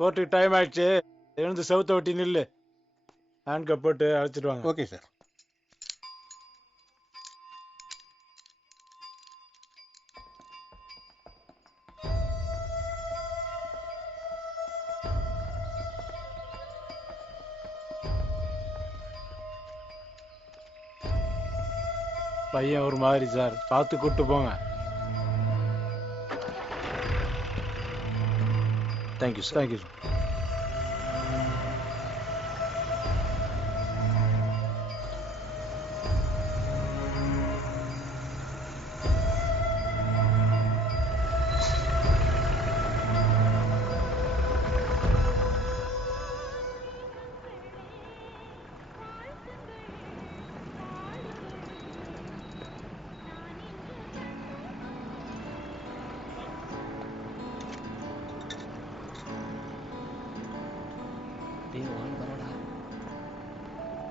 கோர்ட்டுக்கு டைம் ஆயிடுச்சு, எழுந்து செவுத்த ஒட்டி நில்லு. ஹேண்ட் கப் போட்டு அழைச்சிட்டு வாங்க. Okay sir. பையன் ஒரு மாதிரி சார், பார்த்து கூப்பிட்டு போங்க. Thank you sir. Thank you sir.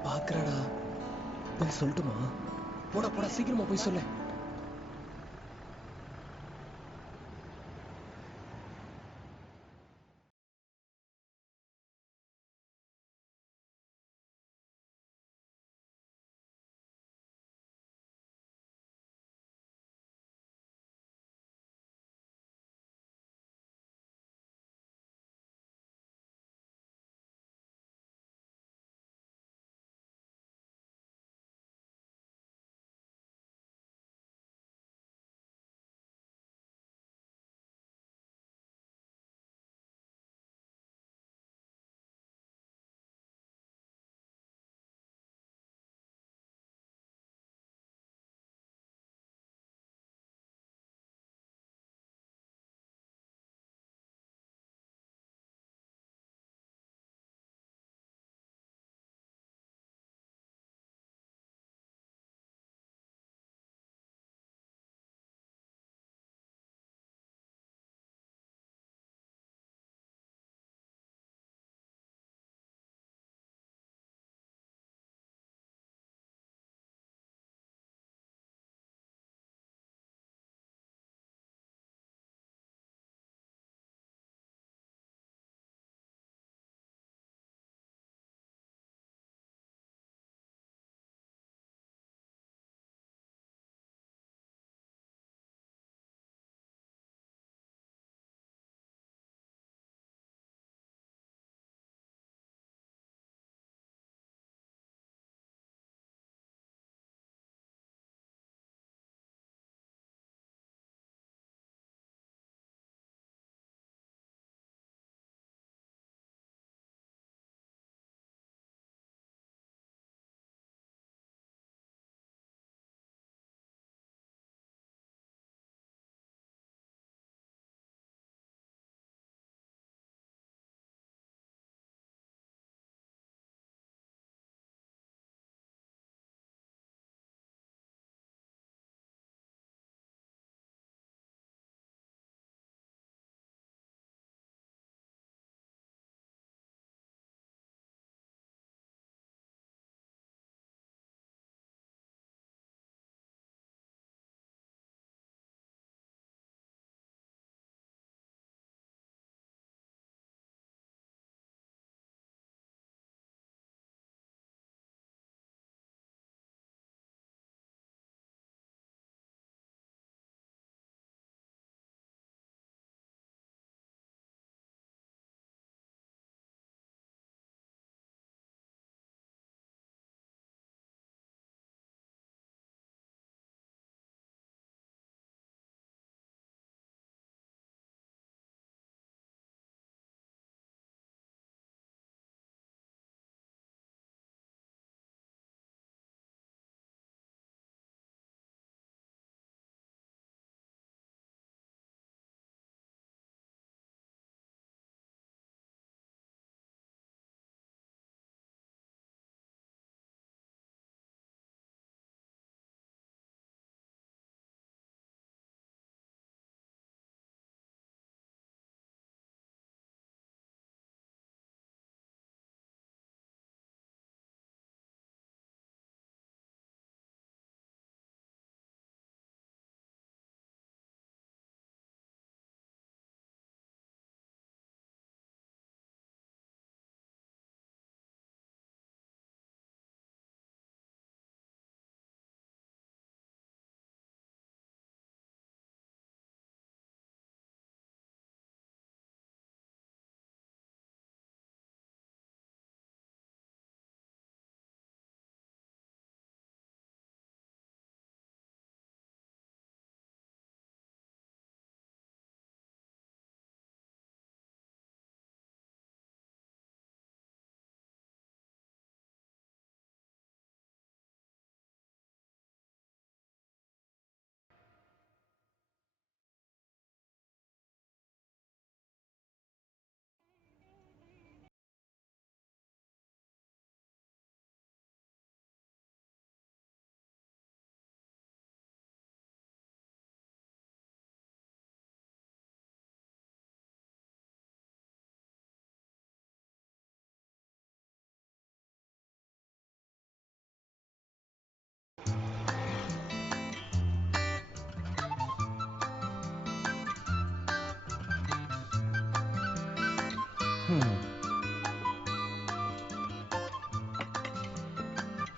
பாக்குறடா, போய் சொல்லட்டுமா? போடா போடா, சீக்கிரமா போய் சொல்லு.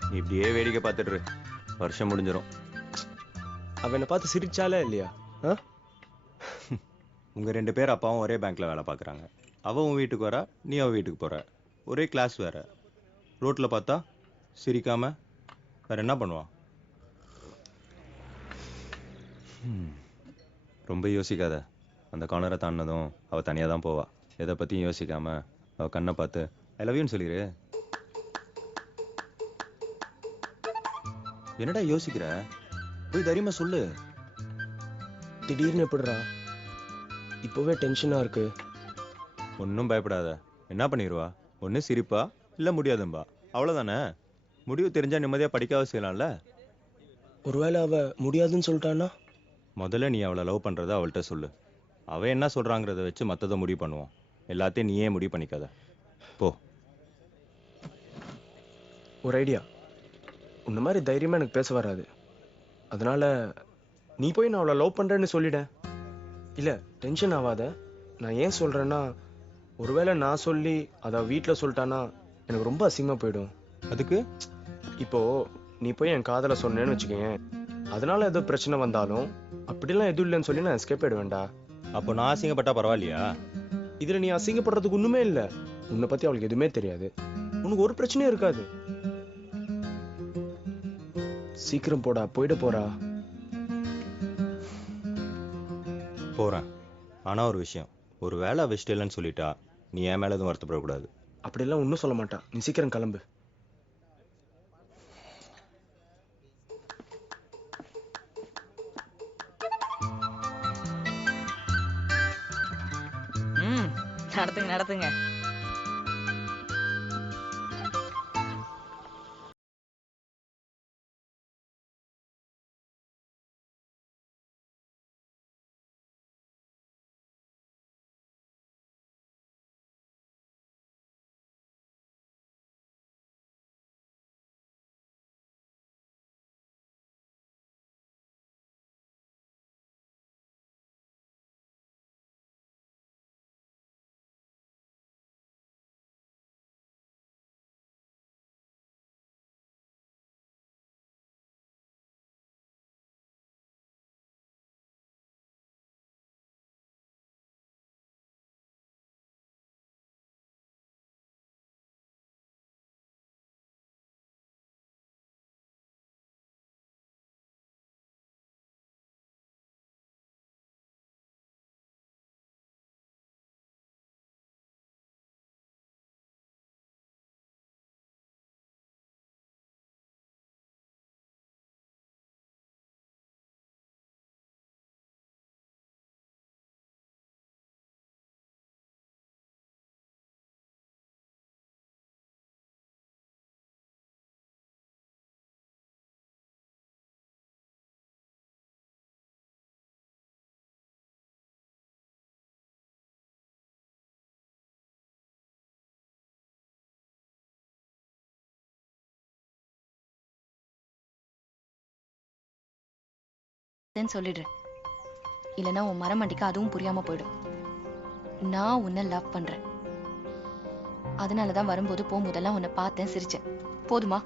நீ இப்படியே வேடிக்கை பார்த்துட்டு இரு. வருஷம் முடிஞ்சிடும். அவ என்னை பார்த்து சிரிச்சாலே இல்லையா? ஆ? உங்கள் 2 பேர் அப்பாவும் ஒரே பேங்க்கில் வேலை பார்க்குறாங்க. அவன் உன் வீட்டுக்கு வரா, நீ அவன் வீட்டுக்கு போகிற. ஒரே கிளாஸ் வேற. ரோட்டில் பார்த்தா சிரிக்காம வேற என்ன பண்ணுவான்? ரொம்ப யோசிக்காத. அந்த கார்னரை தாண்டினதும் அவள் தனியாக தான் போவா. எதை பற்றியும் யோசிக்காம அவள் கண்ணை பார்த்து ஐ லவ் யூன்னு சொல்லிடு. என்னடா யோசிக்கிற? போய் தைரியமா சொல்லு. திடீர்னு எப்படிடா? இப்போவே டென்ஷனா இருக்கு. ஒன்றும் பயப்படாத. என்ன பண்ணிடுவா? ஒன்று சிரிப்பா இல்லை முடியாதும்பா. அவ்வளோதானே. முடிவு தெரிஞ்சால் நிம்மதியாக படிக்காத செய்யலாம்ல. ஒருவேளை அவ முடியாதுன்னு சொல்லிட்டான்னா? முதல்ல நீ அவளை லவ் பண்ணுறத அவள்கிட்ட சொல்லு. அவள் என்ன சொல்கிறாங்கிறத வச்சு மற்றதை முடிவு பண்ணுவோம். எல்லாத்தையும் நீயே முடிவு பண்ணிக்காத. போ. ஒரு ஐடியா. உன்ன மாதிரி தைரியமா எனக்கு பேச வராது. அதனால நீ போய் நான் அவளை லவ் பண்றேன்னு சொல்லிட. இல்ல டென்ஷன் ஆகாத. நான் ஏன் சொல்றேன்னா, ஒருவேளை நான் சொல்லி அத வீட்டில் சொல்லிட்டானா எனக்கு ரொம்ப அசிங்கமா போயிடும். அதுக்கு இப்போ நீ போய் என் காதலை சொன்னேன்னு வச்சுக்கேன், அதனால ஏதோ பிரச்சனை வந்தாலும் அப்படிலாம் எதுவும் இல்லைன்னு சொல்லி நான் எஸ்கேப் ஆயிடுவேன்டா. அப்போ நான் அசிங்கப்பட்டா பரவாயில்லையா? இதுல நீ அசிங்கப்படுறதுக்கு ஒண்ணுமே இல்லை. உன்னை பத்தி அவளுக்கு எதுவுமே தெரியாது. உனக்கு ஒரு பிரச்சனையும் இருக்காது. சீக்கிரம் போடா, போயிட போறா. போகிறேன். ஆனால் ஒரு விஷயம், ஒரு வேலை வச்சுட்டு இல்லைன்னு சொல்லிட்டா நீ என் மேலே எதுவும் வருத்தப்படக்கூடாது. அப்படிலாம் ஒன்றும் சொல்ல மாட்டா. நீ சீக்கிரம் கிளம்பு. நடத்துங்க நடத்துங்க. சொல்லிடுறேன். இல்லைன்னா உன் மரமண்டிக்கு அதுவும் புரியாம போயிடும். நான் உன்னை லவ் பண்றேன். அதனாலதான் வரும்போது போகும்போதெல்லாம் உன்னை பார்த்தேன், சிரிச்சேன். போதுமா?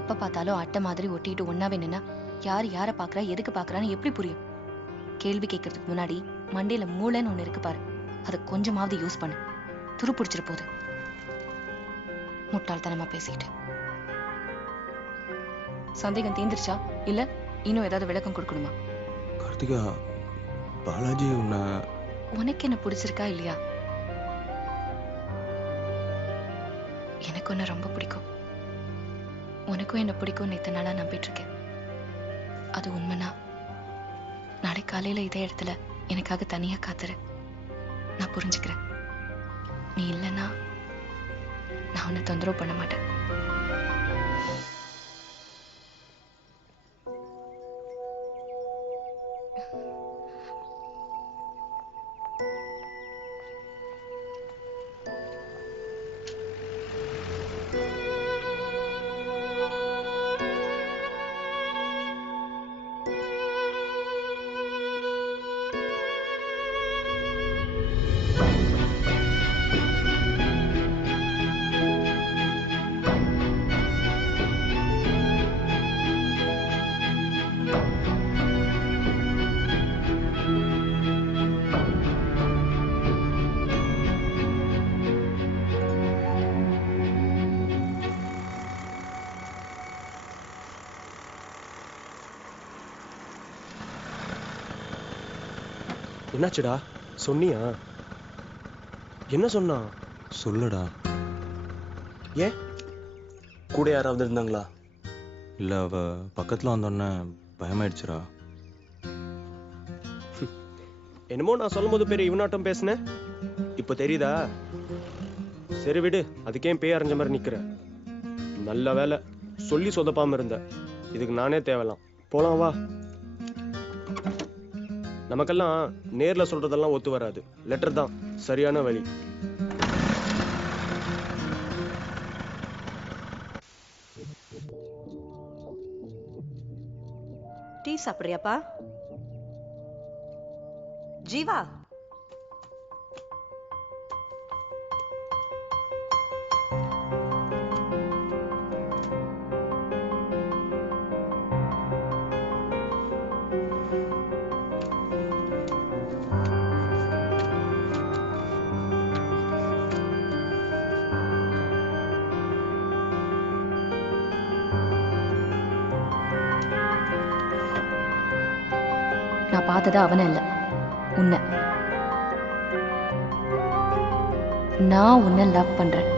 எப்ப பார்த்தாலும் அட்டை மாதிரி ஒட்டிட்டு ஒன்னாவே நின்னா யார் யாரை பாக்குறா, எதுக்கு பாக்குறான்னு எப்படி புரியும்? கேள்வி கேட்கறதுக்கு முன்னாடி மண்டையில மூளைன்னு ஒண்ணு இருக்கு பாரு, அதை கொஞ்சமாவது யூஸ் பண்ணு. துரு பிடிச்சிட்டு போகுது. முட்டாள்தனமா பேசிக்கிட்டு. சந்தேகம் தீந்துருச்சா இல்ல இன்னும் ஏதாவது விளக்கம் கொடுக்கணுமா? கார்த்திகா, பாலாஜி உன்னை... உனக்கு என்ன பிடிச்சிருக்கா இல்லையா? எனக்கு ஒன்னு ரொம்ப பிடிக்கும். உனக்கும் என்ன பிடிக்கும் இத்தனை நாளா நம்பிட்டு இருக்கேன். அது உண்மைனா நாளை காலையில இதே இடத்துல எனக்காக தனியா காத்துரு. நான் புரிஞ்சுக்கிறேன். நீ இல்லைன்னா நான் உன்னை தொந்தரவு பண்ண மாட்டேன். என்னாச்சுடா? சொன்னியா? என்ன சொன்னா? சொல்லுடா. ஏன்? கூட யாராவது இருந்தாங்களா? இல்லை, அவ பக்கத்தில் வந்தோடனே பயமாயிடுச்சுடா. என்னமோ நான் சொல்லும் போது பேர் இவனாட்டம் பேசுனேன். இப்போ தெரியுதா? சரி விடு, அதுக்கே பேய் அரைஞ்ச மாதிரி நிக்கிற. நல்ல வேலை சொல்லி சொதப்பாம இருந்த. இதுக்கு நானே தேவலாம். போலாம் வா. நமக்கெல்லாம் நேர்ல சொல்றதெல்லாம் ஒத்து வராது. லெட்டர் தான் சரியான வழி. டீ சாப்பிடுறியாப்பா? ஜீவா, நான் பார்த்தது அவனை இல்லை, உன்னை. நான் உன்னை லவ் பண்றேன்.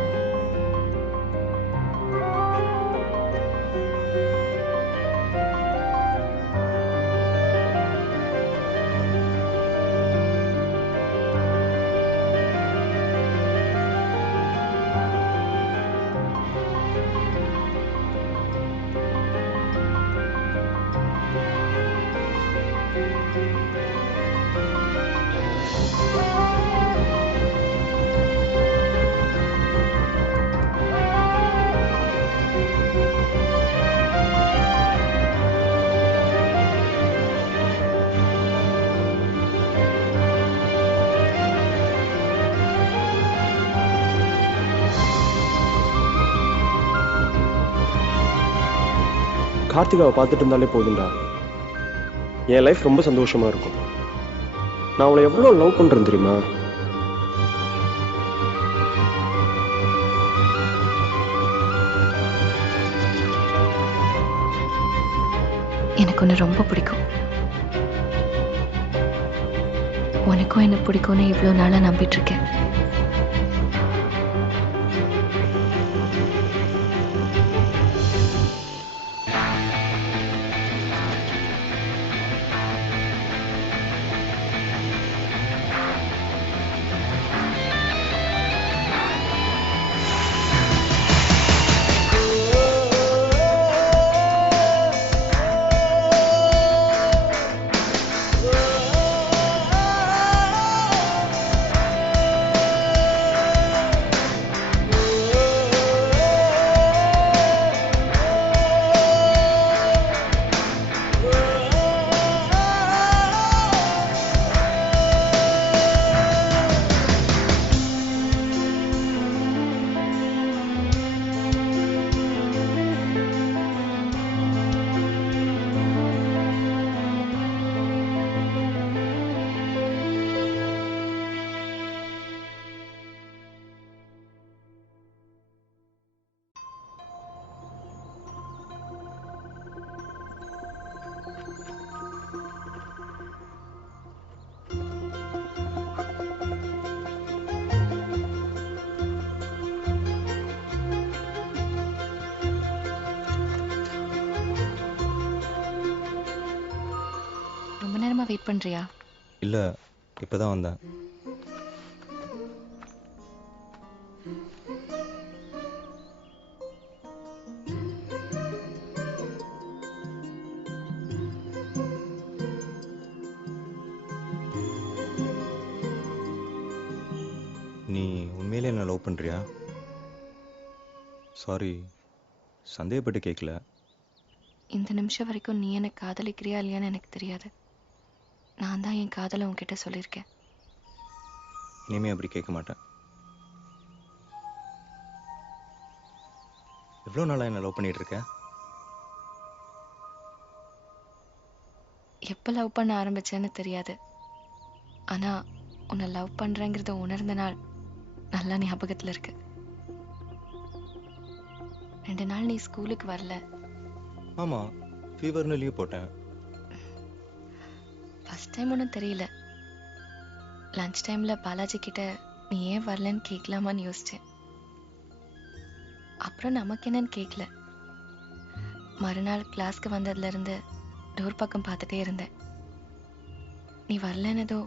கார்த்திகாவை பார்த்துட்டு இருந்தாலே போதும்டா, என் லைஃப் ரொம்ப சந்தோஷமா இருக்கும். நான் அவளை எவ்வளவு லவ் பண்றேன் தெரியுமா? எனக்கு ஒன்று ரொம்ப பிடிக்கும். உனக்கும் என்ன பிடிக்கும்னு இவ்வளோ நாளாக நம்பிட்டு இருக்கேன். ரொம்ப நேரமா வெயிட் பண்றியா? இல்லை, இப்போ தான் வந்தேன். நீ உண்மையிலே என்ன லவ் பண்ணுறியா? சாரி, சந்தேகப்பட்டு கேட்கல. இந்த நிமிஷம் வரைக்கும் நீ எனக்கு காதலிக்கிறியா இல்லையான்னு எனக்கு தெரியாது. நான் தான் என் காதலை உன்கிட்ட சொல்லியிருக்கேன். இனிமே அப்படி கேட்க மாட்டேன். எவ்வளோ நாளாக என்ன லவ் பண்ணிட்டு இருக்க? எப்போ லவ் பண்ண ஆரம்பிச்சேன்னு தெரியாது. ஆனா உன்னை லவ் பண்றேங்கிறத உணர்ந்த நாள் நல்லா ஞாபகத்துல இருக்கு. 2 நாள் நீ ஸ்கூலுக்கு வரல. ஆமாம், ஃபீவர்னு லீவ் போட்டேன். ஃபர்ஸ்ட் டைம் ஒன்றும் தெரியல. லஞ்ச் டைம்ல பாலாஜி கிட்ட நீ ஏன் வரலன்னு கேட்கலாமான்னு யோசிச்சேன். அப்புறம் நமக்கு என்னன்னு கேட்கல. மறுநாள் கிளாஸ்க்கு வந்ததுல இருந்து டோர் பக்கம் பார்த்துட்டே இருந்தேன். நீ வரலன்னதோ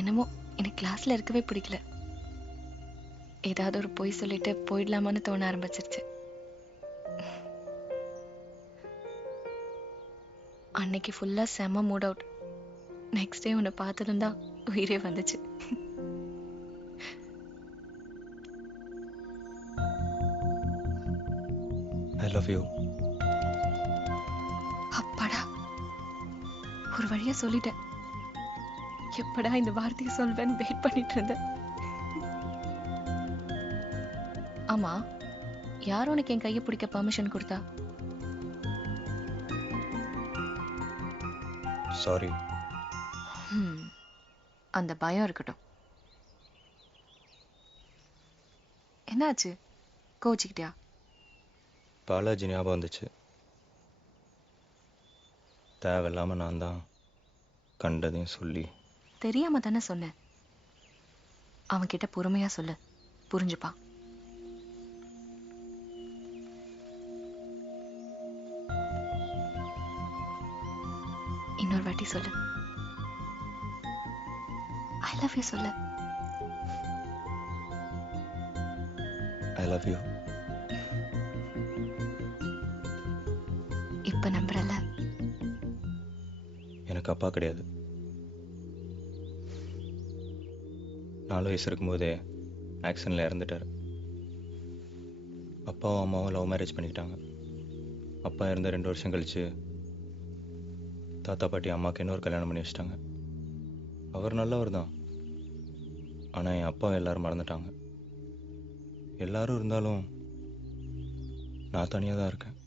என்னமோ எனக்கு கிளாஸ்ல இருக்கவே பிடிக்கல. ஏதாவது ஒரு பொய் சொல்லிட்டு போயிடலாமான்னு தோண ஆரம்பிச்சிருச்சு. அன்னைக்கு ஃபுல்லா செம்ம மூட் அவுட். நெக்ஸ்ட் டே உன்னை பார்த்ததும் தான் உயிரே வந்துச்சு. ஐ லவ் யூ. அப்பாடா, ஒரு வழியா சொல்லிட்டேன். எப்படா இந்த வார்த்தையை சொல்வேன்னு வெயிட் பண்ணிட்டு இருந்தேன். ஆமா, யார் உனக்கு என் கையை பிடிக்க பர்மிஷன் கொடுத்தா? சாரி. அந்த பயம் இருக்கட்டும். என்னாச்சு, கோச்சிக்கிட்டியா? பாலாஜி ஞாபகம் வந்துச்சு. தேவையில்லாம நான் தான் கண்டதையும் சொல்லி. தெரியாம தானே சொன்னேன். அவன்கிட்ட பொறுமையா சொல்லு, புரிஞ்சுப்பா. இன்னொரு வாட்டி சொல்லு. ஐ லவ் யூ சொல்லு. ஐ லவ் யூ. இப்ப நம்புறல? எனக்கு அப்பா கிடையாது. 4 வயசு இருக்கும்போதே ஆக்சிடென்ட்ல இறந்துட்டார். அப்பாவும் அம்மாவும் லவ் மேரேஜ் பண்ணிக்கிட்டாங்க. அப்பா இறந்த 2 வருஷம் கழிச்சு தாத்தா பாட்டி அம்மாவுக்கு இன்னொரு கல்யாணம் பண்ணி வச்சிட்டாங்க. அவர் நல்லவர் தான். ஆனால் என் அப்பாவை எல்லாரும் மறந்துட்டாங்க. எல்லாரும் இருந்தாலும் நான் தனியாக தான் இருக்கேன்.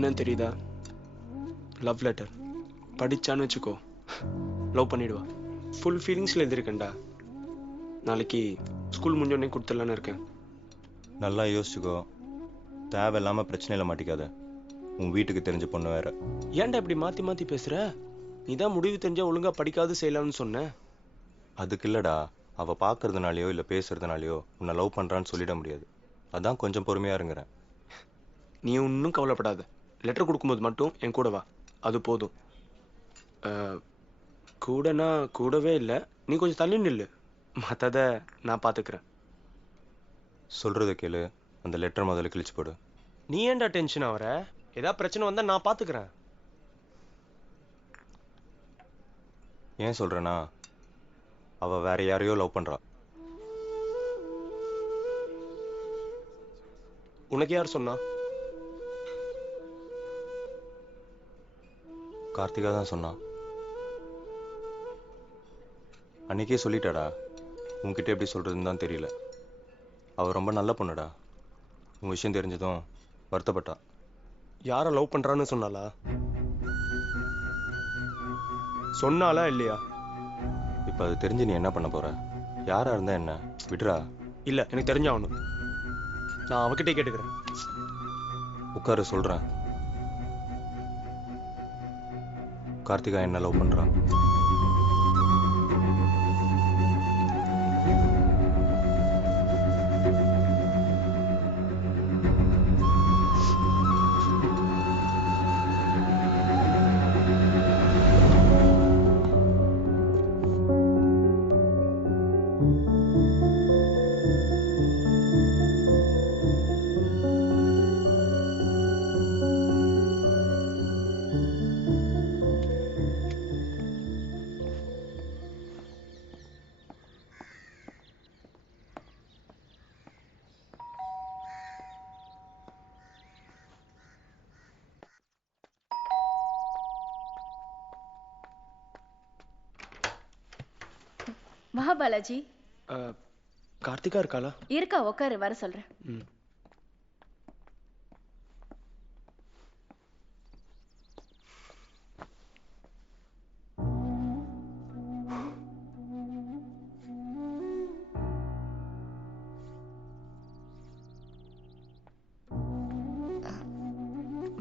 என்னன்னு தெரியுதா? லவ் லெட்டர் படிச்சான்னு வச்சுக்கோ, லவ் பண்ணிடுவா. ஃபுல் ஃபீலிங்ஸில் எழுதியிருக்கேன்டா. நாளைக்கு ஸ்கூல் முடிஞ்சோடனே கொடுத்துடலான்னு இருக்கேன். நல்லா யோசிச்சுக்கோ, தேவையில்லாமல் பிரச்சனையில் மாட்டிக்காத. உன் வீட்டுக்கு தெரிஞ்ச பொண்ணு வேற. ஏன்டா இப்படி மாற்றி மாற்றி பேசுகிற? நீ தான் முடிவு தெரிஞ்சால் ஒழுங்காக படிக்காது செய்யலாம்னு சொன்ன. அதுக்கு இல்லைடா, அவள் பார்க்கறதுனாலையோ இல்லை பேசுறதுனாலையோ உன்னை லவ் பண்ணுறான்னு சொல்லிட முடியாது. அதான் கொஞ்சம் பொறுமையாக இருங்கிறேன். நீ ஒன்றும் கவலைப்படாத. லெட்டர் கொடுக்கும்போது மட்டும் என் கூட வா, அது போதும். கூடனா கூடவே இல்லை, நீ கொஞ்சம் தள்ளி நில்லு. மற்றதை நான் பார்த்துக்கிறேன். சொல்கிறத கேளு, அந்த லெட்டர் முதல்ல கிழிச்சு போடு. நீ ஏன்டா டென்ஷன் ஆகிற? ஏதாவது பிரச்சனை வந்தால் நான் பார்த்துக்கிறேன். ஏன் சொல்கிறேன்னா, அவள் வேற யாரையோ லவ் பண்ணுறா. உனக்கு யார் சொன்னா? கார்த்திகா தான் சொன்னான். அன்னைக்கே சொல்லிட்டாடா. உன்கிட்ட எப்படி சொல்கிறதுன்னு தான் தெரியல. அவள் ரொம்ப நல்ல பொண்ணுடா. உன் விஷயம் தெரிஞ்சதும் வருத்தப்பட்டா. யாரை லவ் பண்ணுறான்னு சொன்னாளா? சொன்னாலா இல்லையா? இப்போ அது தெரிஞ்சு நீ என்ன பண்ண போற? யாரா இருந்தா என்ன, விடுறா. இல்லை, எனக்கு தெரிஞ்சாகணும். நான் அவகிட்டே கேட்டுக்கிறேன். உட்காரு, சொல்கிறேன். கார்த்திகா என்ன லவ் பண்ணுறான். வா பாலாஜி. கார்த்திகா இருக்காளா? இருக்கா, உட்காரு, வர சொல்றேன். ம்.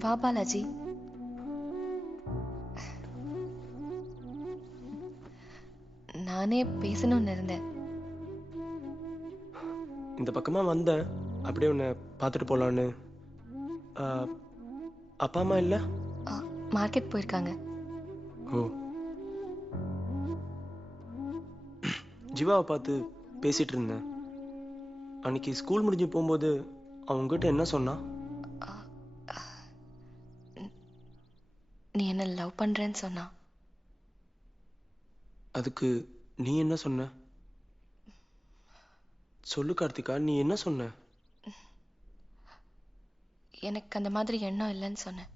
வா பாலாஜி. நானே பேசணும்னு இருந்தேன். இந்த பக்கமா வந்தேன், அப்படியே உன்னை பார்த்துட்டு போலான்னு. அப்பா அம்மா இல்லை? மார்க்கெட் போயிருக்காங்க. ஓ. ஜீவாவை பார்த்து பேசிட்டு இருந்தேன். அன்னைக்கு ஸ்கூல் முடிஞ்சு போகும்போது அவங்ககிட்ட என்ன சொன்னா? நீ என்ன லவ் பண்றேன்னு சொன்னா. அதுக்கு நீ என்ன சொன்ன? சொல்லு கார்த்திகா, நீ என்ன சொன்ன? எனக்கு அந்த மாதிரி எண்ணம் இல்லைன்னு சொன்னேன்.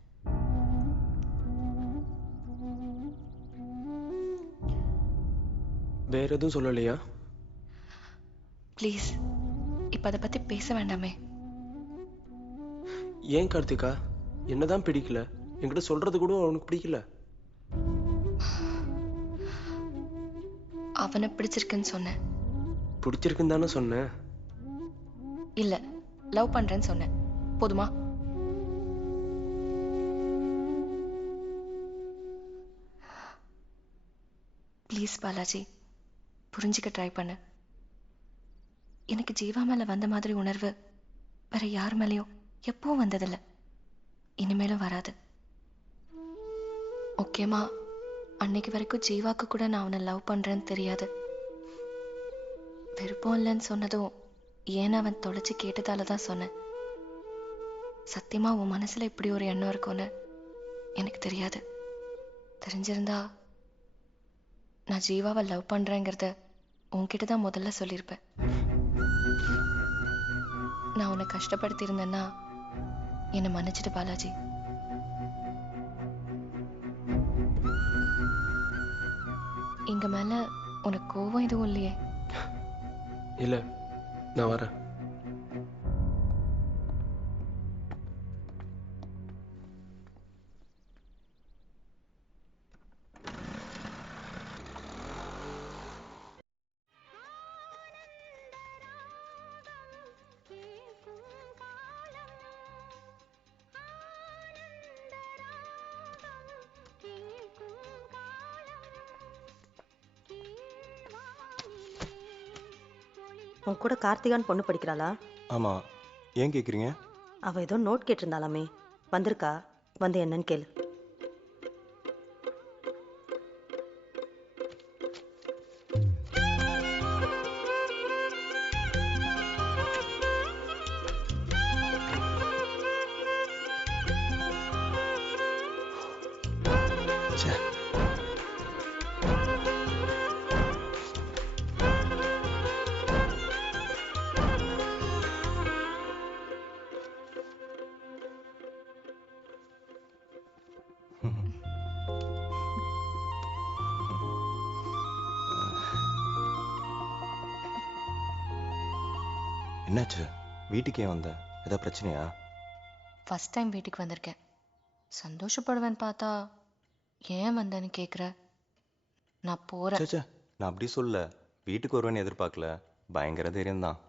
வேற எதுவும் சொல்லலையா? ப்ளீஸ், இப்ப அதை பத்தி பேச வேண்டாமே. ஏன் கார்த்திகா, என்னதான் பிடிக்கல? என்கிட்ட சொல்றது கூட அவனுக்கு பிடிக்கல. அவனை பிடிச்சிருக்குன்னு சொன்னேன். பிடிச்சிருக்குன்னு தானே சொன்னேன். இல்ல, லவ் பண்றேன்னு சொன்னேன். போதுமா? ப்ளீஸ் பாலாஜி, புரிஞ்சுக்க ட்ரை பண்ணு. எனக்கு ஜீவா மேல வந்த மாதிரி உணர்வு வேற யார் மேலேயும் எப்பவும் வந்ததில்லை, இனிமேலும் வராது. ஓகேமா? அன்னைக்கு வரைக்கும் ஜீவாக்கு கூட நான் அவனை லவ் பண்றேன்னு தெரியாது. விருப்பம் இல்லைன்னு சொன்னதும் ஏன் அவன் தொலைச்சு கேட்டதால தான் சொன்னேன். சத்தியமா உன் மனசுல இப்படி ஒரு எண்ணம் இருக்கும்னு எனக்கு தெரியாது. தெரிஞ்சிருந்தா நான் ஜீவாவை லவ் பண்றேங்கிறத உன்கிட்ட தான் முதல்ல சொல்லியிருப்பேன். நான் உன்னை கஷ்டப்படுத்தி இருந்தேன்னா என்னை மன்னிச்சிட்டு பாலாஜி. இங்க மேல உனக்கு கோவம் எதுவும் இல்லையே? இல்ல, நான் வரேன். உன் கூட கார்த்திகான்னு பொண்ணு படிக்கிறாளா? ஆமாம், ஏன் கேட்குறீங்க? அவ ஏதோ நோட் கேட்டிருந்தாலாமே, வந்திருக்கா? வந்து என்னன்னு கேளு. என்னாச்சு? வீட்டுக்கு ஏன் வந்த? ஏதாவது பிரச்சனையா? ஃபர்ஸ்ட் டைம் வீட்டுக்கு வந்திருக்கேன். சந்தோஷப்படுவேன்னு பார்த்தா ஏன் வந்தேன்னு கேட்குற. நான் போகிறேன். சே, நான் அப்படி சொல்ல. வீட்டுக்கு வருவேன்னு எதிர்பார்க்கல. பயங்கர தைரியம் தான்.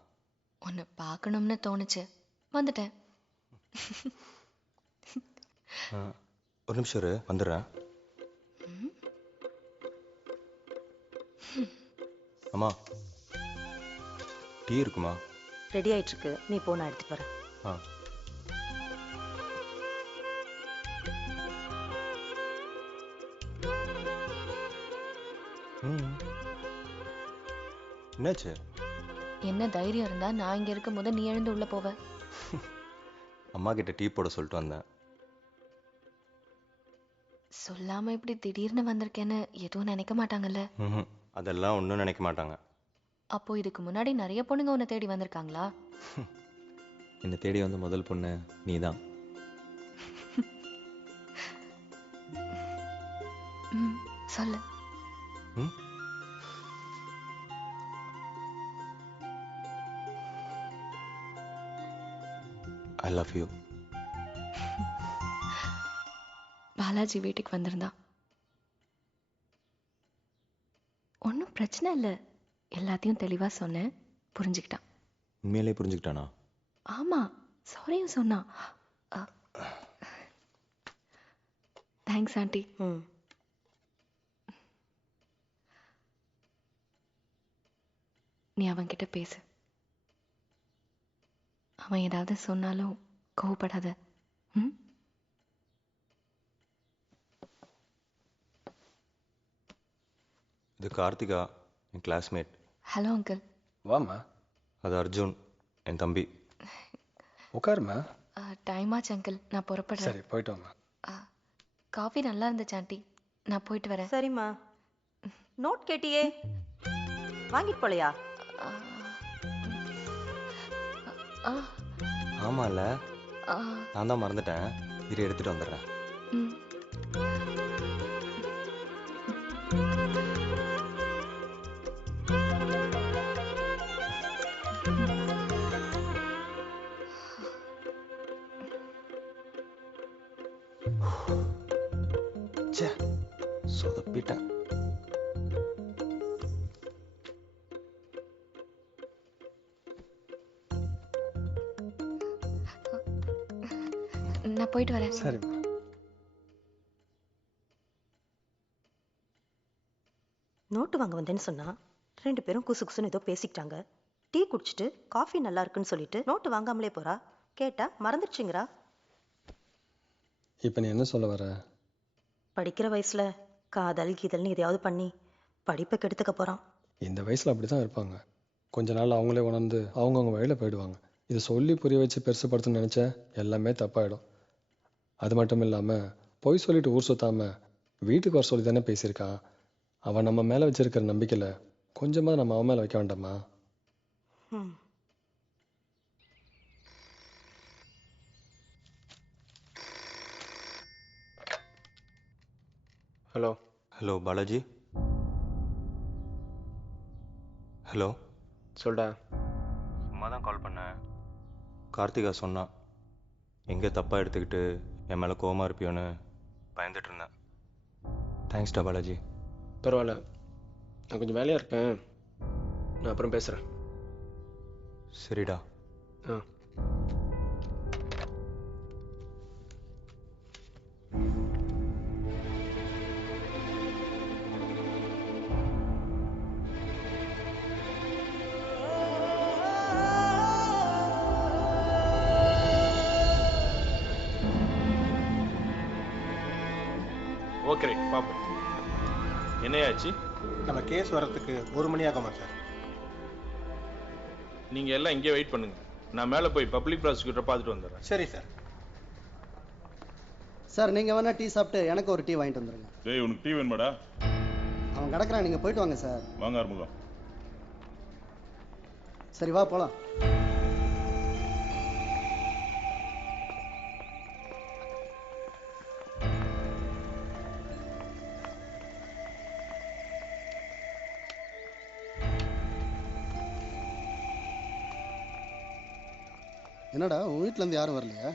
உன்னை பார்க்கணும்னு தோணுச்சு, வந்துட்டேன். ஒரு நிமிஷம் இரு, வந்துடுறேன். அம்மா, டீ இருக்குமா? ரெடி ஆயிட்டு இருக்கு, நீ போ, நான் எடுத்துட்டு வரேன். ஆ. என்னாச்சு? என்ன தைரியம் இருந்தா நான் இங்க இருக்கும் போது நீ எழுந்து உள்ள போவ. அம்மா கிட்ட டீ போட சொல்லிட்டு வந்தேன். சொல்லாம இப்படி திடீர்னு வந்திருக்கேன்னு எதுவும் நினைக்க மாட்டாங்கல்ல? அதெல்லாம் ஒன்றும் நினைக்க மாட்டாங்க. அப்போ இதுக்கு முன்னாடி நிறைய பொண்ணுங்க உன்னை தேடி வந்திருக்காங்களா? என்னை தேடி வந்த முதல் பொண்ணு நீ தான். சொல்லு. ஐ லவ் யூ. பாலாஜி வீட்டுக்கு வந்திருந்தா. ஒன்றும் பிரச்சனை இல்லை, எல்லாத்தையும் தெளிவா சொன்னேன், புரிஞ்சுக்கிட்டான். உண்மையிலே புரிஞ்சுக்கிட்டானா? ஆமா, சாரியும் சொன்னான். Thanks aunty. நீ அவன்கிட்ட பேசு. அவன் ஏதாவது சொன்னாலும் கோவப்படாத. இது கார்த்திகா, என் கிளாஸ்மேட். Hello uncle. வாம்மா. அது அர்ஜுன், என் தம்பி. உட்காருமா. டைம் ஆச்சு அங்கிள், நான் புறப்படுறேன். சரி, போயிட்டு வாமா. காஃபி நல்லா இருந்துச்சு ஆண்டி, நான் போயிட்டு வரேன். சரிம்மா. நோட் கேட்டியே, வாங்கிட்டு போலையா? ஆமால, நான் தான் மறந்துட்டேன். இரு, எடுத்துட்டு வந்துடுறேன். சொதப்பிட்டேன். நான் போயிட்டு வரேன். சரி. நோட்டு வாங்க வந்தேன்னு சொன்னா 2 பேரும் குசு குசுன்னு ஏதோ பேசிக்கிட்டாங்க. டீ குடிச்சிட்டு காஃபி நல்லா இருக்குன்னு சொல்லிட்டு நோட்டு வாங்காமலே போறா. கேட்டா மறந்துடுச்சுங்கிறா. இப்போ நீ என்ன சொல்ல வர? படிக்கிற வயசுல காதல் கீதல்னு எதையாவது பண்ணி படிப்பை கெடுத்துக்க போறான். இந்த வயசில் அப்படி தான் இருப்பாங்க. கொஞ்ச நாள் அவங்களே உணர்ந்து அவங்கவுங்க வழியில் போயிடுவாங்க. இதை சொல்லி புரிய வச்சு பெருசுப்படுத்தணும்னு நினச்சா எல்லாமே தப்பாயிடும். அது மட்டும் இல்லாமல் பொய் சொல்லிட்டு ஊர் சுத்தாமல் வீட்டுக்கு வர சொல்லி தானே பேசியிருக்கான். அவன் நம்ம மேலே வச்சிருக்கிற நம்பிக்கையில் கொஞ்சமாக நம்ம அவன் மேலே வைக்க வேண்டாமா? ஹலோ. ஹலோ பாலாஜி. ஹலோ. சொல்டா. சும்மா தான் கால் பண்ணேன். கார்த்திகா சொன்னான், எங்கே தப்பாக எடுத்துக்கிட்டு என் மேலே கோவமாக இருப்பியோன்னு பயந்துட்டு இருந்தேன். தேங்க்ஸ்டா பாலாஜி. பரவாயில்ல, நான் கொஞ்சம் வேலையாக இருக்கேன், நான் அப்புறம் பேசுகிறேன். சரிடா. ஆ. ஓகே ரைட் பார்ப்போம். என்னையாச்சு? நம்ம கேஸ் வரத்துக்கு 1 மணி ஆகுமா சார்? நீங்க எல்லாம் இங்கே வெயிட் பண்ணுங்க. நான் மேலே போய் பப்ளிக் ப்ராசிக்யூட்டரை பார்த்துட்டு வந்துடுறேன். சரி சார். சார் நீங்கள் வேணா டீ சாப்பிட்டு எனக்கு ஒரு டீ வாங்கிட்டு வந்துடுங்க. டேய் உனக்கு டீ வேணுமாடா? அவன் கிடக்குறான், நீங்கள் போயிட்டு வாங்க சார். வாங்க ஆறுமுகம். சரி வா போகலாம். என்னடா உன் வீட்டிலேருந்து யாரும் வரலையா?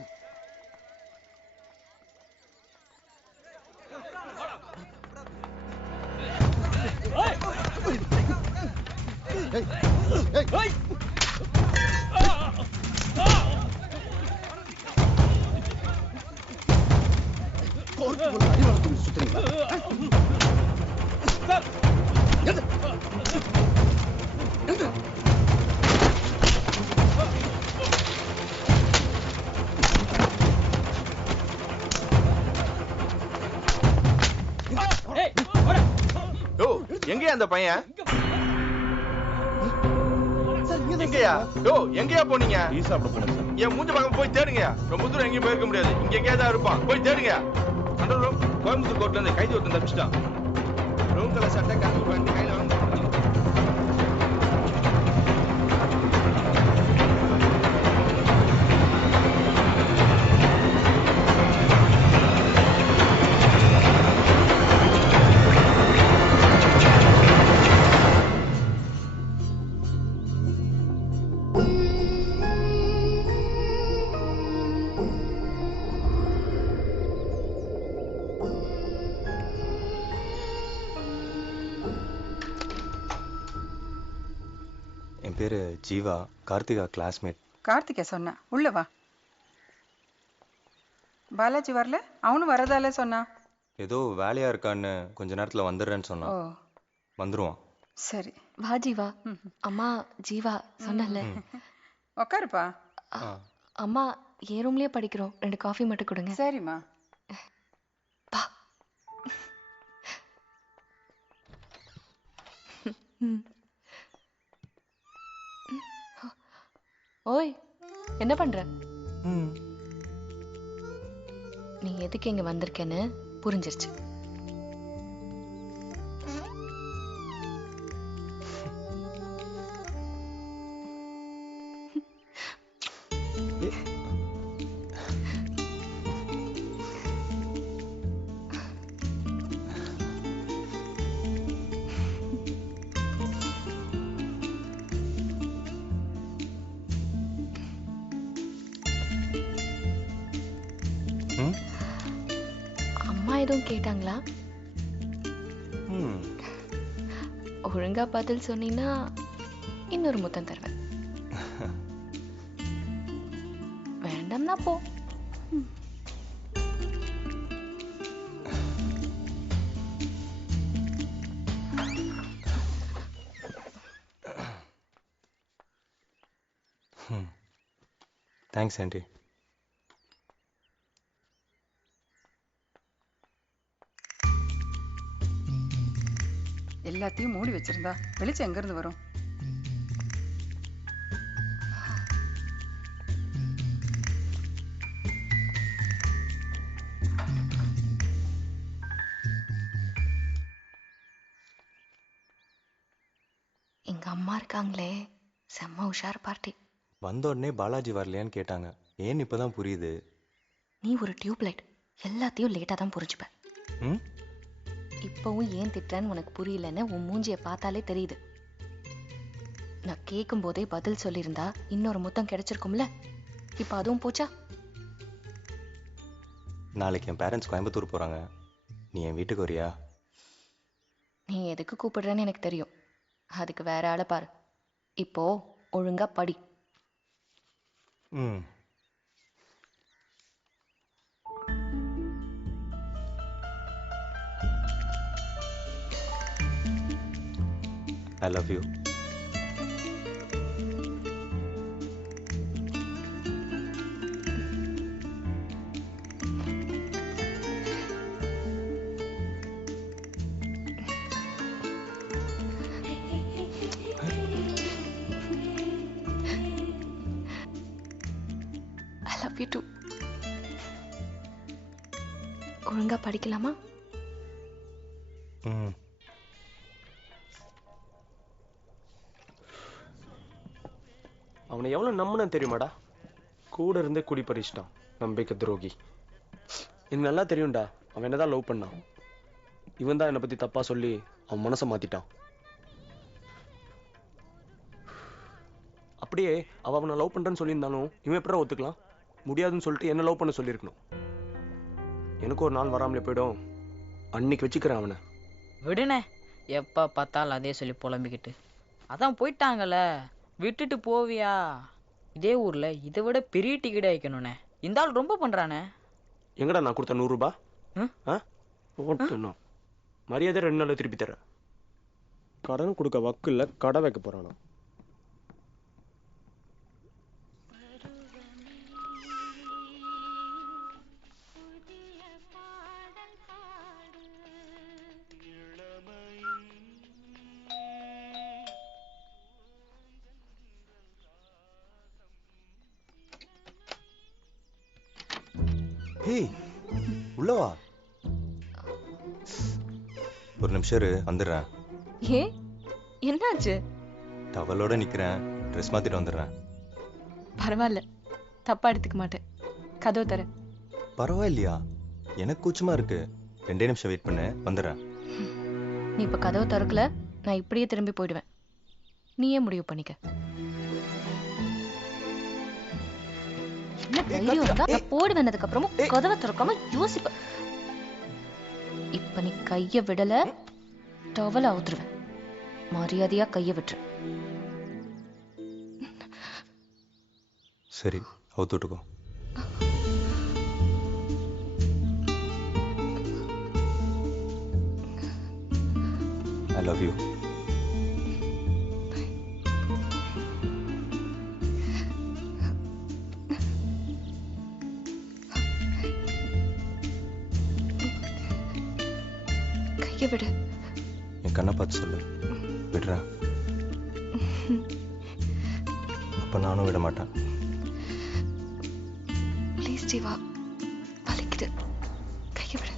எங்கயா அந்த பையன்? எங்கயா? யோ எங்கயா போனீங்க? டீ சாப்பிட போனேன் சார். என் மூஞ்ச பக்கம் போய் தேடுங்க. ரொம்ப தூரம் எங்கேயும் போயிருக்க முடியாது. இங்க எங்கேயா தான் இருப்பான். போய் தேடுங்க. கண்ட்ரோல் ரூம் கோயம்புத்தூர் கோர்ட்ல இருந்து கைதி ஒருத்தன் தப்பிச்சிட்டான். ரூம் கலர் சட்டை கருப்பு பேண்ட் கையில வந்து என் பேர் ஜீவா, கார்த்திகா கிளாஸ்மேட். கார்த்திகா சொன்னா உள்ள வா. பாலாஜி வரல? அவனும் வரதால சொன்னா. ஏதோ வேலையாக இருக்கான்னு கொஞ்ச நேரத்தில் வந்துடுறேன்னு சொன்னான். ஓ வந்துருவான். சரி வா ஜீவா. அம்மா ஜீவா சொன்னல. உக்காருப்பா. அம்மா என் ரூம்லயே படிக்கிறோம். 2 காஃபி மட்டும் கொடுங்க. சரிம்மா. வா. ஓய் என்ன பண்ற? நீ எதுக்கு இங்க வந்திருக்கேன்னு புரிஞ்சிருச்சு. அம்மா எதுவும் கேட்டாங்களா? ஒழுங்கா பதில் சொன்னீங்கன்னா இன்னொரு முத்தம் தருவேன். வேண்டாம்னா போ. Thanks aunty. எல்லாத்தையும் மூடி வச்சிருந்தா வெளிச்சம் எங்க இருந்து வரும்? எங்க அம்மா இருக்காங்களே, செம்ம உஷார் பார்ட்டி. வந்த உடனே பாலாஜி வரலையான்னு கேட்டாங்க. ஏன்னு இப்பதான் புரியுது. நீ ஒரு டியூப்லைட், எல்லாத்தையும் லேட்டா தான் புரிஞ்சுப்ப. இப்பவும் ஏன் திட்டுறேன்னு உனக்கு புரியலன்னு உன் மூஞ்சிய பார்த்தாலே தெரியுது. நான் கேட்கும் போதே பதில் சொல்லியிருந்தா இன்னொரு முத்தம் கிடைச்சிருக்கும்ல. இப்ப அதுவும் போச்சா? நாளைக்கு என் பேரண்ட்ஸ் கோயம்புத்தூர் போறாங்க. நீ என் வீட்டுக்கு வரியா? நீ எதுக்கு கூப்பிடுறேன்னு எனக்கு தெரியும். அதுக்கு வேற ஆளை பாரு. இப்போ ஒழுங்கா படி. I love you. டூ. ஒழுங்கா படிக்கலாமா? ம். அவனை எவ்வளவு நம்பினேன் தெரியுமாடா? கூட இருந்தே குடி பறிச்சிட்டான், நம்பிக்கை துரோகி. எனக்கு நல்லா தெரியும்டா அவன் என்னதான் லவ் பண்ணான். இவன் தான் என்னை பத்தி தப்பா சொல்லி அவன் மனசை மாத்திட்டான். அப்படியே அவனை லவ் பண்றேன்னு சொல்லியிருந்தாலும் இவன் எப்படா ஒத்துக்கலாம்? முடியாதுன்னு சொல்லிட்டு என்ன லவ் பண்ண சொல்லியிருக்கணும். எனக்கு ஒரு நாள் வராமலே போயிடும், அன்னைக்கு வச்சுக்கிறேன் அவனை. விடுனே, எப்போ பார்த்தாலும் அதே சொல்லி புலம்பிக்கிட்டு. அதான் போயிட்டாங்கல்ல, விட்டுட்டு போவியா? இதே ஊர்ல இதை விட பெரிய டிக்கெட் ஆயிக்கணும்ண்ணே. இந்த ஆள் ரொம்ப பண்றானே. எங்கடா நான் கொடுத்த 100 ரூபாய்? மரியாதை 2 நாள்ல திருப்பி தர. கடன் கொடுக்க வக்கு இல்ல, கடை வைக்க போறானா? ஹேய், உள்ள வா. ஒரு நிமிஷம் இரு, வந்துடுறேன். ஏ என்னாச்சு? டவலோட நிக்கிறேன், ட்ரெஸ் மாத்திட்டு வந்துடுறேன். பரவாயில்ல, தப்பா எடுத்துக்க மாட்டேன். கதவு தர. பரவாயில்லையா? எனக்கு கூச்சமா இருக்கு. 2 நிமிஷம் வெயிட் பண்ணு, வந்துடுறேன். நீ இப்ப கதவு திறக்கல, நான் இப்படியே திரும்பி போயிடுவேன். நீயே முடிவு பண்ணிக்க. என்ன தைரியம் இருந்தா நான் போடு வந்ததுக்கு அப்புறமும் கதவை திறக்காம யோசிப்ப. இப்ப நீ கைய விடல, டவல அவுத்துருவேன். மரியாதையா கைய விட்டுரு. சரி, அவுத்துட்டுக்கோ. I love you. கைய விடு. என் கண்ணை பார்த்து சொல்லு, விடுறேன். அப்ப நானும் விட மாட்டேன். ப்ளீஸ் ஜீவா, வலிக்குது. கைய விடு.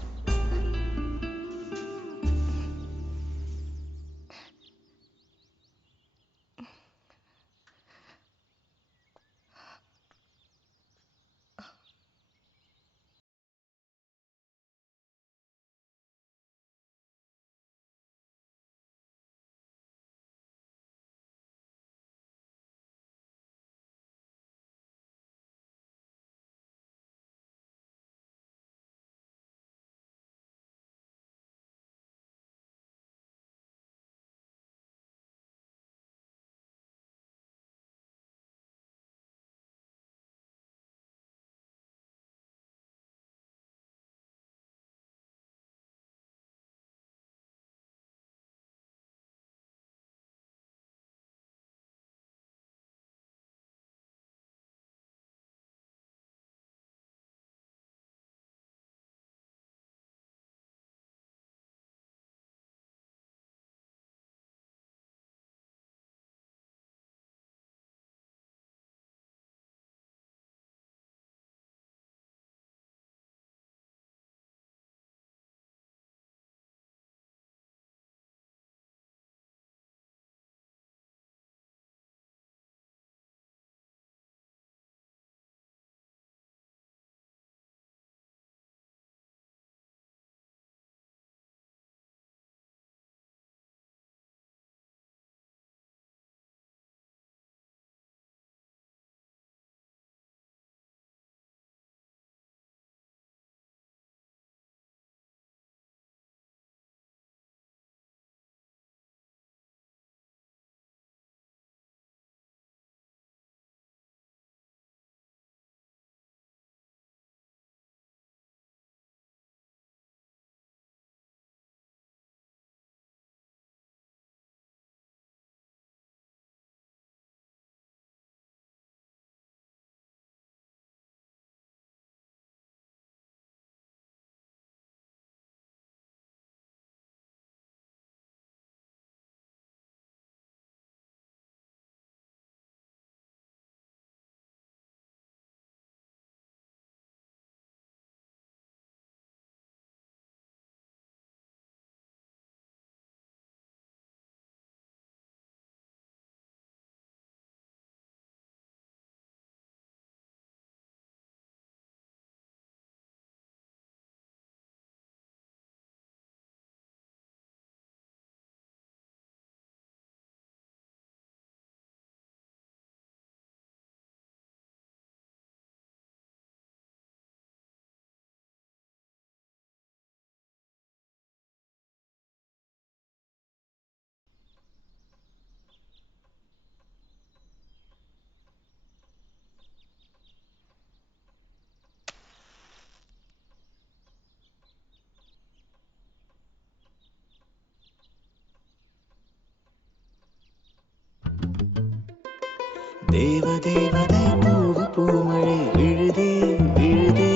தேவதேவதை பூவு பூமழை விழுதே விழுதே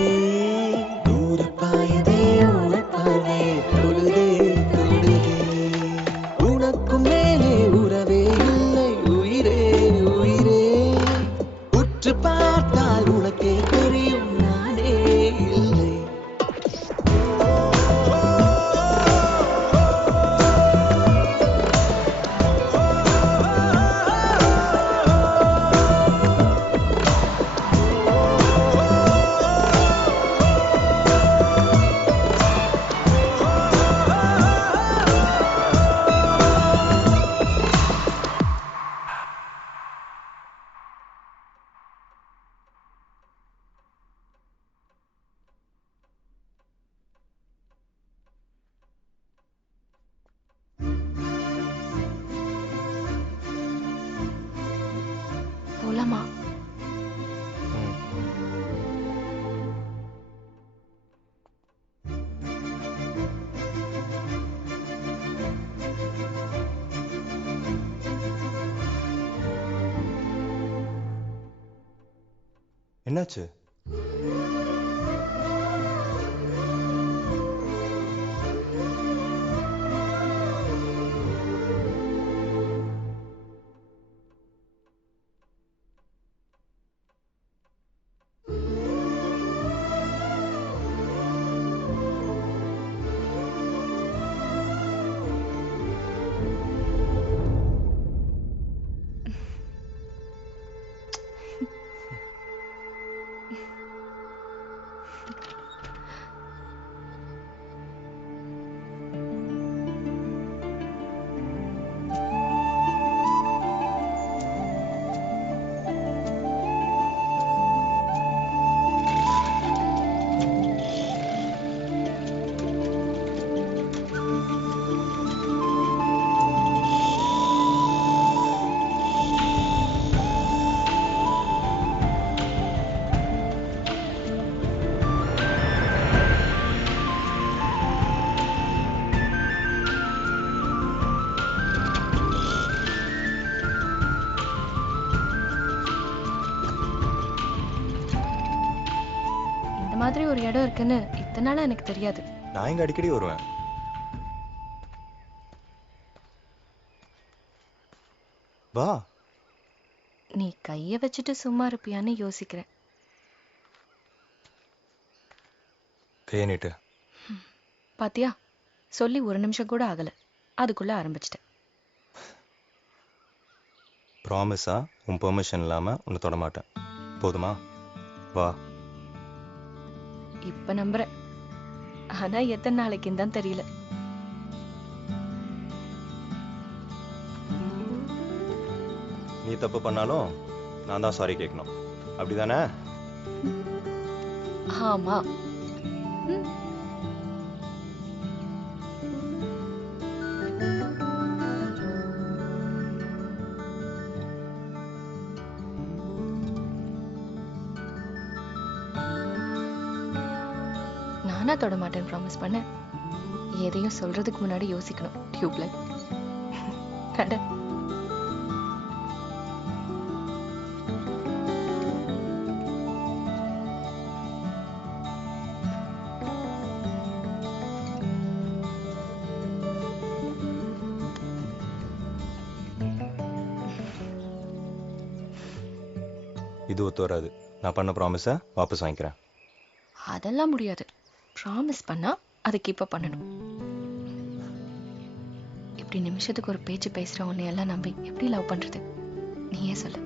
தூரப்பாயதே உங்கள் பார்வை தொடுதே தொடுதே உனக்கும் மேலே உறவே இல்லை உயிரே உயிரே உற்று பார்த்தால் உனக்கே தெரியும் நானே இல்லை போலாமா? என்னாச்சு? இந்த மாதிரி ஒரு இடம் இருக்குன்னு இத்தனை நாளா எனக்கு தெரியாது. நான் இங்க அடிக்கடி வருவேன். வா. நீ கைய வச்சுட்டு சும்மா இருப்பியான்னு யோசிக்கிறேன். கையை நீட்டு. பாத்தியா, சொல்லி ஒரு நிமிஷம் கூட ஆகல, அதுக்குள்ள ஆரம்பிச்சிட்டேன். ப்ராமிஸா உன் பெர்மிஷன் இல்லாம உன்னை தொட மாட்டேன். போதுமா? வா. இப்ப நம்புறேன், ஆனா எத்தனை நாளைக்குன்னு தான் தெரியல. நீ தப்பு பண்ணாலும் நான் தான் சாரி கேட்கணும், அப்படிதானே? ஆமா. நானா தொட மாட்டேன் ப்ராமிஸ் பண்ண. எதையும் சொல்றதுக்கு முன்னாடி யோசிக்கணும். டியூப்லைட் நட. இது ஒத்து வராது. நான் பண்ண ப்ராமிஸை வாபஸ் வாங்கிக்கிறேன். அதெல்லாம் முடியாது. ப்ராமிஸ் பண்ணா அதை கீப்பப் பண்ணணும். இப்படி நிமிஷத்துக்கு ஒரு பேச்சு பேசுற உன்னை எல்லாம் நம்பி எப்படி லவ் பண்றது? நீயே சொல்லு.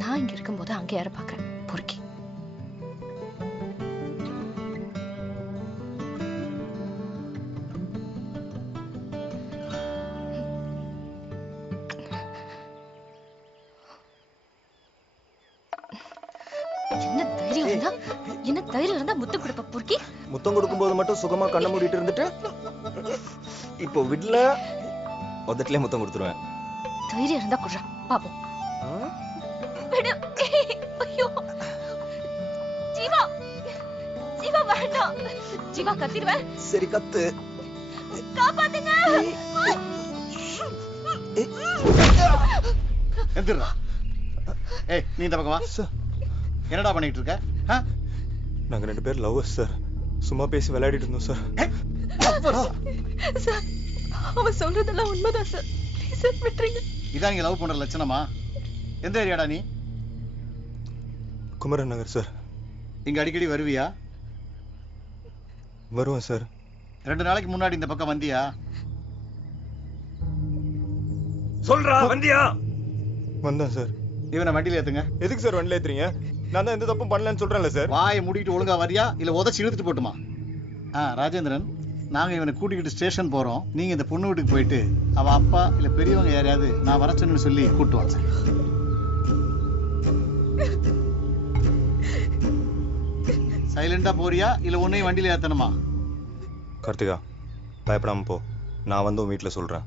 நான் இங்க இருக்கும்போது அங்க யார பாக்குறேன்? பொறுக்கி. என்ன தைரியம் இருந்தா முத்தம் கொடுப்ப பொறுக்கி? முத்தம் கொடுக்கும்போது மட்டும் சுகமா கண்ண மூடிட்டு இருந்துட்டு இப்போ விடல உதட்டிலே முத்தம் கொடுத்துருவேன். தைரியம் இருந்தா குடுறா பாப்போம். ஐயோ ஜீவா, ஜீவா வேண்டாம். ஜீவா கத்திடுவேன். சரி கத்து. காப்பாத்துங்க. எந்திரா. ஏய் நீ இந்த பக்கம் வா. என்னடா பண்ணிட்டு இருக்க? நாங்க 2 பேர் லவ்வர்ஸ் சார். சும்மா பேசி விளையாடிட்டு இருந்தோம் சார். சார் அவன் சொல்றதெல்லாம் உண்மைதான் சார். ப்ளீஸ் சார் விட்டுருங்க. இதான் நீங்க லவ் பண்ற லட்சணமா? எந்த ஏரியாடா நீ? குமரன் நகர் சார். இங்க அடிக்கடி வருவியா? வருவேன் சார். 2 நாளைக்கு முன்னாடி இந்த பக்கம் வந்தியா? சொல்றா வந்தியா? வந்தேன் சார். இவனை வண்டியில ஏத்துங்க. எதுக்கு சார் வண்டியில ஏத்துறீங்க? நான் தான் எந்த தப்பும் பண்ணலன்னு சொல்றேன்ல சார். வாயை மூடிட்டு ஒழுங்கா வரியா இல்ல உதச்சி இழுத்துட்டு போட்டுமா? ராஜேந்திரன், நாங்க இவனை கூட்டிக்கிட்டு ஸ்டேஷன் போறோம். நீங்க இந்த பொண்ணு வீட்டுக்கு போயிட்டு அவ அப்பா இல்ல பெரியவங்க யாரையாவது நான் வர சொன்னு சொல்லி கூட்டு வாங்க. சைலண்டா போறியா இல்ல உன்னையும் வண்டியில ஏத்தணுமா? கார்த்திகா பயப்படாம போ. நான் வந்து உன் வீட்டில் சொல்றேன்.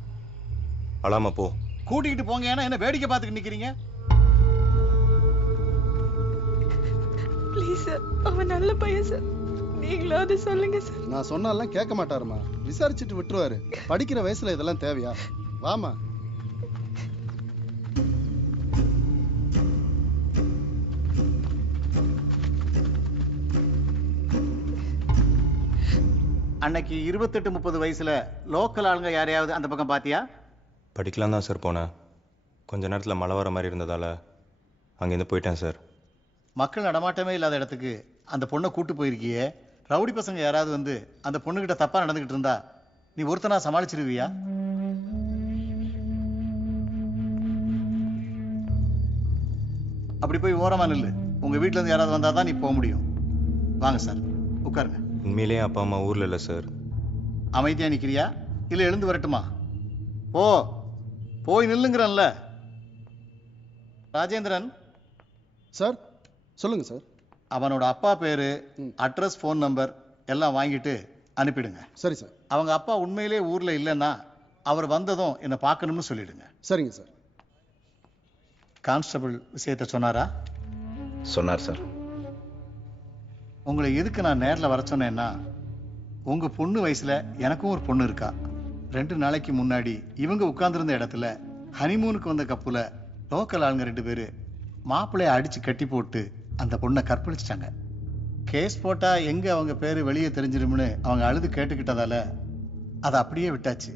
அழாம போ. கூட்டிக்கிட்டு போங்க. ஏன்னா என்ன வேடிக்கை பார்த்துட்டு நிக்கிறீங்க? ப்ளீஸ் சார், அவன் நல்ல பையன் சார். நீங்களும் அதை சொல்லுங்க சார். நான் சொன்னாலாம் கேட்க மாட்டாருமா. விசாரிச்சுட்டு விட்டுருவாரு. படிக்கிற வயசுல இதெல்லாம் தேவையா? வாமா. அன்னைக்கு 28-30 வயசுல லோக்கல் ஆளுங்க யாரையாவது அந்த பக்கம் பாத்தியா? படிக்கலாம் தான் சார் போனேன். கொஞ்ச நேரத்தில் மழை வர மாதிரி இருந்ததால அங்கேருந்து போயிட்டேன் சார். மக்கள் நடமாட்டமே இல்லாத இடத்துக்கு அந்த பொண்ணை கூட்டு போயிருக்கியே. ரவுடி பசங்க யாராவது வந்து அந்த பொண்ணுகிட்ட தப்பா நடந்துகிட்டு இருந்தா நீ ஒருத்தனா சமாளிச்சிருவியா? அப்படி போய் ஓரமா நில்லு. உங்க வீட்டுல இருந்து யாராவது வந்தாதான் நீ போக முடியும். வாங்க சார், உட்காருங்க. உண்மையிலேயே அப்பா அம்மா ஊரில் இல்லை சார். அமைதியா நிக்கிறியா இல்ல எழுந்து வரட்டுமா? போய் நில்லுங்கிறன்ல. ராஜேந்திரன் சார். சொல்லுங்க சார். அவனோட அப்பா பேரு, அட்ரஸ், ஃபோன் நம்பர் எல்லாம் வாங்கிட்டு அனுப்பிடுங்க. சரி சார். அவங்க அப்பா உண்மையிலே ஊர்ல இல்லைன்னா அவர் வந்ததும் என்னை பார்க்கணும்னு சொல்லிடுங்க. சரிங்க சார். கான்ஸ்டபிள் விஷயத்த சொன்னாரா? சொன்னார் சார். உங்களை எதுக்கு நான் நேரில் வர சொன்னேன்னா, உங்க பொண்ணு வயசுல எனக்கும் ஒரு பொண்ணு இருக்கா. 2 நாளைக்கு முன்னாடி இவங்க உட்கார்ந்துருந்த இடத்துல ஹனிமூனுக்கு வந்த கப்புல லோக்கல் ஆளுங்க 2 பேரு மாப்பிள்ளைய அடிச்சு கட்டி போட்டு அந்த பொண்ணை கற்பழிச்சிட்டாங்க. கேஸ் போட்டா எங்க அவங்க பேரு வெளியே தெரிஞ்சிரும்னு அவங்க அழுது கேட்டுக்கிட்டதால அதை அப்படியே விட்டாச்சு.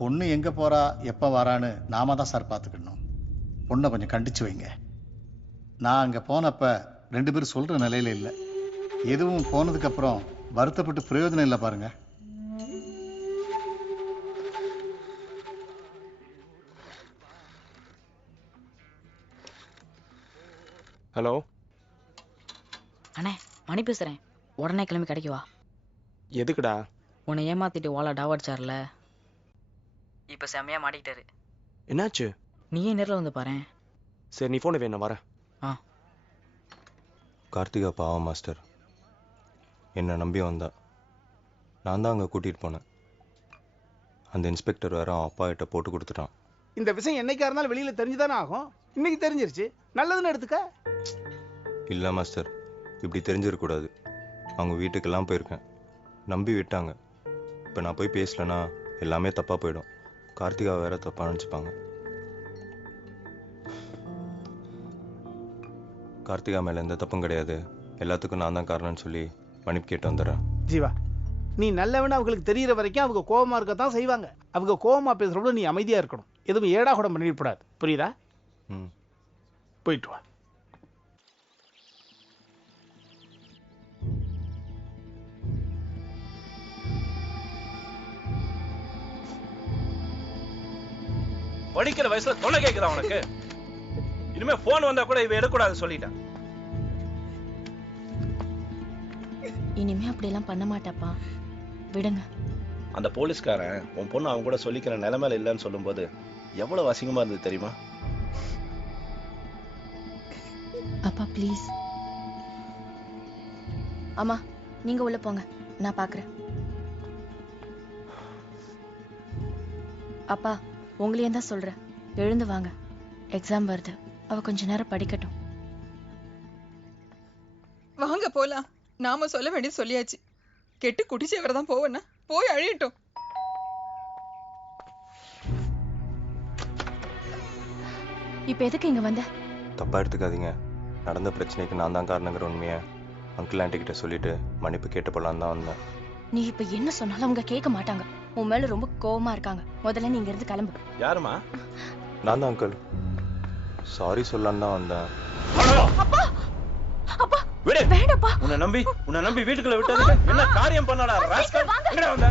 பொண்ணு எங்க போறா எப்ப வரான்னு நாம தான் சார் பார்த்துக்கணும். பொண்ணை கொஞ்சம் கண்டிச்சு வைங்க. நான் அங்க போனப்ப 2 பேரும் சொல்ற நிலையில இல்லை. எதுவும் போனதுக்கு அப்புறம் வருத்தப்பட்டு பிரயோஜனம் இல்லை பாருங்க. ஹலோ அண்ணே, மணி பேசுறேன். உடனே கிளம்பி கடைக்கு வா. எதுக்குடா? உன்னை ஏமாத்திட்டு ஓலா டாவடிச்சார்ல, இப்போ செம்மையா மாட்டிக்கிட்டாரு. என்னாச்சு? நீயே நேரில் வந்து பாரு. சரி நீ ஃபோனை வேணும், வரேன். கார்த்திகா பாவம் மாஸ்டர். என்னை நம்பி வந்தா. நான் தான் அங்கே கூட்டிகிட்டு போனேன். அந்த இன்ஸ்பெக்டர் வேற அவன் அப்பா கிட்ட போட்டு கொடுத்துட்டான். இந்த விஷயம் என்னைக்கா இருந்தாலும் வெளியில தெரிஞ்சுதானே ஆகும். இன்னைக்கு தெரிஞ்சிருச்சு, நல்லதுன்னு எடுத்துக்க. இல்லை மாஸ்டர், இப்படி தெரிஞ்சிடக்கூடாது. அவங்க வீட்டுக்கெல்லாம் போயிருக்கேன். நம்பி விட்டாங்க. இப்போ நான் போய் பேசலன்னா எல்லாமே தப்பாக போயிடும். கார்த்திகா வேற தப்பாக நினச்சிப்பாங்க. கார்த்திகா மேலே எந்த தப்பும் கிடையாது. எல்லாத்துக்கும் நான் தான் காரணம்னு சொல்லி மன்னிப்பு கேட்டு வந்துடுறேன். ஜீவா, நீ நல்லவன்னு அவங்களுக்கு தெரியற வரைக்கும் அவங்க கோபமா இருக்கத்தான் செய்வாங்க. அவங்க கோபமா பேசுறப்ப நீ அமைதியா இருக்கணும். எதுவும் ஏடா கூட பண்ணிடக்கூடாது. புரியுதா? போயிட்டு வா. படிக்கிற வயசுல தொலை கேக்குதா உனக்கு? இனிமே போன் வந்தா கூட இவ எடுக்கூடாது சொல்லிட்டான். இனிமே அப்படியெல்லாம் பண்ண மாட்டாப்பா, விடுங்க. அந்த போலீஸ்காரன் உன் பொண்ணு அவங்க கூட சொல்லிக்கிற நிலைமையில இல்லைன்னு சொல்லும்போது எவ்வளவு அசிங்கமா இருந்தது தெரியுமா? அப்பா ப்ளீஸ். அம்மா நீங்க உள்ள போங்க, நான் பாக்குறேன். அப்பா உங்களையும் தான் சொல்றேன், எழுந்து வாங்க. எக்ஸாம் வருது, அவ கொஞ்ச நேரம் படிக்கட்டும். வாங்க போலாம். நாம சொல்ல வேண்டியது சொல்லியாச்சு. கெட்டு குடிச்சவரை தான் போவேன்னா போய் அழியட்டும். இப்ப எதுக்கு இங்க வந்த? தப்பா எடுத்துக்காதீங்க. நடந்த பிரச்சனைக்கு நான் தான் காரணங்கிற உண்மையை அங்கிள் ஆண்டி கிட்ட சொல்லிட்டு மன்னிப்பு கேட்டு போலான்னு தான் வந்தேன். நீ இப்ப என்ன சொன்னாலும் அவங்க கேட்க மாட்டாங்க. உன் மேல ரொம்ப கோவமா இருக்காங்க. முதல்ல நீ இங்க இருந்து கிளம்பு. யாருமா? நான் தான் அங்கிள். சாரி சொல்லலான்னு தான் வந்தேன். அப்பா அப்பா விடு. வேண்டாப்பா. உன்னை நம்பி வீட்டுக்குள்ள விட்டதுக்கு என்ன காரியம் பண்ணடா ராஸ்கல்? எங்கடா வந்த?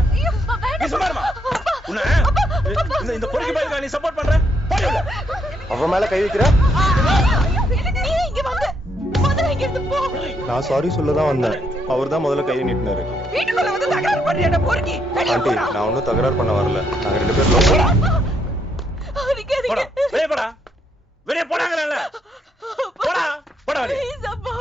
நீ சும்மா இருமா. உன்னை இந்த பொறுக்கி பையனுக்கு நீ சப்போர்ட் பண்ற? போடி உள்ள. அவ மேல கை வைக்கிற? நீ இங்க வந்து முதல்ல இங்க இருந்து போ. நான் சாரி சொல்ல தான் வந்தேன். அவர் தான் முதல்ல கையை நீட்டினாரு. வீட்டுக்குள்ள வந்து தகராறு பண்றியடா பொறுக்கி. ஆண்டி நான் ஒன்னும் தகராறு பண்ண வரல. நாங்க 2 பேரும் போடா. வெளிய போடா. வெளிய போடாங்கறல்ல. போடா. போடா வெளிய. ப்ளீஸ் அப்பா.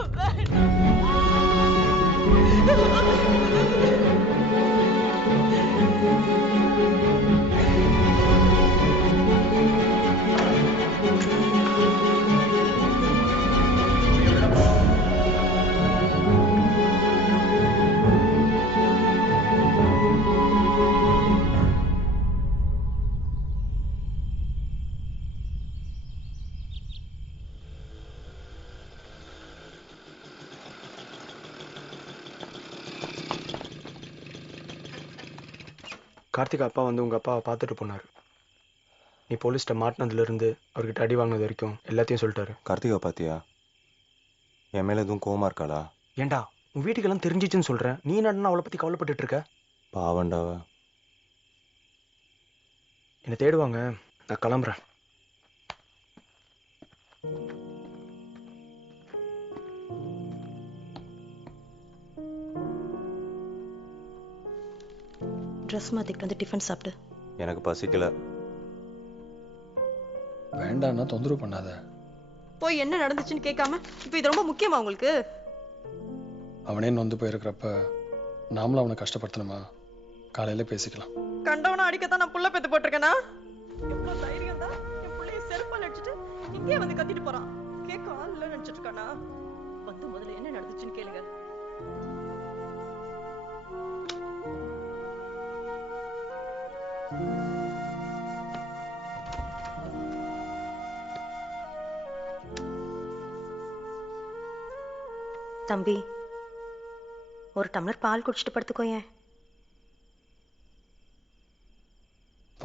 கார்த்திக் அப்பா வந்து உங்கள் அப்பாவை பார்த்துட்டு போனார். நீ போலீஸ்கிட்ட மாட்டினதுலேருந்து அவர்கிட்ட அடி வாங்கினது வரைக்கும் எல்லாத்தையும் சொல்லிட்டாரு. கார்த்திகா பாத்தியா? என் மேல எதுவும் கோவமா இருக்காளா? ஏண்டா உன் வீட்டுக்கெல்லாம் தெரிஞ்சிச்சுன்னு சொல்கிறேன், நீ நடனா அவளை பற்றி கவலைப்பட்டுட்டு இருக்க? பாவண்டாவ. என்னை தேடுவாங்க, நான் கிளம்புறேன். ட்ரெஸ் மாத்திட்டு வந்து டிஃபன் சாப்பிடு. எனக்கு பசிக்கல. வேண்டாம்னா தொந்தரவு பண்ணாத. போய் என்ன நடந்துச்சுன்னு கேட்காம இப்போ இது ரொம்ப முக்கியமா உங்களுக்கு? அவனே நொந்து போயிருக்கிறப்ப நாமளும் அவனை கஷ்டப்படுத்தணுமா? காலையில பேசிக்கலாம். கண்டவனா அடிக்கத்தான் நான் புள்ள பெத்து போட்டிருக்கேனா? எவ்வளவு தைரியம் தான் என் புள்ளைய செருப்பால் அடிச்சுட்டு இங்கே வந்து கத்திட்டு போறான். கேட்க ஆள் இல்ல நினைச்சிட்டு இருக்கானா? வந்து முதல்ல என்ன நடந்துச்சுன்னு கேளுங்க. தம்பி, ஒரு டம்ளர் பால் குடிச்சிட்டு படுத்துக்கோயேன்.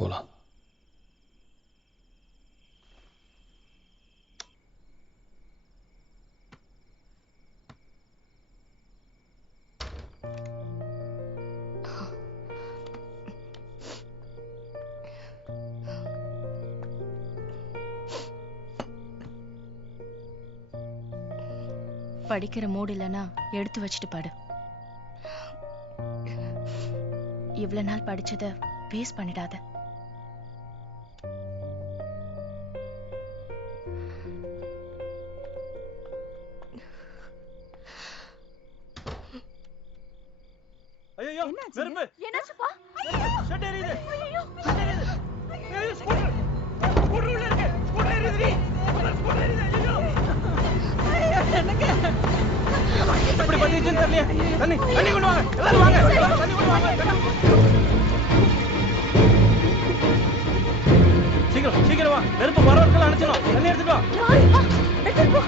போலாம். படிக்கிற மூடு இல்லைன்னா எடுத்து வச்சுட்டு படு. இவ்வளவு நாள் படிச்சத வேஸ்ட் பண்ணிடாத. ஐயோ நெருப்பு. என்னாச்சுப்பா? ஷட் எரியுது. ஷட் எரியுது. ஏய் ஸ்கூட்டர். ஸ்கூட்டர் உள்ள இருக்கு. ஸ்கூட்டர் எரியுது. ஸ்கூட்டர் எரியுது. ஐயோ. எனக்கு எப்படி பண்ணிச்சுன்னு தெரியல. தண்ணி கொண்டு வாங்க. எல்லாரும் வாங்க. தண்ணி கொண்டு வாங்க. சீக்கிரம் வா. நெருப்பு வரவர்கள் அணைச்சிடும். தண்ணி எடுத்துட்டு வா. எடுத்துட்டு போ.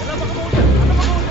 எல்லா பக்கமும் ஓடு. அந்த பக்கம் ஓடு.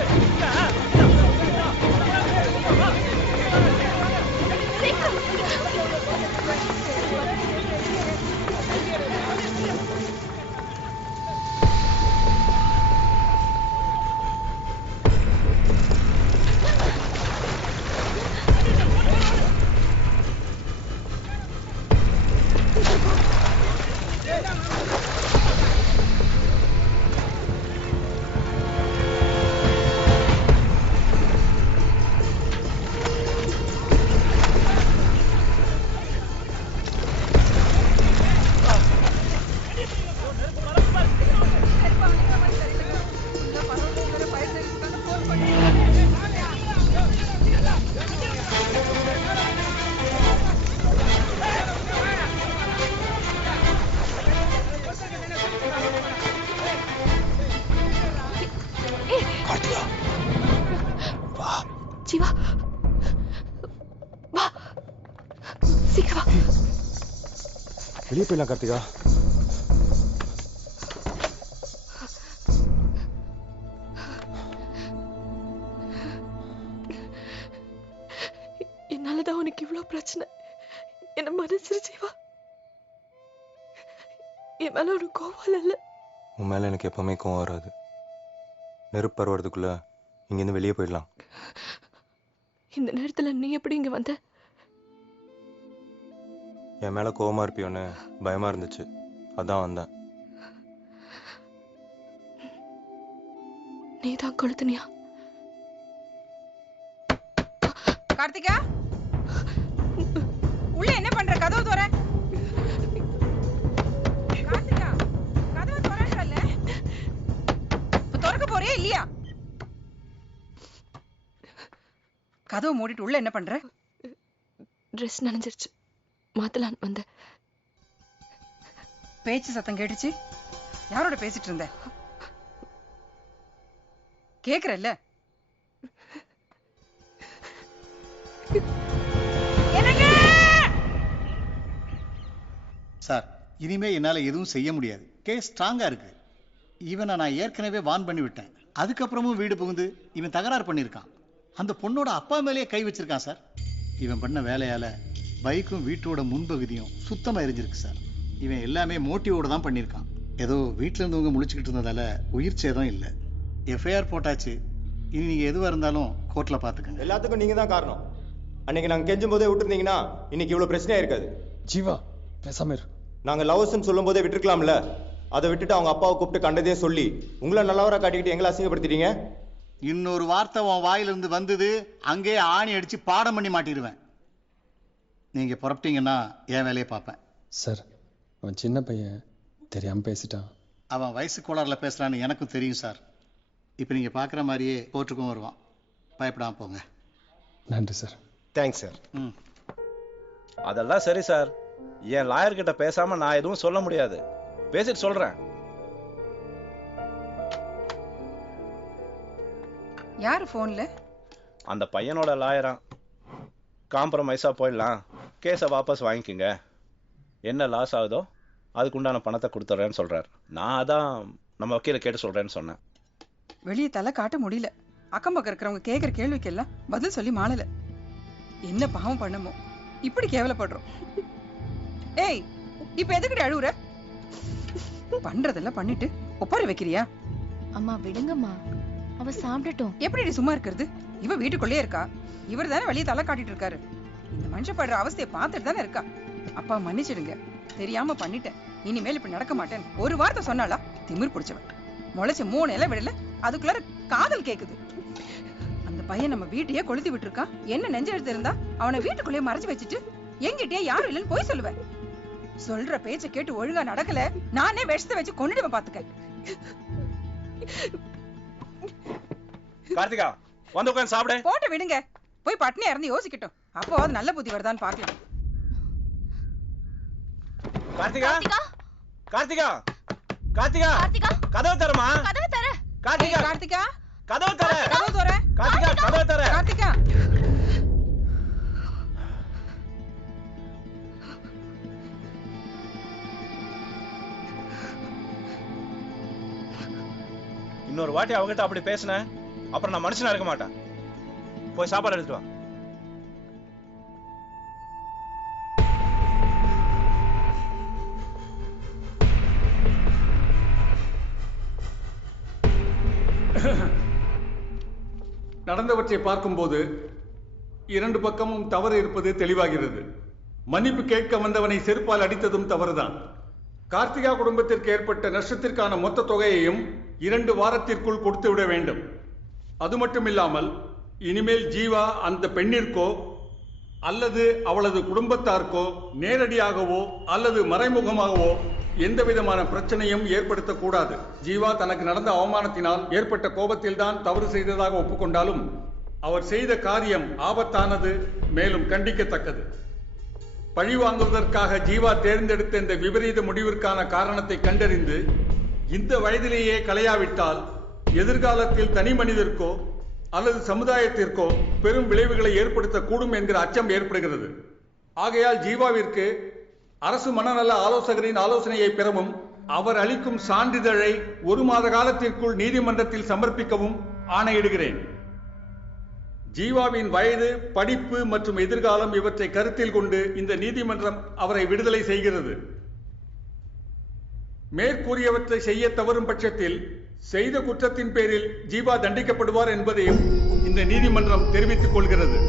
வெளியே போயிடலாம் கார்த்திகா. என்னாலதான் உனக்கு இவ்வளவு பிரச்சனை. என்ன மனசிரு ஜீவா. என் மேல ஒரு கோவம் இல்ல. உன் மேல எனக்கு எப்பவுமே கோவம் வராது. நெருப்பு பரவறதுக்குள்ள இங்கேருந்து வெளியே போயிடலாம். இந்த நேரத்துல நீ எப்படி இங்க வந்த? என் மேல கோவமா இருப்பியோன்னு பயமா இருந்துச்சு, அதான் வந்தேன். நீதான் கொளுத்துனியா? கார்த்திகா, உள்ள என்ன பண்ற? கதவு தோற. கார்த்திகா, கதவு தோறன்றல்ல. திறக்க போறியா இல்லையா? கதவு மூடிட்டு உள்ள என்ன பண்ற? ட்ரெஸ் நனைஞ்சிருச்சு, மாத்தலான்னு வந்த. பேச்சு சத்தம் கேட்டுச்சு. யாரோட பேசிட்டு இருந்த? கேக்குறல்ல? சார், இனிமே என்னால எதுவும் செய்ய முடியாது. கேஸ் ஸ்ட்ராங்கா இருக்கு. இவனை நான் ஏற்கனவே வான் பண்ணி விட்டேன். அதுக்கப்புறமும் வீடு புகுந்து இவன் தகராறு பண்ணியிருக்கான். அந்த பொண்ணோட அப்பா மேலேயே கை வச்சிருக்கான் சார். இவன் பண்ண வேலையால பைக்கும் வீட்டோட முன்பகுதியும் சுத்தமா எரிஞ்சிருக்கு சார். இவன் எல்லாமே மோட்டிவோட தான் பண்ணியிருக்கான். ஏதோ வீட்டில் இருந்தவங்க முழிச்சுக்கிட்டு இருந்ததால உயிர் சேதம் இல்லை. எஃப்ஐஆர் போட்டாச்சு. இனி நீங்க எதுவாக இருந்தாலும் கோர்ட்ல பார்த்துக்கங்க. எல்லாத்துக்கும் நீங்க தான் காரணம். அன்னைக்கு நாங்கள் கெஞ்சும் போதே விட்டுருந்தீங்கன்னா இன்னைக்கு இவ்வளோ பிரச்சனையா இருக்காது. ஜீவா பேசாம இரு. நாங்கள் லவ்ஸ்ன்னு சொல்லும் போதே விட்டுருக்கலாம்ல. அதை விட்டுட்டு அவங்க அப்பாவை கூப்பிட்டு கண்டதே சொல்லி உங்களை நல்லவரா காட்டிக்கிட்டு எங்களை அசிங்கப்படுத்திட்டீங்க. இன்னொரு வார்த்தை உன் வாயிலிருந்து வந்தது, அங்கே ஆணி அடிச்சு பாடம் பண்ணி மாட்டிடுவேன். நீங்க புறப்பட்டீங்கன்னா என் வேலையை பார்ப்பேன். சார், அவன் சின்ன பையன், தெரியாம பேசிட்டான். அவன் வயசு கோளாறுல பேசுறான்னு எனக்கும் தெரியும் சார். இப்போ நீங்க பார்க்குற மாதிரியே கோர்ட்டுக்கும் வருவான். பயப்படாம போங்க. நன்றி சார். Thanks sir. அதெல்லாம் சரி சார். என் லாயர் கிட்ட பேசாம நான் எதுவும் சொல்ல முடியாது. பேசிட்டு சொல்றேன். யாரு போன்ல? அந்த பையனோட லாயரா. காம்ப்ரமைஸா போயிடலாம், கேஸை வாபஸ் வாங்கிக்கோங்க, என்ன லாஸ் ஆகுதோ அதுக்குண்டான பணத்தை கொடுத்துட்றேன்னு சொல்றாரு. நான் அதான் நம்ம வக்கீல கேட்டு சொல்றேன்னு சொன்னேன். வெளியே தலை காட்ட முடியல. அக்கம் பக்கம் இருக்கிறவங்க கேட்குற கேள்விக்கெல்லாம் பதில் சொல்லி மாளல. என்ன பாவம் பண்ணமோ இப்படி கேவலப்படுறோம். ஏய், இப்ப எதுக்குடி அழுவுற? பண்றதெல்லாம் பண்ணிட்டு ஒப்பாரி வைக்கிறியா? அம்மா விடுங்கம்மா, அவ சாப்பிடட்டும். எப்படி சும்மா இருக்கிறது? இவ வீட்டுக்குள்ளே இருக்கா, இவர் தானே வெளியே தலை காட்டிட்டு இருக்காரு. இந்த மனுஷன் படுற அவஸ்தையை பார்த்துட்டு தானே இருக்கா. அப்பா மன்னிச்சிடுங்க, தெரியாம பண்ணிட்டேன், இனிமேல் இப்படி நடக்க மாட்டேன் ஒரு வார்த்தை சொன்னாலா? திமிர் பிடிச்சவன். முளைச்ச 3 இலை விடல, அதுக்குள்ளார காதல் கேக்குது. அந்த பையன் நம்ம வீட்டையே கொளுத்தி விட்டுருக்கான். என்ன நெஞ்சு எடுத்து இருந்தா அவனை வீட்டுக்குள்ளேயே மறைச்சு வச்சுட்டு எங்கிட்டயே யாரும் இல்லைன்னு போய் சொல்லுவேன். சொல்ற பேச்ச கேட்டு ஒழுங்கா நடக்கல, நானே விஷத்தை வச்சு கொன்னுடுவேன் பாத்துக்க. கார்த்திகா, வந்து உட்கார்ந்து சாப்பிடு. போட்டு விடுங்க, போய் பட்னியா இருந்து யோசிக்கட்டும். அப்போ அது நல்ல புத்தி வருதான்னு பாக்கலாம். கார்த்திகா, கார்த்திகா, கார்த்திகா, கதவு தரமா? கதவு தர. கார்த்திகா, கார்த்திகா, கதவு தர. கதவு தர. கார்த்திகா, கதவு தர. கார்த்திகா. இன்னொரு வாட்டி அவகிட்ட அப்படி பேசினேன், அப்புறம் நான் மனுஷனா இருக்க மாட்டேன். போய் சாப்பாடு எடுத்துட்டு வா. நடந்தவற்றை பார்க்கும்போது 2 பக்கமும் தவறு இருப்பது தெளிவாகிறது. மன்னிப்பு கேட்க வந்தவனை செருப்பால் அடித்ததும் தவறுதான். கார்த்திகா குடும்பத்திற்கு ஏற்பட்ட நஷ்டத்திற்கான மொத்த தொகையையும் 2 வாரத்திற்குள் கொடுத்து விட வேண்டும். அது மட்டுமில்லாமல் இனிமேல் ஜீவா அந்த பெண்ணிற்கோ அல்லது அவளது குடும்பத்தார்க்கோ நேரடியாகவோ அல்லது மறைமுகமாகவோ எந்த விதமான பிரச்சனையும் ஏற்படுத்தக்கூடாது. ஜீவா தனக்கு நடந்த அவமானத்தினால் ஏற்பட்ட கோபத்தில் தான் தவறு செய்ததாக ஒப்புக்கொண்டாலும் அவர் செய்த காரியம் ஆபத்தானது, மேலும் கண்டிக்கத்தக்கது. பழி வாங்குவதற்காக ஜீவா தேர்ந்தெடுத்த இந்த விபரீத முடிவிற்கான காரணத்தை கண்டறிந்து இந்த வயதிலேயே களையாவிட்டால் எதிர்காலத்தில் தனி மனிதர்க்கோ அல்லது சமுதாயத்திற்கோ பெரும் விளைவுகளை ஏற்படுத்தக்கூடும் என்கிற அச்சம் ஏற்படுகிறது. ஆகையால் ஜீவாவிற்கு அரசு மனநல ஆலோசகரின் ஆலோசனையை பெறவும் அவர் அளிக்கும் சான்றிதழை 1 மாத காலத்திற்குள் நீதிமன்றத்தில் சமர்ப்பிக்கவும் ஆணையிடுகிறேன். ஜீவாவின் வயது, படிப்பு மற்றும் எதிர்காலம் இவற்றை கருத்தில் கொண்டு இந்த நீதிமன்றம் அவரை விடுதலை செய்கிறது. மேற்கூறியவற்றை செய்ய தவறும் பட்சத்தில் செய்த குற்றத்தின் பேரில் ஜீவா தண்டிக்கப்படுவார் என்பதையும் இந்த நீதிமன்றம் தெரிவித்துக் கொள்கிறது.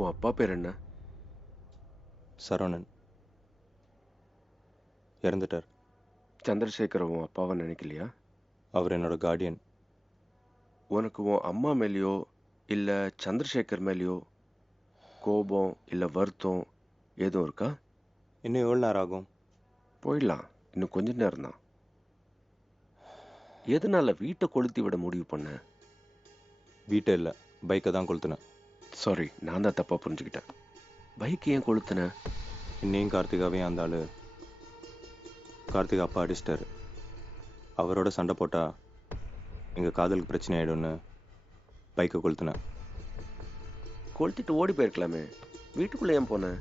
உன் அப்பா பேர் என்ன? சரவணன். இறந்துட்டார். சந்திரசேகர் உன் அப்பாவை நினைக்கலையா? அவர் என்னோட கார்டியன். உனக்கு உன் அம்மா மேலேயோ இல்லை சந்திரசேகர் மேலேயோ கோபம் இல்லை வருத்தம் எதுவும் இருக்கா? இன்னும் எவ்வளோ நேரம் ஆகும்? போயிடலாம், இன்னும் கொஞ்ச நேரம் தான். எதனால வீட்டை கொளுத்தி விட முடிவு பண்ண? வீட்டை இல்லை, பைக்கை தான் கொளுத்துனேன். சாரி, நான் தான் தப்பாக புரிஞ்சுக்கிட்டேன். பைக் ஏன் கொளுத்துன? இன்னையும் கார்த்திகாவையும் அந்த ஆள் கார்த்திகா அப்பா அடிச்சிட்டாரு. அவரோட சண்டை போட்டால் எங்கள் காதலுக்கு பிரச்சனை ஆகிடும்னு பைக்கை கொளுத்துனேன். கொளுத்திட்டு ஓடி போயிருக்கலாமே, வீட்டுக்குள்ளே ஏன் போனேன்?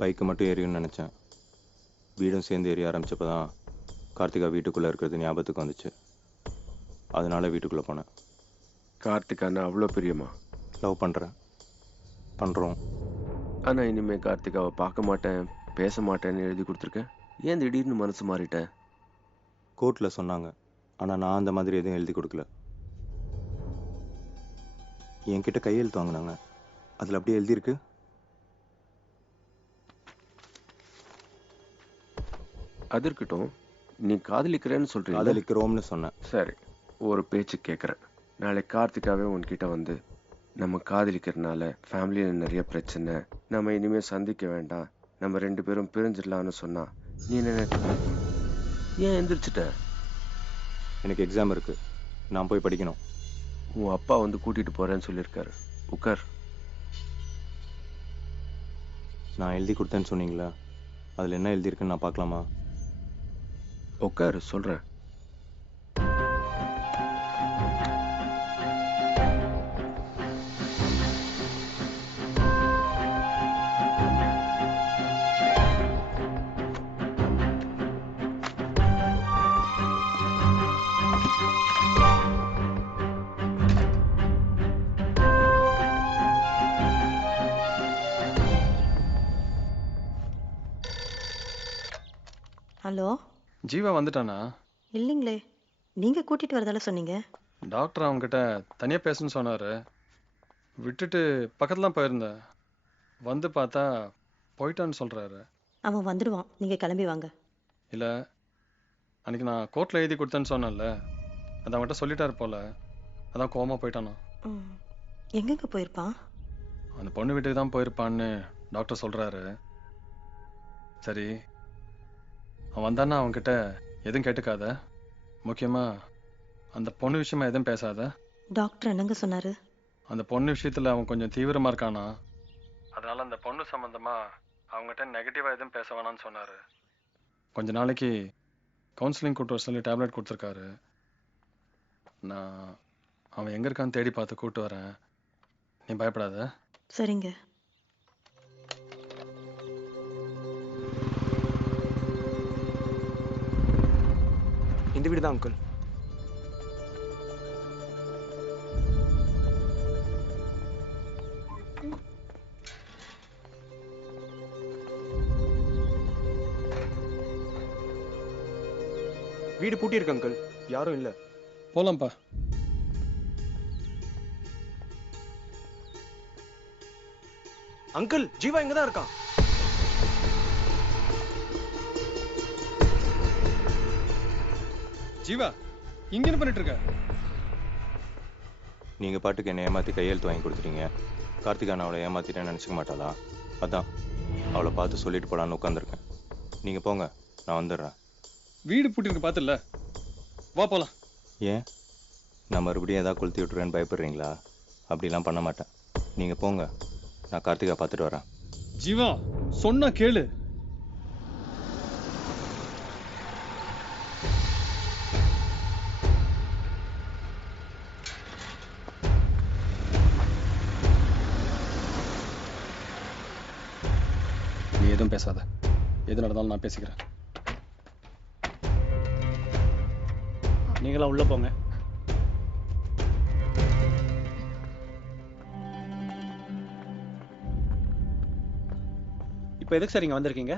பைக்கு மட்டும் எரியும்னு நினச்சேன். வீடும் சேர்ந்து எரிய ஆரம்பிச்சப்போ தான் கார்த்திகா வீட்டுக்குள்ளே இருக்கிறது ஞாபகத்துக்கு வந்துச்சு. அதனால வீட்டுக்குள்ளே போனேன். கார்த்திகான்னா அவ்வளோ பிரியமா? லவ் பண்ணுறோம். ஆனால் இனிமேல் கார்த்திகாவை பார்க்க மாட்டேன், பேச மாட்டேன்னு எழுதி கொடுத்துருக்கேன். ஏன் திடீர்னு மனசு மாறிட்டேன்? கோர்ட்டில் சொன்னாங்க, ஆனால் நான் அந்த மாதிரி எதுவும் எழுதி கொடுக்கல. என்கிட்ட கையெழுத்து வாங்கினாங்க, அதில் அப்படியே எழுதியிருக்கு. அது இருக்கட்டும், நீ காதலிக்கிறேன்னு சொல்றீங்க. காதலிக்கிறோம்னு சொன்னேன். சரி, ஒரு பேச்சு கேட்குறேன். நாளைக்கு கார்த்திகாவே உன்கிட்ட வந்து நம்ம காதலிக்கிறதுனால ஃபேமிலியில் நிறைய பிரச்சனை, நம்ம இனிமேல் சந்திக்க வேண்டாம், நம்ம 2 பேரும் பிரிஞ்சிடலான்னு சொன்னா நீ என்ன நினைப்ப? ஏன் எந்திரிச்சிட்ட? எனக்கு எக்ஸாம் இருக்கு, நான் போய் படிக்கணும். உன் அப்பா வந்து கூட்டிட்டு போறேன்னு சொல்லியிருக்காரு. உட்கார். நான் எழுதி கொடுத்தேன்னு சொன்னீங்களா, அதில் என்ன எழுதியிருக்குன்னு நான் பார்க்கலாமா? உட்கார், சொல்றேன். ஹலோ, ஜீவா வந்துட்டானா? இல்லைங்களே, நீங்க கூட்டிட்டு வரதால சொன்னீங்க. டாக்டர் அவங்ககிட்ட தனியாக பேசணும்னு சொன்னார். விட்டுட்டு பக்கத்துலாம் போயிருந்தேன். வந்து பார்த்தா போயிட்டான்னு சொல்கிறாரு. அவன் வந்துடுவான், நீங்க கிளம்பி வாங்க. இல்லை, அன்றைக்கி நான் கோர்ட்டில் எழுதி கொடுத்தேன்னு சொன்னேன்ல, அது அவங்ககிட்ட சொல்லிட்டாரு போல, அதான் கோவமா போயிட்டானா. எங்கெங்க போயிருப்பான்? அந்த பொண்ணு வீட்டுக்கு தான் போயிருப்பான்னு டாக்டர் சொல்கிறாரு. சரி, அவன் வந்தான்னா அவன்கிட்ட எதுவும் கேட்டுக்காத, முக்கியமாக அந்த பொண்ணு விஷயமா எதுவும் பேசாத. டாக்டர் என்னங்க சொன்னாரு? அந்த பொண்ணு விஷயத்தில் அவன் கொஞ்சம் தீவிரமாக இருக்கானா, அதனால அந்த பொண்ணு சம்மந்தமாக அவங்ககிட்ட நெகட்டிவாக எதுவும் பேச வேணான்னு சொன்னார். கொஞ்ச நாளைக்கு கவுன்சிலிங் கூட்டு வர சொல்லி டேப்லெட் கொடுத்துருக்காரு. நான் அவன் எங்கே இருக்கான்னு தேடி பார்த்து கூப்பிட்டு வரேன், நீ பயப்படாத. சரிங்க. இந்த வீடு தான் அங்கிள். வீடு பூட்டி இருக்கு அங்கிள், யாரும் இல்லை. போலாம்ப்பா. அங்கிள், ஜீவா இங்க தான் இருக்கான். ஜீவா, இங்க என்ன பண்ணிட்டு இருக்க? நீங்கள் பாட்டுக்கு என்னை ஏமாற்றி கையெழுத்து வாங்கி கொடுத்துட்டீங்க. கார்த்திகா நான் அவளை ஏமாற்றிட்டேன்னு நினச்சிக்க மாட்டாளா? அதான் அவளை பார்த்து சொல்லிட்டு போலான்னு உட்காந்துருக்கேன். நீங்கள் போங்க, நான் வந்துடுறேன். வீடு பூட்டி இருக்கு பார்த்துல, வா போலாம். ஏன், நான் மறுபடியும் ஏதாவது கொளுத்தி விட்டுருவேன்னு பயப்படுறீங்களா? அப்படிலாம் பண்ண மாட்டேன். நீங்கள் போங்க, நான் கார்த்திகா பார்த்துட்டு வரேன். ஜீவா, சொன்னா கேளு. நீ எதுவும் பேசாத, எது நடந்தாலும் நான் பேசிக்கிறேன். நீங்களாம் உள்ள போங்க. இப்போ எதுக்கு சார் இங்கே வந்திருக்கீங்க?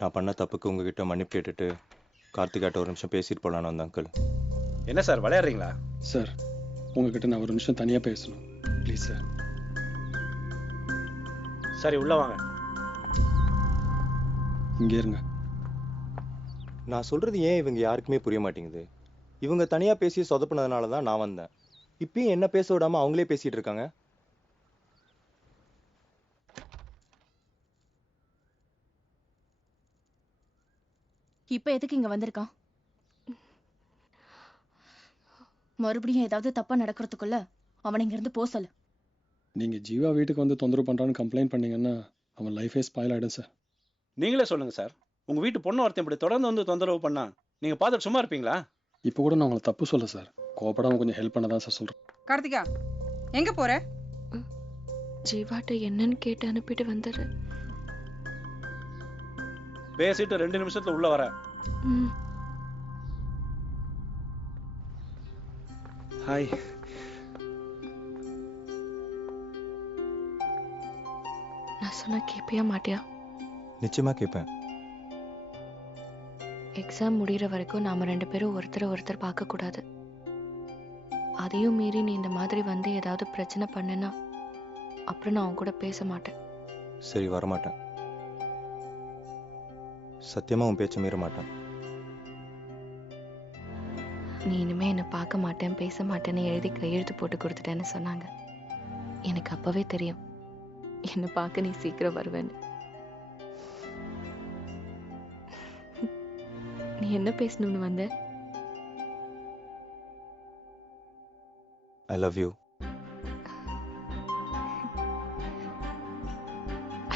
நான் பண்ண தப்புக்கு உங்ககிட்ட மன்னிப்பு கேட்டுட்டு கார்த்திகாட்ட ஒரு நிமிஷம் பேசிட்டு போலான்னு வந்தேன் அங்கிள். என்ன சார் விளையாடுறீங்களா? சார், உங்ககிட்ட நான் ஒரு நிமிஷம் தனியாக பேசணும், ப்ளீஸ் சார். சரி, உள்ள வாங்க. இங்கே இருங்க. நான் சொல்றது ஏன் இவங்க யாருக்குமே புரிய மாட்டேங்குது? இவங்க தனியாக பேசி சொதப்புனதுனால தான் நான் வந்தேன். இப்பயும் என்ன பேச விடாம அவங்களே பேசிட்டு இருக்காங்க. இப்ப எதுக்கு இங்க வந்திருக்கான்? மறுபடியும் ஏதாவது தப்பா நடக்கிறதுக்குள்ள அவனை இங்க இருந்து போ சொல்லு. நீங்க ஜீவா வீட்டுக்கு வந்து தொந்தரவு பண்றான்னு கம்ப்ளைண்ட் பண்ணீங்கன்னா அவன் லைஃபே ஸ்பாயில் ஆயிடும் சார். நீங்களே சொல்லுங்க சார், உங்க வீட்டு பொண்ணு ஒருத்தன் இப்படி தொடர்ந்து வந்து தொந்தரவு பண்ணா நீங்க பார்த்துட்டு சும்மா இருப்பீங்களா? இப்போ கூட நான் உங்களை தப்பு சொல்ல சார். கோபப்படாம கொஞ்சம் ஹெல்ப் பண்ண தான் சார் சொல்கிறேன். கார்த்திகா எங்க போற? ஜீவாட்ட என்னன்னு கேட்டு அனுப்பிட்டு வந்துடுறேன். பேசிட்டு 2 நிமிஷத்துல உள்ள வரேன். ஹாய். நான் சொன்னா கேட்பியா மாட்டியா? நிச்சயமா கேட்பேன். எக்ஸாம் முடிகிற வரைக்கும் நாம 2 பேரும் ஒருத்தர் பார்க்க கூடாது. அதையும் மீறி நீ இந்த மாதிரி வந்து ஏதாவது பிரச்சனை பண்ணுனா அப்புறம் நான் அவன் கூட பேச மாட்டேன். சரி, வரமாட்டேன். சத்தியமா உன் பேச்ச மீற மாட்டேன். நீ இனிமே என்னை பார்க்க மாட்டேன் பேச மாட்டேன்னு எழுதி கையெழுத்து போட்டு கொடுத்துட்டேன்னு சொன்னாங்க. எனக்கு அப்பவே தெரியும் என்னை பார்க்க நீ சீக்கிரம் வருவேன்னு. நீ என்ன பேசணும்னு வந்த? I love you.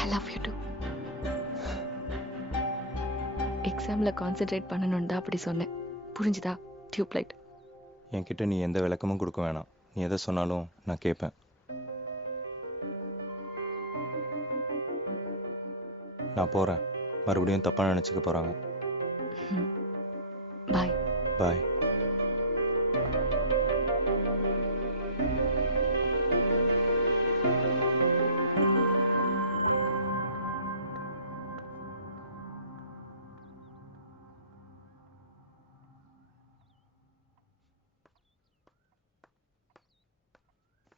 I love you too. எக்ஸாம்ல கான்சென்ட்ரேட் பண்ணணும்னு தான் அப்படி சொன்னேன். புரிஞ்சுதா? டியூப்லைட். என்கிட்ட நீ எந்த விளக்கமும் கொடுக்க வேணாம். நீ எதை சொன்னாலும் நான் கேட்பேன். நான் போறேன். மறுபடியும் தப்பா நினைச்சுக்க போறாங்க. பாய். பாய்.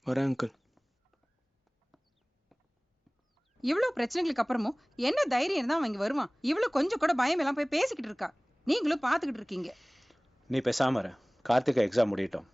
வரேன் அங்கிள். இவ்வளவு பிரச்சனைகளுக்கு அப்புறமும் என்ன தைரியம் தான் அவன் இங்க வருவான்? இவ்வளவு கொஞ்சம் கூட பயம் எல்லாம் போய் பேசிக்கிட்டு இருக்கா. நீங்களும் பாத்துக்கிட்டு இருக்கீங்க. நீ பேசாம இரு. கார்த்திகா எக்ஸாம் முடியட்டும்.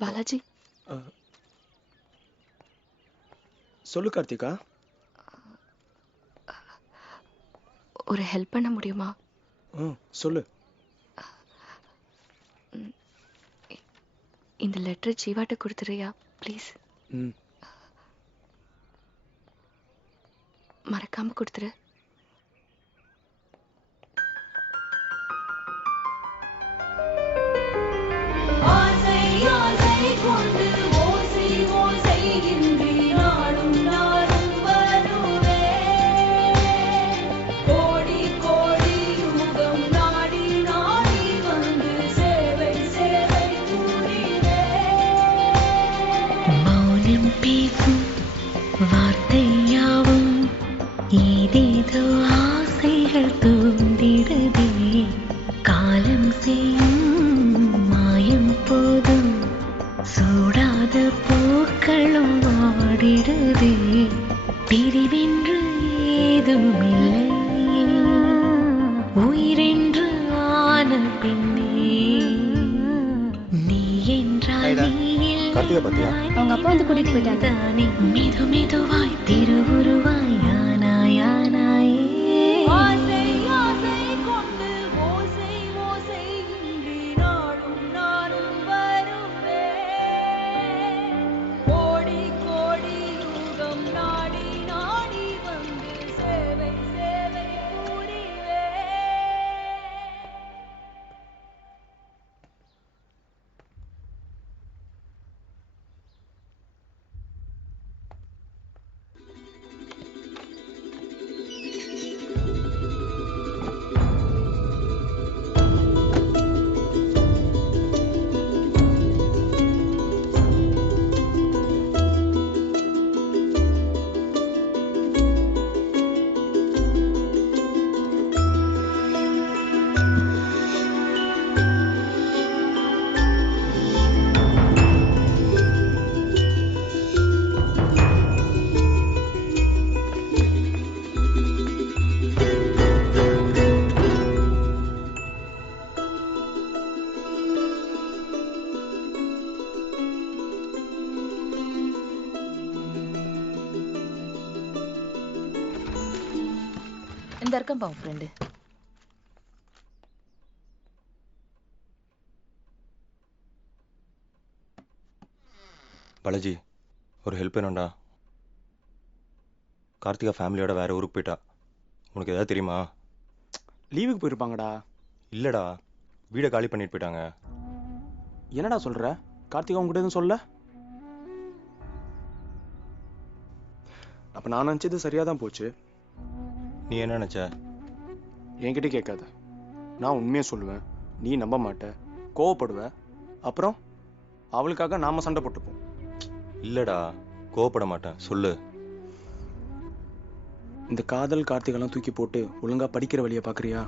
பாலாஜி சொல்லு கார்த்திகா. ஒரு ஹெல்ப் பண்ண முடியுமா? சொல்லு. இந்த லெட்டர் ஜீவாட்ட கொடுத்துறியா ப்ளீஸ்? மறக்காம கொடுத்துரு. வார்த்தையாவும் ஏதேதோ ஆசைகள் தூண்டிடுதே. காலம் செய்யும் மாயம் போதும் சூடாத பூக்களும் வாடிடுதே. பிரிவென்று ஏதும் இல்லை, உயிரென்று ஆன பின்னே நீ என்றால் கார்த்திகா பாத்தியா? அவங்க அப்பா வந்து கூட்டிட்டு போயிட்டாங்க. மெது மெதுவாய் திருவுருவாய் ஆனாய் ஆனாயே. இந்த இருக்கம்பா உன் ஃப்ரெண்டு. பாலாஜி ஒரு ஹெல்ப் வேணும்டா. கார்த்திகா ஃபேமிலியோட வேற ஊருக்கு போயிட்டா. உனக்கு ஏதாவது தெரியுமா? லீவுக்கு போயிருப்பாங்கடா. இல்லடா, வீடை காலி பண்ணிட்டு போயிட்டாங்க. என்னடா சொல்ற? கார்த்திகா உங்ககிட்ட எதுவும் சொல்ல? அப்ப நான் நினைச்சது சரியா தான் போச்சு. நீ என்ன நினைச்ச? என்கிட்ட கேட்காத. நான் உண்மையை சொல்லுவேன், நீ நம்ப மாட்ட, கோவப்படுவ. அப்புறம் அவளுக்காக நாம சண்டை போட்டுப்போம். இல்லடா, கோவப்பட மாட்டேன், சொல்லு. இந்த காதல் கார்த்திகெல்லாம் தூக்கி போட்டு ஒழுங்கா படிக்கிற வழியை பாக்குறியா?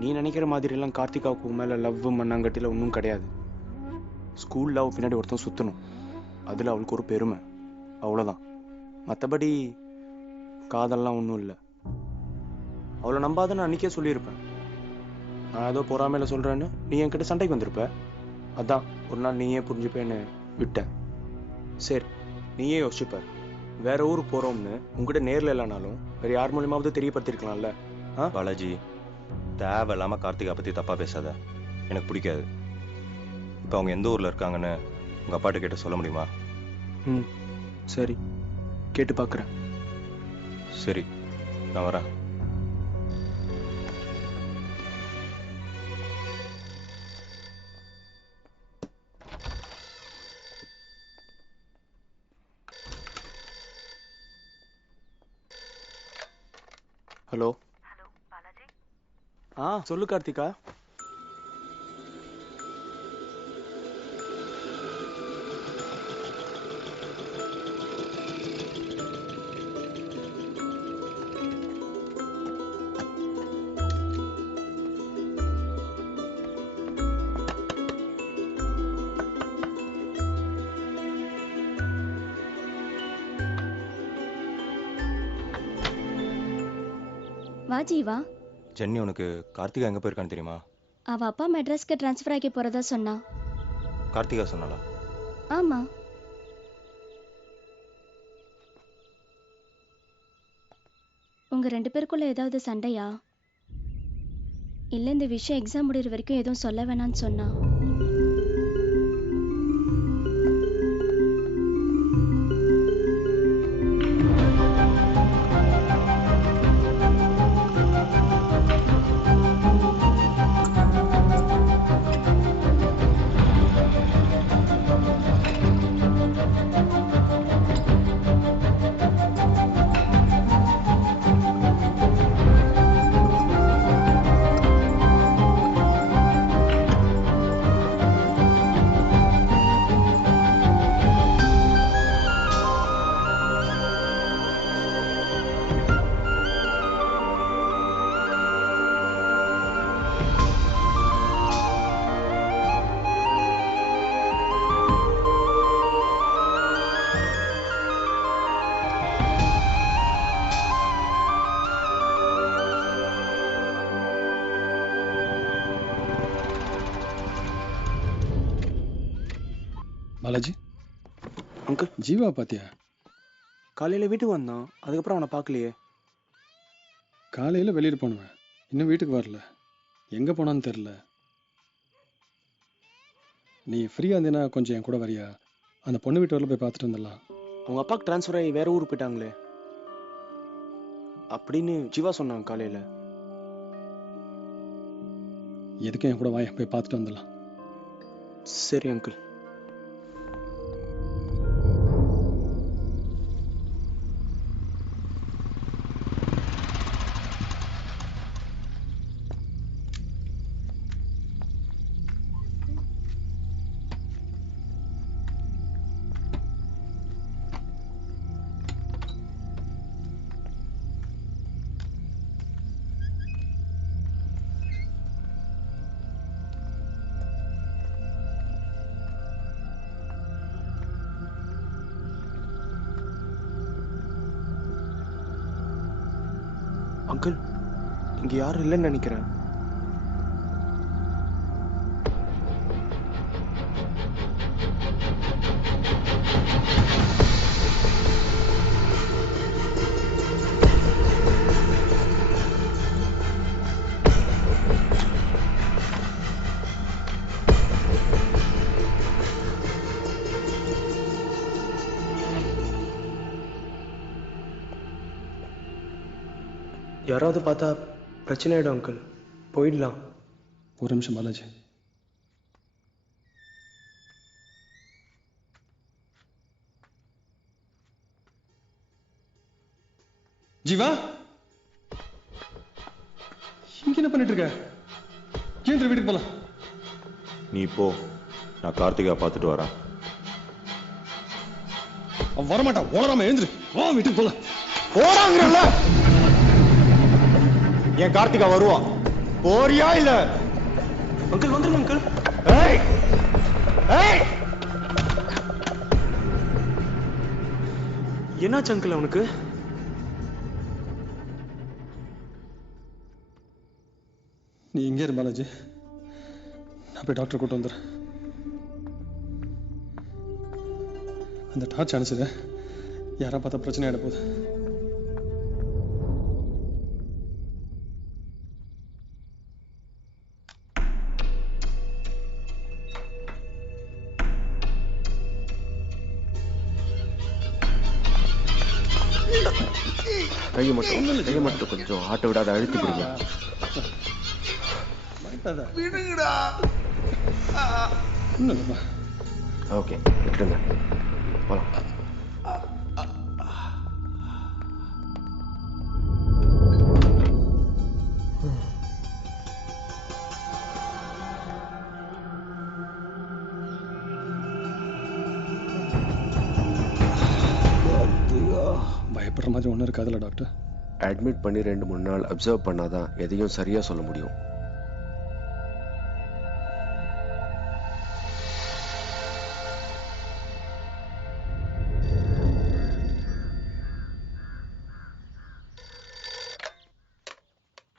நீ நினைக்கிற மாதிரி எல்லாம் கார்த்திகாவுக்கு மேல லவ் மண்ணாங்கட்டில ஒன்றும் கிடையாது. ஸ்கூல்ல அவ பின்னாடி ஒருத்தன் சுத்தணும், அதுல அவளுக்கு ஒரு பெருமை, அவ்வளவுதான். மற்றபடி காதல்லாம் ஒன்றும் இல்லை. அவளை நம்பாதன்னு அன்னைக்கே சொல்லியிருப்பேன். நான் ஏதோ பொறாமையில சொல்றேன்னு நீ என்கிட்ட சண்டைக்கு வந்திருப்ப. அதான் ஒரு நாள் நீயே புரிஞ்சுப்பேன்னு விட்டேன். சரி, நீயே யோசிச்சுப்பார். வேற ஊருக்கு போறோம்னு உங்ககிட்ட நேர்ல இல்லைனாலும் வேற யார் மூலியமாவது தெரியப்படுத்திருக்கலாம்ல. பாலாஜி, தேவையில்லாம கார்த்திகா பத்தி தப்பா பேசாத, எனக்கு பிடிக்காது. இப்போ அவங்க எந்த ஊர்ல இருக்காங்கன்னு உங்க அப்பாட்ட கேட்டு சொல்ல முடியுமா? சரி, கேட்டு பார்க்குறேன். சரி, நான் வரேன். ஹலோ. சொல்லு கார்த்திகா. வா ஜீவா. ஜென்னி, உனக்கு கார்த்திகா எங்க போயிருக்கான்னு தெரியுமா? அவ அப்பா மெட்ராஸ்க்கு ட்ரான்ஸ்ஃபர் ஆகி போறதா சொன்னா. கார்த்திகா சொன்னாலா? ஆமா. உங்க 2 பேருக்குள்ள ஏதாவது சண்டையா? இல்ல இந்த விஷயம் எக்ஸாம் முடிகிற வரைக்கும் எதுவும் சொல்ல வேணாம்னு சொன்னா? பாலாஜி அங்கிள். ஜீவா பாத்தியா? காலையில் வீட்டுக்கு வந்தான், அதுக்கப்புறம் அவனை பார்க்கலையே. காலையில் வெளியில் போனவன் இன்னும் வீட்டுக்கு வரல, எங்கே போனான்னு தெரில. நீ ஃப்ரீயாக இருந்தீன்னா கொஞ்சம் என் கூட வரியா? அந்த பொண்ணு வீட்டு வரல போய் பார்த்துட்டு வந்துடலாம். அவங்க அப்பாவுக்கு ட்ரான்ஸ்ஃபர் ஆகி வேற ஊருக்கு போயிட்டாங்களே அப்படின்னு ஜீவா சொன்னாங்க காலையில். எதுக்கும் என் கூட வாய போய் பார்த்துட்டு வந்துடலாம். சரி அங்கிள். அங்கிள், இங்க யாரும் இல்லைன்னு நினைக்கிறேன். யாராவது பார்த்தா பிரச்சனை ஆயிடும் அங்கிள், போயிடலாம். ஒரு நிமிஷம் பாலாஜி. ஜீவா, இங்க என்ன பண்ணிட்டு இருக்க? ஏன் வீட்டுக்கு போலாம்? நீ போ, நான் கார்த்திகா பார்த்துட்டு வரேன். அவன் வரமாட்டான், ஓடாம எழுந்துரு. வா வீட்டுக்கு போலாம். போறாங்கல்ல, என் கார்த்திகா வருவா. போறியா இல்ல? அங்கிள் வந்துருங்க அங்கிள். ஏய் ஏய், என்னாச்சு அங்கிள் அவனுக்கு? நீ இங்கே இரு பாலாஜி, நான் போய் டாக்டர் கூட்டு வந்துடுறேன். அந்த டார்ச் அனுப்பிச்சிடு, யாரா பார்த்தா பிரச்சனை ஆகிட போகுது. கையை மட்டும் கொஞ்சம் ஆட்டோ விடாத அழுத்திக்கிறீங்க. ஓகே, விட்டுருங்க. போலாம். பயப்படுற மாதிரி ஒன்றும் இருக்காதுல்ல டாக்டர்? அட்மிட் பண்ணி 2-3 நாள் அப்சர்வ் பண்ணாதான் எதையும் சரியா சொல்ல முடியும்.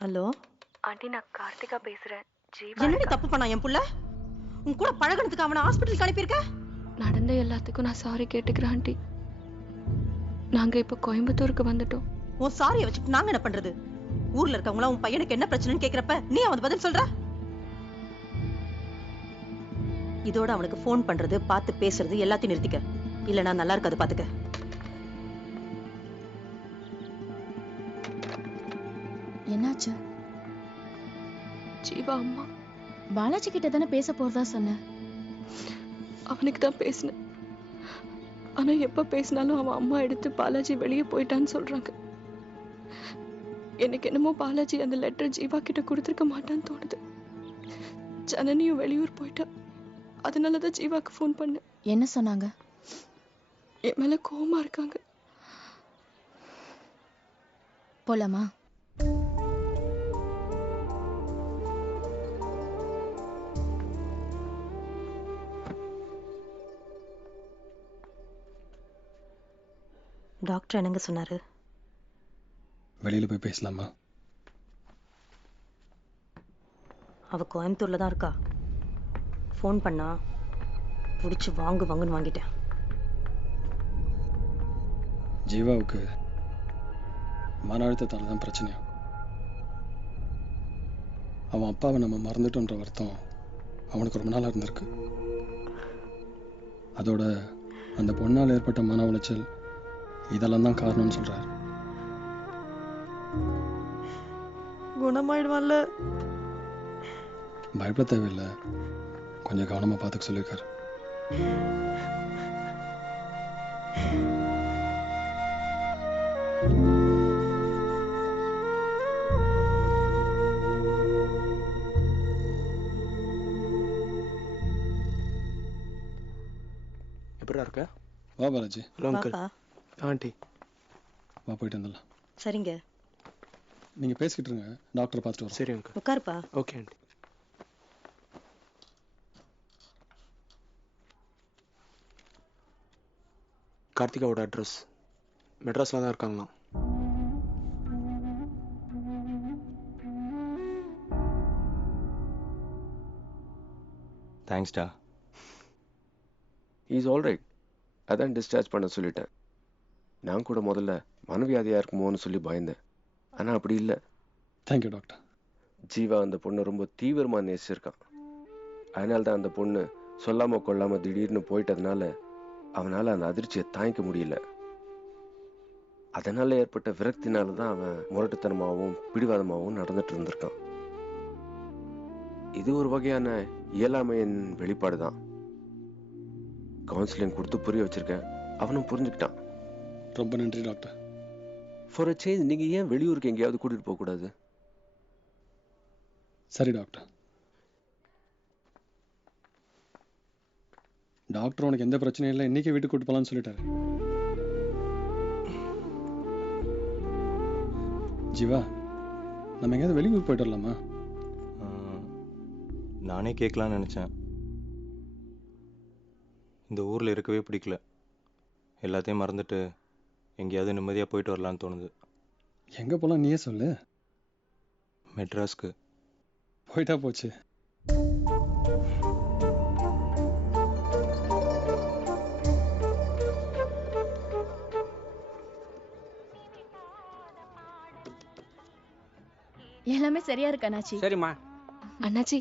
ஹலோ ஆண்டி, நான் கார்த்திகா பேசுறேன். ஜீவா என்னடி தப்பு பண்ணா என் புள்ள? உன் கூட பழகுனதுக்கு அவனை ஹாஸ்பிட்டலுக்கு அனுப்பியிருக்க? நடந்த எல்லாத்துக்கும் நான் சாரி கேட்டுக்கிறேன் ஆண்டி. நாங்க இப்ப கோயம்புத்தூருக்கு வந்துட்டோம். உன் சாரியை வச்சுட்டு நாங்க என்ன பண்றது? ஊர்ல இருக்கவங்களா உன் பையனுக்கு என்ன பிரச்சனைன்னு கேக்குறப்ப நீ அவன் பதில் சொல்ற? இதோட அவனுக்கு போன் பண்றது, பார்த்து பேசுறது எல்லாத்தையும் நிறுத்திக்க. இல்லனா நல்லா இருக்காது பாத்துக்க. என்னாச்சு? ஜீவா அம்மா பாலாஜி கிட்ட தானே பேச போறதா சொன்ன. அவனுக்கு தான் பேசினேன். ஆனா எப்ப பேசினாலும் அவன் அம்மா எடுத்து பாலாஜி வெளியே போயிட்டான்னு சொல்றாங்க. எனக்கு என்னமோ பாலாஜி அந்த லெட்டர் ஜீவா கிட்ட கொடுத்துருக்க மாட்டான்னு தோணுது. ஜனனியும் வெளியூர் போயிட்டா. அதனாலதான் ஜீவாக்கு ஃபோன் பண்ணேன். என்ன சொன்னாங்க? என் மேல கோவமா இருக்காங்க. போலாமா? டாக்டர் என்னங்க சொன்னாரு? வெளியில போய் பேசலாமா? அவ கோயம்புத்தூர்ல தான் இருக்கா. ஃபோன் பண்ணா பிடிச்சி வாங்குன்னு வாங்கிட்டேன். ஜீவாவுக்கு மன அழுத்தத்தால தான் பிரச்சனையா. அவன் அப்பாவை நம்ம மறந்துட்டோன்ற வருத்தம் அவனுக்கு ரொம்ப நாளாக இருந்திருக்கு. அதோட அந்த பொண்ணால் ஏற்பட்ட மன உளைச்சல் இதெல்லாம் தான் காரணம்னு சொல்றாரு. குணமாயிடுவான்ல? பயப்பட தேவையில்லை, கொஞ்சம் கவனமா பார்த்துக்க சொல்லியிருக்காரு. எப்படிடா இருக்க? வா பாலாஜி. Hello uncle. வாப்பா. ஆண்டி. வா போயிட்டு வந்துடலாம். சரிங்க. நீங்க பேசிக்கிட்டு இருங்க, டாக்டரை பார்த்துட்டு வரோம். சரி அங்கிள். உட்காருப்பா. Okay aunty. கார்த்திகாவோட அட்ரஸ் மெட்ராஸில் தான் இருக்காங்களாம். தேங்க்ஸ்டா. Is alright. அதான் டிஸ்சார்ஜ் பண்ண சொல்லிட்டேன். நான் கூட முதல்ல மனவியாதியாக இருக்குமோன்னு சொல்லி பயந்தேன். ஆனால் அப்படி இல்லை. Thank you doctor. ஜீவா அந்த பொண்ணை ரொம்ப தீவிரமாக நேசிச்சிருக்கான். அதனால தான் அந்த பொண்ணு சொல்லாமல் கொள்ளாமல் திடீர்னு போயிட்டதுனால அவனால் அந்த அதிர்ச்சியை தாங்கிக்க முடியல. அதனால ஏற்பட்ட விரக்தினால தான் அவன் முரட்டுத்தனமாகவும் பிடிவாதமாகவும் நடந்துட்டு இருந்திருக்கான். இது ஒரு வகையான இயலாமையின் வெளிப்பாடு தான். கவுன்சிலிங் கொடுத்து புரிய வச்சிருக்கேன், அவனும் புரிஞ்சுக்கிட்டான். ரொம்ப நன்றி டாக்டர். ஃபார் அ சேஞ்ச் நீங்கள் ஏன் வெளியூருக்கு எங்கேயாவது கூட்டிகிட்டு போகக்கூடாது? சரி டாக்டர். டாக்டர் உனக்கு எந்த பிரச்சனையும் இல்லை, இன்னைக்கு வீட்டுக்கு கூட்டு போகலான்னு சொல்லிட்டாரு. ஜீவா, நம்ம எங்கேயாவது வெளியூர் போயிட்டு வரலாமா? நானே கேட்கலான்னு நினச்சேன். இந்த ஊரில் இருக்கவே பிடிக்கல. எல்லாத்தையும் மறந்துட்டு எங்கேயாவது நிம்மதியாக போயிட்டு வரலான்னு தோணுது. எங்கே போகலாம் நீயே சொல்லு. மெட்ராஸ்க்கு. போயிட்டா போச்சு. எல்லாமே சரியா இருக்கு அண்ணாச்சி. சரிம்மா. அண்ணாச்சி,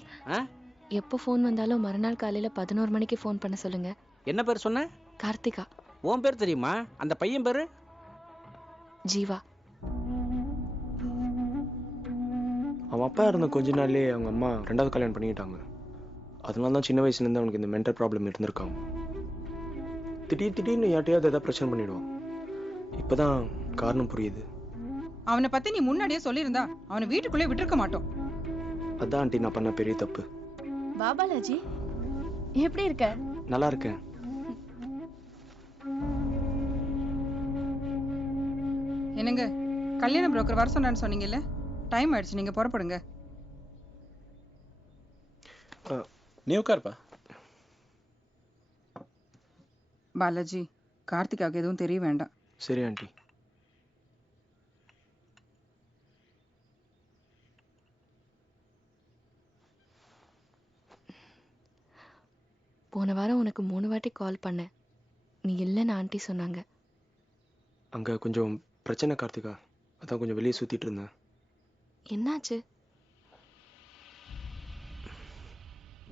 எப்போ ஃபோன் வந்தாலும் மறுநாள் காலையில 11 மணிக்கு ஃபோன் பண்ண சொல்லுங்க. என்ன பேர் சொன்ன? கார்த்திகா. உன் பேர் தெரியுமா? அந்த பையன் பேரு? ஜீவா. அவன் அப்பா இருந்த கொஞ்ச நாள்லயே அவங்க அம்மா 2வது கல்யாணம் பண்ணிக்கிட்டாங்க. அதனால தான் சின்ன வயசுலேருந்து அவனுக்கு இந்த மென்டல் ப்ராப்ளம் இருந்திருக்காங்க. திடீர்னு யார்ட்டையாவது ஏதாவது பிரச்சனை பண்ணிடுவான். இப்போதான் காரணம் புரியுது. அவனை பத்தி நீ முன்னாடியே சொல்லியிருந்தா அவனை வீட்டுக்குள்ளே விட்டுருக்க மாட்டோம். அதான் ஆண்டி நான் பண்ண பெரிய தப்பு. பாபாலாஜி, எப்படி இருக்க? நல்லா இருக்கேன். என்னங்க, கல்யாண புரோக்கர் வர சொன்னான்னு சொன்னீங்கல்ல, டைம் ஆயிடுச்சு, நீங்க புறப்படுங்க. நீ உட்காருப்பா. பாலாஜி, கார்த்திகாவுக்கு எதுவும் தெரிய வேண்டாம். சரி ஆண்டி. போன வாரம் உனக்கு 3 வாட்டி கால் பண்ணேன், நீ இல்லைன்னு ஆண்டி சொன்னாங்க. அங்கே கொஞ்சம் பிரச்சனை கார்த்திகா, அதான் கொஞ்சம் வெளியே சுற்றிட்டு இருந்தேன். என்னாச்சு?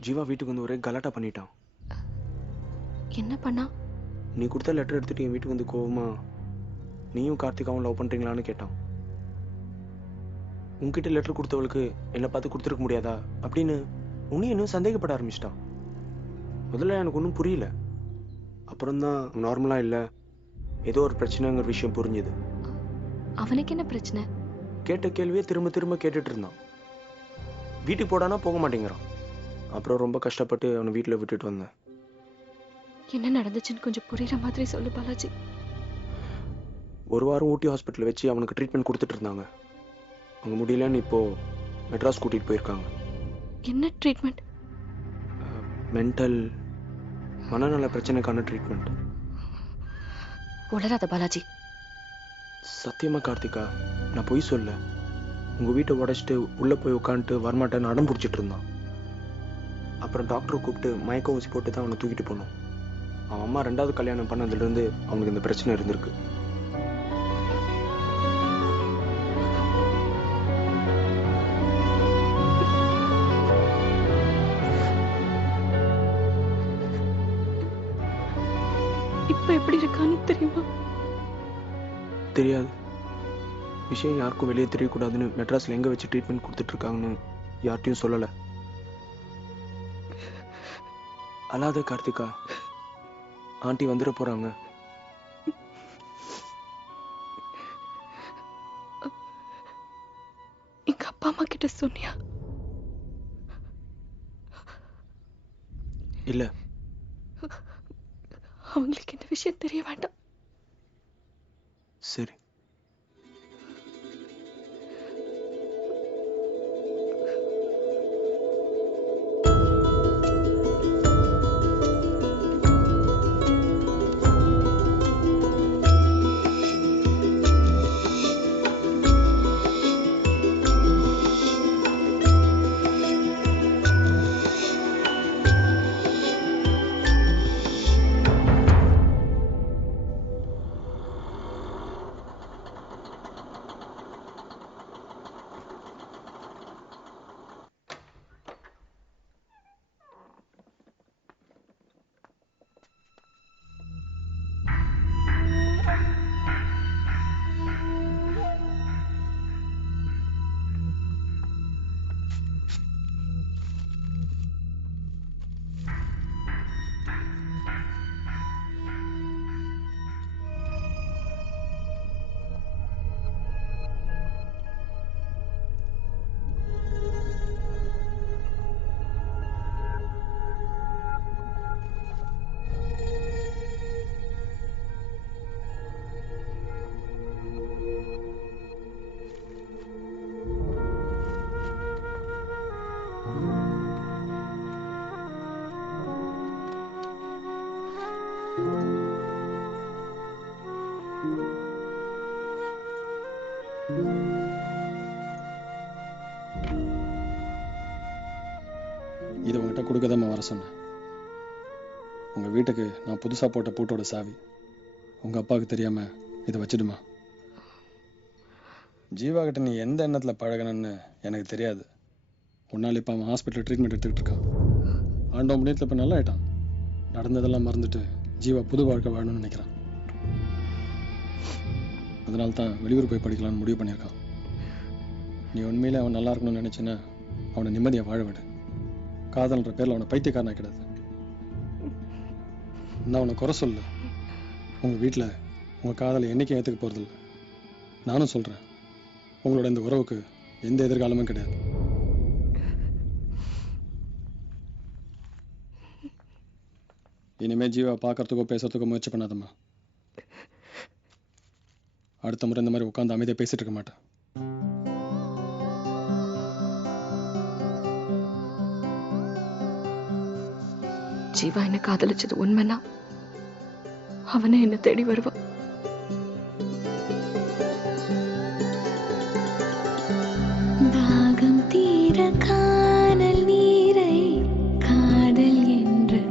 ஜீவா வீட்டுக்கு வந்து ஒரே கலாட்டா பண்ணிட்டான். என்ன பண்ணா? நீ கொடுத்த லெட்டர் எடுத்துட்டு என் வீட்டுக்கு வந்து கோவமா நீயும் கார்த்திகாவும் லவ் பண்ணுறீங்களான்னு கேட்டான். உன்கிட்ட லெட்டர் கொடுத்தவளுக்கு என்னை பார்த்து கொடுத்துருக்க முடியாதா அப்படின்னு உன்னையும் இன்னும் சந்தேகப்பட ஆரம்பிச்சிட்டான். முதல்ல எனக்கு ஒன்றும் புரியல, அப்புறம்தான் நார்மலாக இல்லை, ஏதோ ஒரு பிரச்சனைங்கிற விஷயம் புரிஞ்சுது. அவனுக்கு என்ன பிரச்சனை? கேட்ட கேள்வியே திரும்ப திரும்ப கேட்டுட்டு இருந்தான். வீட்டுக்கு போடானா போக மாட்டேங்கிறான். அப்புறம் ரொம்ப கஷ்டப்பட்டு அவனை வீட்டில் விட்டுட்டு வந்தேன். என்ன நடந்துச்சுன்னு கொஞ்சம் புரியுற மாதிரி சொல்லு பாலாஜி. ஒரு வாரம் ஊட்டி ஹாஸ்பிட்டலில் வச்சு அவனுக்கு ட்ரீட்மெண்ட் கொடுத்துட்டு இருந்தாங்க. அவங்க முடியலன்னு இப்போ மெட்ராஸ் கூட்டிகிட்டு போயிருக்காங்க. என்ன ட்ரீட்மெண்ட்? மென்டல் மனநல பிரச்சனைக்கான ட்ரீட்மெண்ட். உளராத பாலாஜி. சத்தியமா கார்த்திகா, நான் பொய் சொல்ல. உங்கள் வீட்டை உடைச்சிட்டு உள்ளே போய் உட்காந்துட்டு வரமாட்டேன்னு அடம் பிடிச்சிட்டு இருந்தான். அப்புறம் டாக்டரை கூப்பிட்டு மயக்க ஊசி போட்டு தான் அவனை தூக்கிட்டு போனோம். அவன் அம்மா 2வது கல்யாணம் பண்ணதுலேருந்து அவனுக்கு இந்த பிரச்சனை இருந்திருக்கு. இப்ப எப்படி இருக்கான்னு தெரியுமா? தெரியாது. விஷயம் யாருக்கும் வெளியே தெரியக்கூடாதுன்னு மெட்ராஸில் எங்கே வச்சு ட்ரீட்மெண்ட் கொடுத்துட்டு இருக்காங்கன்னு யார்ட்டையும் சொல்லலை. அழாத கார்த்திகா, ஆண்டி வந்துட போறாங்க. எங்க அப்பா அம்மா கிட்ட சொன்னியா? இல்ல, அவங்களுக்கு இந்த விஷயம் தெரிய வேண்டாம். சரி. இதை உங்ககிட்ட கொடுக்கதாம்மா வர சொன்னேன். உங்கள் வீட்டுக்கு நான் புதுசாக போட்ட பூட்டோட சாவி. உங்கள் அப்பாவுக்கு தெரியாமல் இதை வச்சிடுமா. ஜீவா கிட்ட நீ எந்த எண்ணத்தில் பழகணும்னு எனக்கு தெரியாது. உன்னால் இப்போ அவன் ஹாஸ்பிட்டலில் ட்ரீட்மெண்ட் எடுத்துக்கிட்டு இருக்கான். ஆண்டவன் முடியத்தில் இப்போ நல்லா ஆயிட்டான். நடந்ததெல்லாம் மறந்துட்டு ஜீவா புது வாழ்க்கை வாழணும்னு நினைக்கிறான். அதனால தான் வெளியூர் போய் படிக்கலாம்னு முடிவு பண்ணியிருக்கான். நீ உண்மையிலே அவன் நல்லா இருக்கணும்னு நினச்சின்னா அவனை நிம்மதியாக வாழ விடு. காதல்ன்ற பேரில் அவனை பைத்தியக்காரனா கிடையாது. நான் அவனை குறை சொல்ல. உங்கள் வீட்டில் உங்கள் காதலை என்றைக்கும் ஏற்றுக்க போகிறதில்ல. நானும் சொல்கிறேன், உங்களோட இந்த உறவுக்கு எந்த எதிர்காலமும் கிடையாது. இனிமேல் ஜீவா பார்க்கறதுக்கோ பேசுறதுக்கோ முயற்சி பண்ணாதம்மா. அடுத்த முறை இந்த மாதிரி உட்காந்து அமைதியாக பேசிட்டு இருக்க மாட்டேன். ஜீவா என்ன காதலிச்சது உண்மைனா அவனே என்ன தேடி வருவான். தாகம் தீர காணல் நீரை காதல் என்ற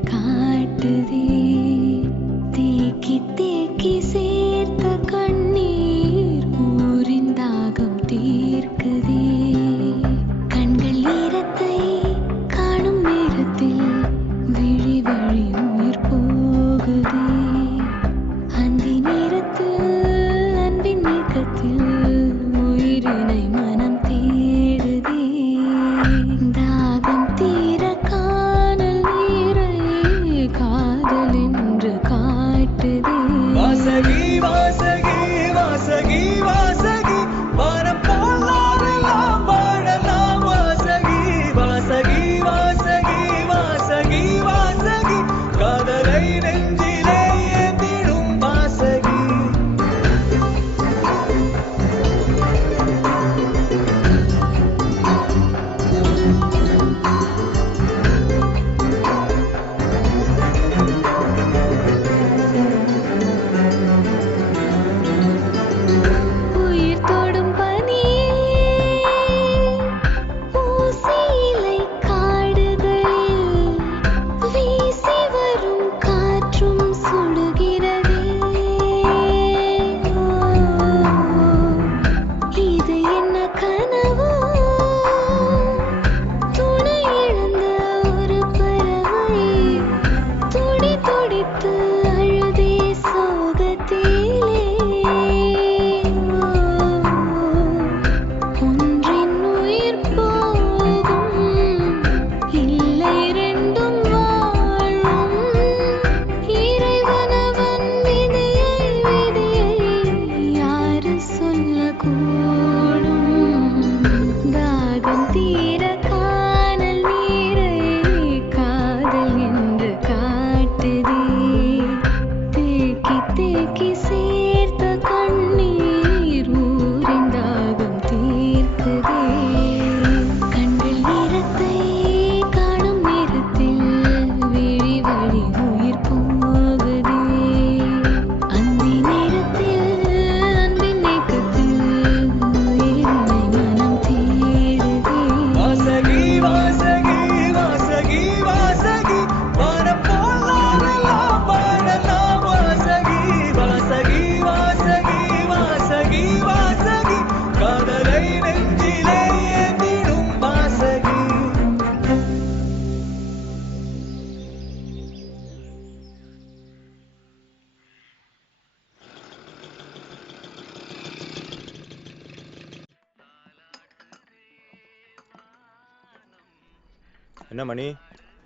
என்ன மணி,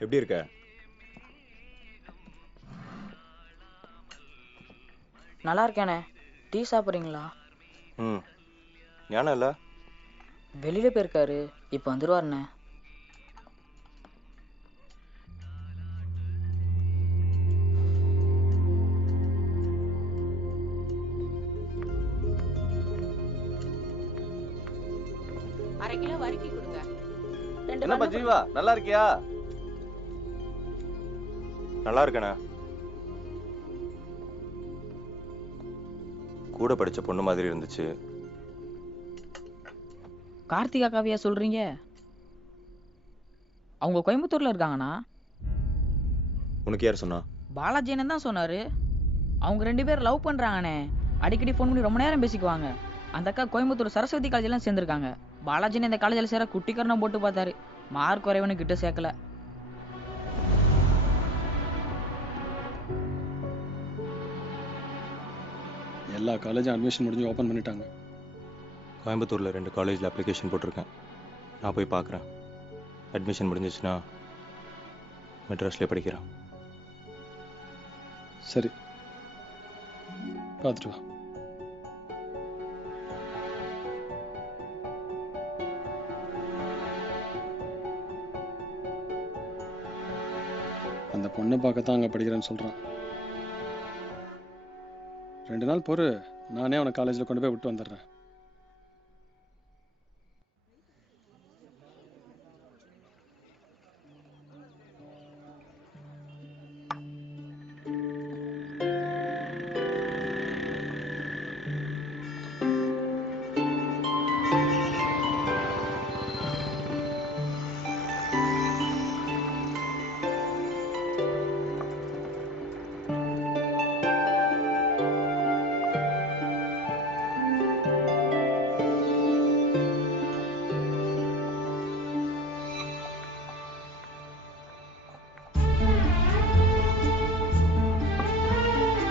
எப்படி இருக்க? நல்லா இருக்கேனே. டீ சாப்பிட்றீங்களா? ம், ஞானம் இல்லை? வெளியில போயிருக்காரு, இப்போ வந்துருவாருண்ணே. அரை கிலோ வறுக்கி கொடுங்க. என்னப்பா ஜீவா, நல்லா இருக்கியா? நல்லா இருக்கேண்ணா. கூட படிச்ச பொண்ணு மாதிரி இருந்துச்சு. கார்த்திகா காவியா சொல்றீங்க? அவங்க கோயம்புத்தூர்ல இருக்காங்கண்ணா. உனக்கு யார் சொன்னா? பாலாஜி தான் சொன்னாரு. அவங்க 2 பேரும் லவ் பண்றாங்கண்ணே. அடிக்கடி ஃபோன் பண்ணி ரொம்ப நேரம் பேசிக்குவாங்க. அந்த அக்கா கோயம்புத்தூர் சரஸ்வதி காலேஜ்லாம் சேர்ந்துருக்காங்க. பாலாஜி இந்த காலேஜில் சேர குட்டிக்கரணம் போட்டு பார்த்தாரு. மார்க் குறைவனு கிட்ட சேர்க்கல. எல்லா காலேஜும் அட்மிஷன் முடிஞ்சு ஓப்பன் பண்ணிட்டாங்க. கோயம்புத்தூரில் 2 காலேஜில் அப்ளிகேஷன் போட்டிருக்கேன். நான் போய் பார்க்குறேன். அட்மிஷன் முடிஞ்சிச்சுன்னா மெட்ராஸ்லேயே படிக்கிறேன். சரி, பார்த்துட்டு வா. அந்த பொண்ணை பார்க்கத்தான் அங்கே படிக்கிறேன்னு சொல்கிறான். 2 நாள் பொறு, நானே அவனை காலேஜில் கொண்டு போய் விட்டு வந்துடுறேன்.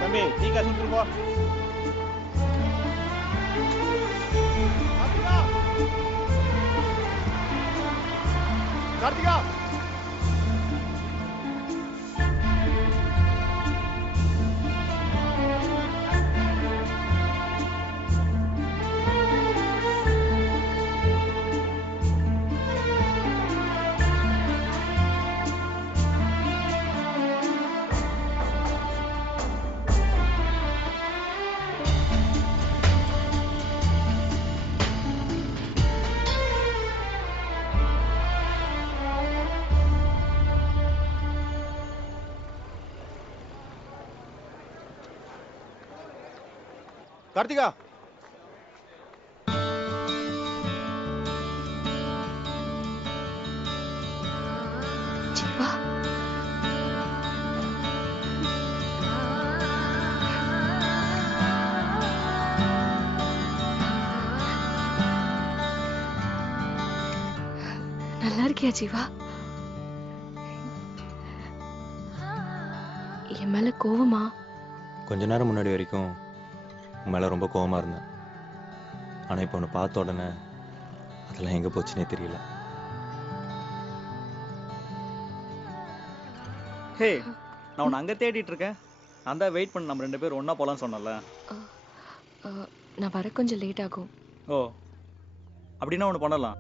தம்பி, டீ காசு கொடுத்துட்டு போ. கார்த்திகா, கார்த்திகா, ஜீவா, நல்லா இருக்கியா ஜீவா? என் மேல கோவமா? கொஞ்ச நேரம் முன்னாடி வரைக்கும் உன் மேலே ரொம்ப கோவமாக இருந்தேன். ஆனால் இப்போ உன்னை பார்த்த உடனே அதெல்லாம் எங்கே போச்சுன்னே தெரியல. ஹே, நான் உன்னை அங்கே தேடிட்டு இருக்கேன். நான் தான் வெயிட் பண்ண, நம்ம 2 பேரும் ஒன்றா போகலான்னு சொன்னல. நான் வர கொஞ்சம் லேட் ஆகும். ஓ, அப்படின்னா ஒன்று பண்ணலாம்.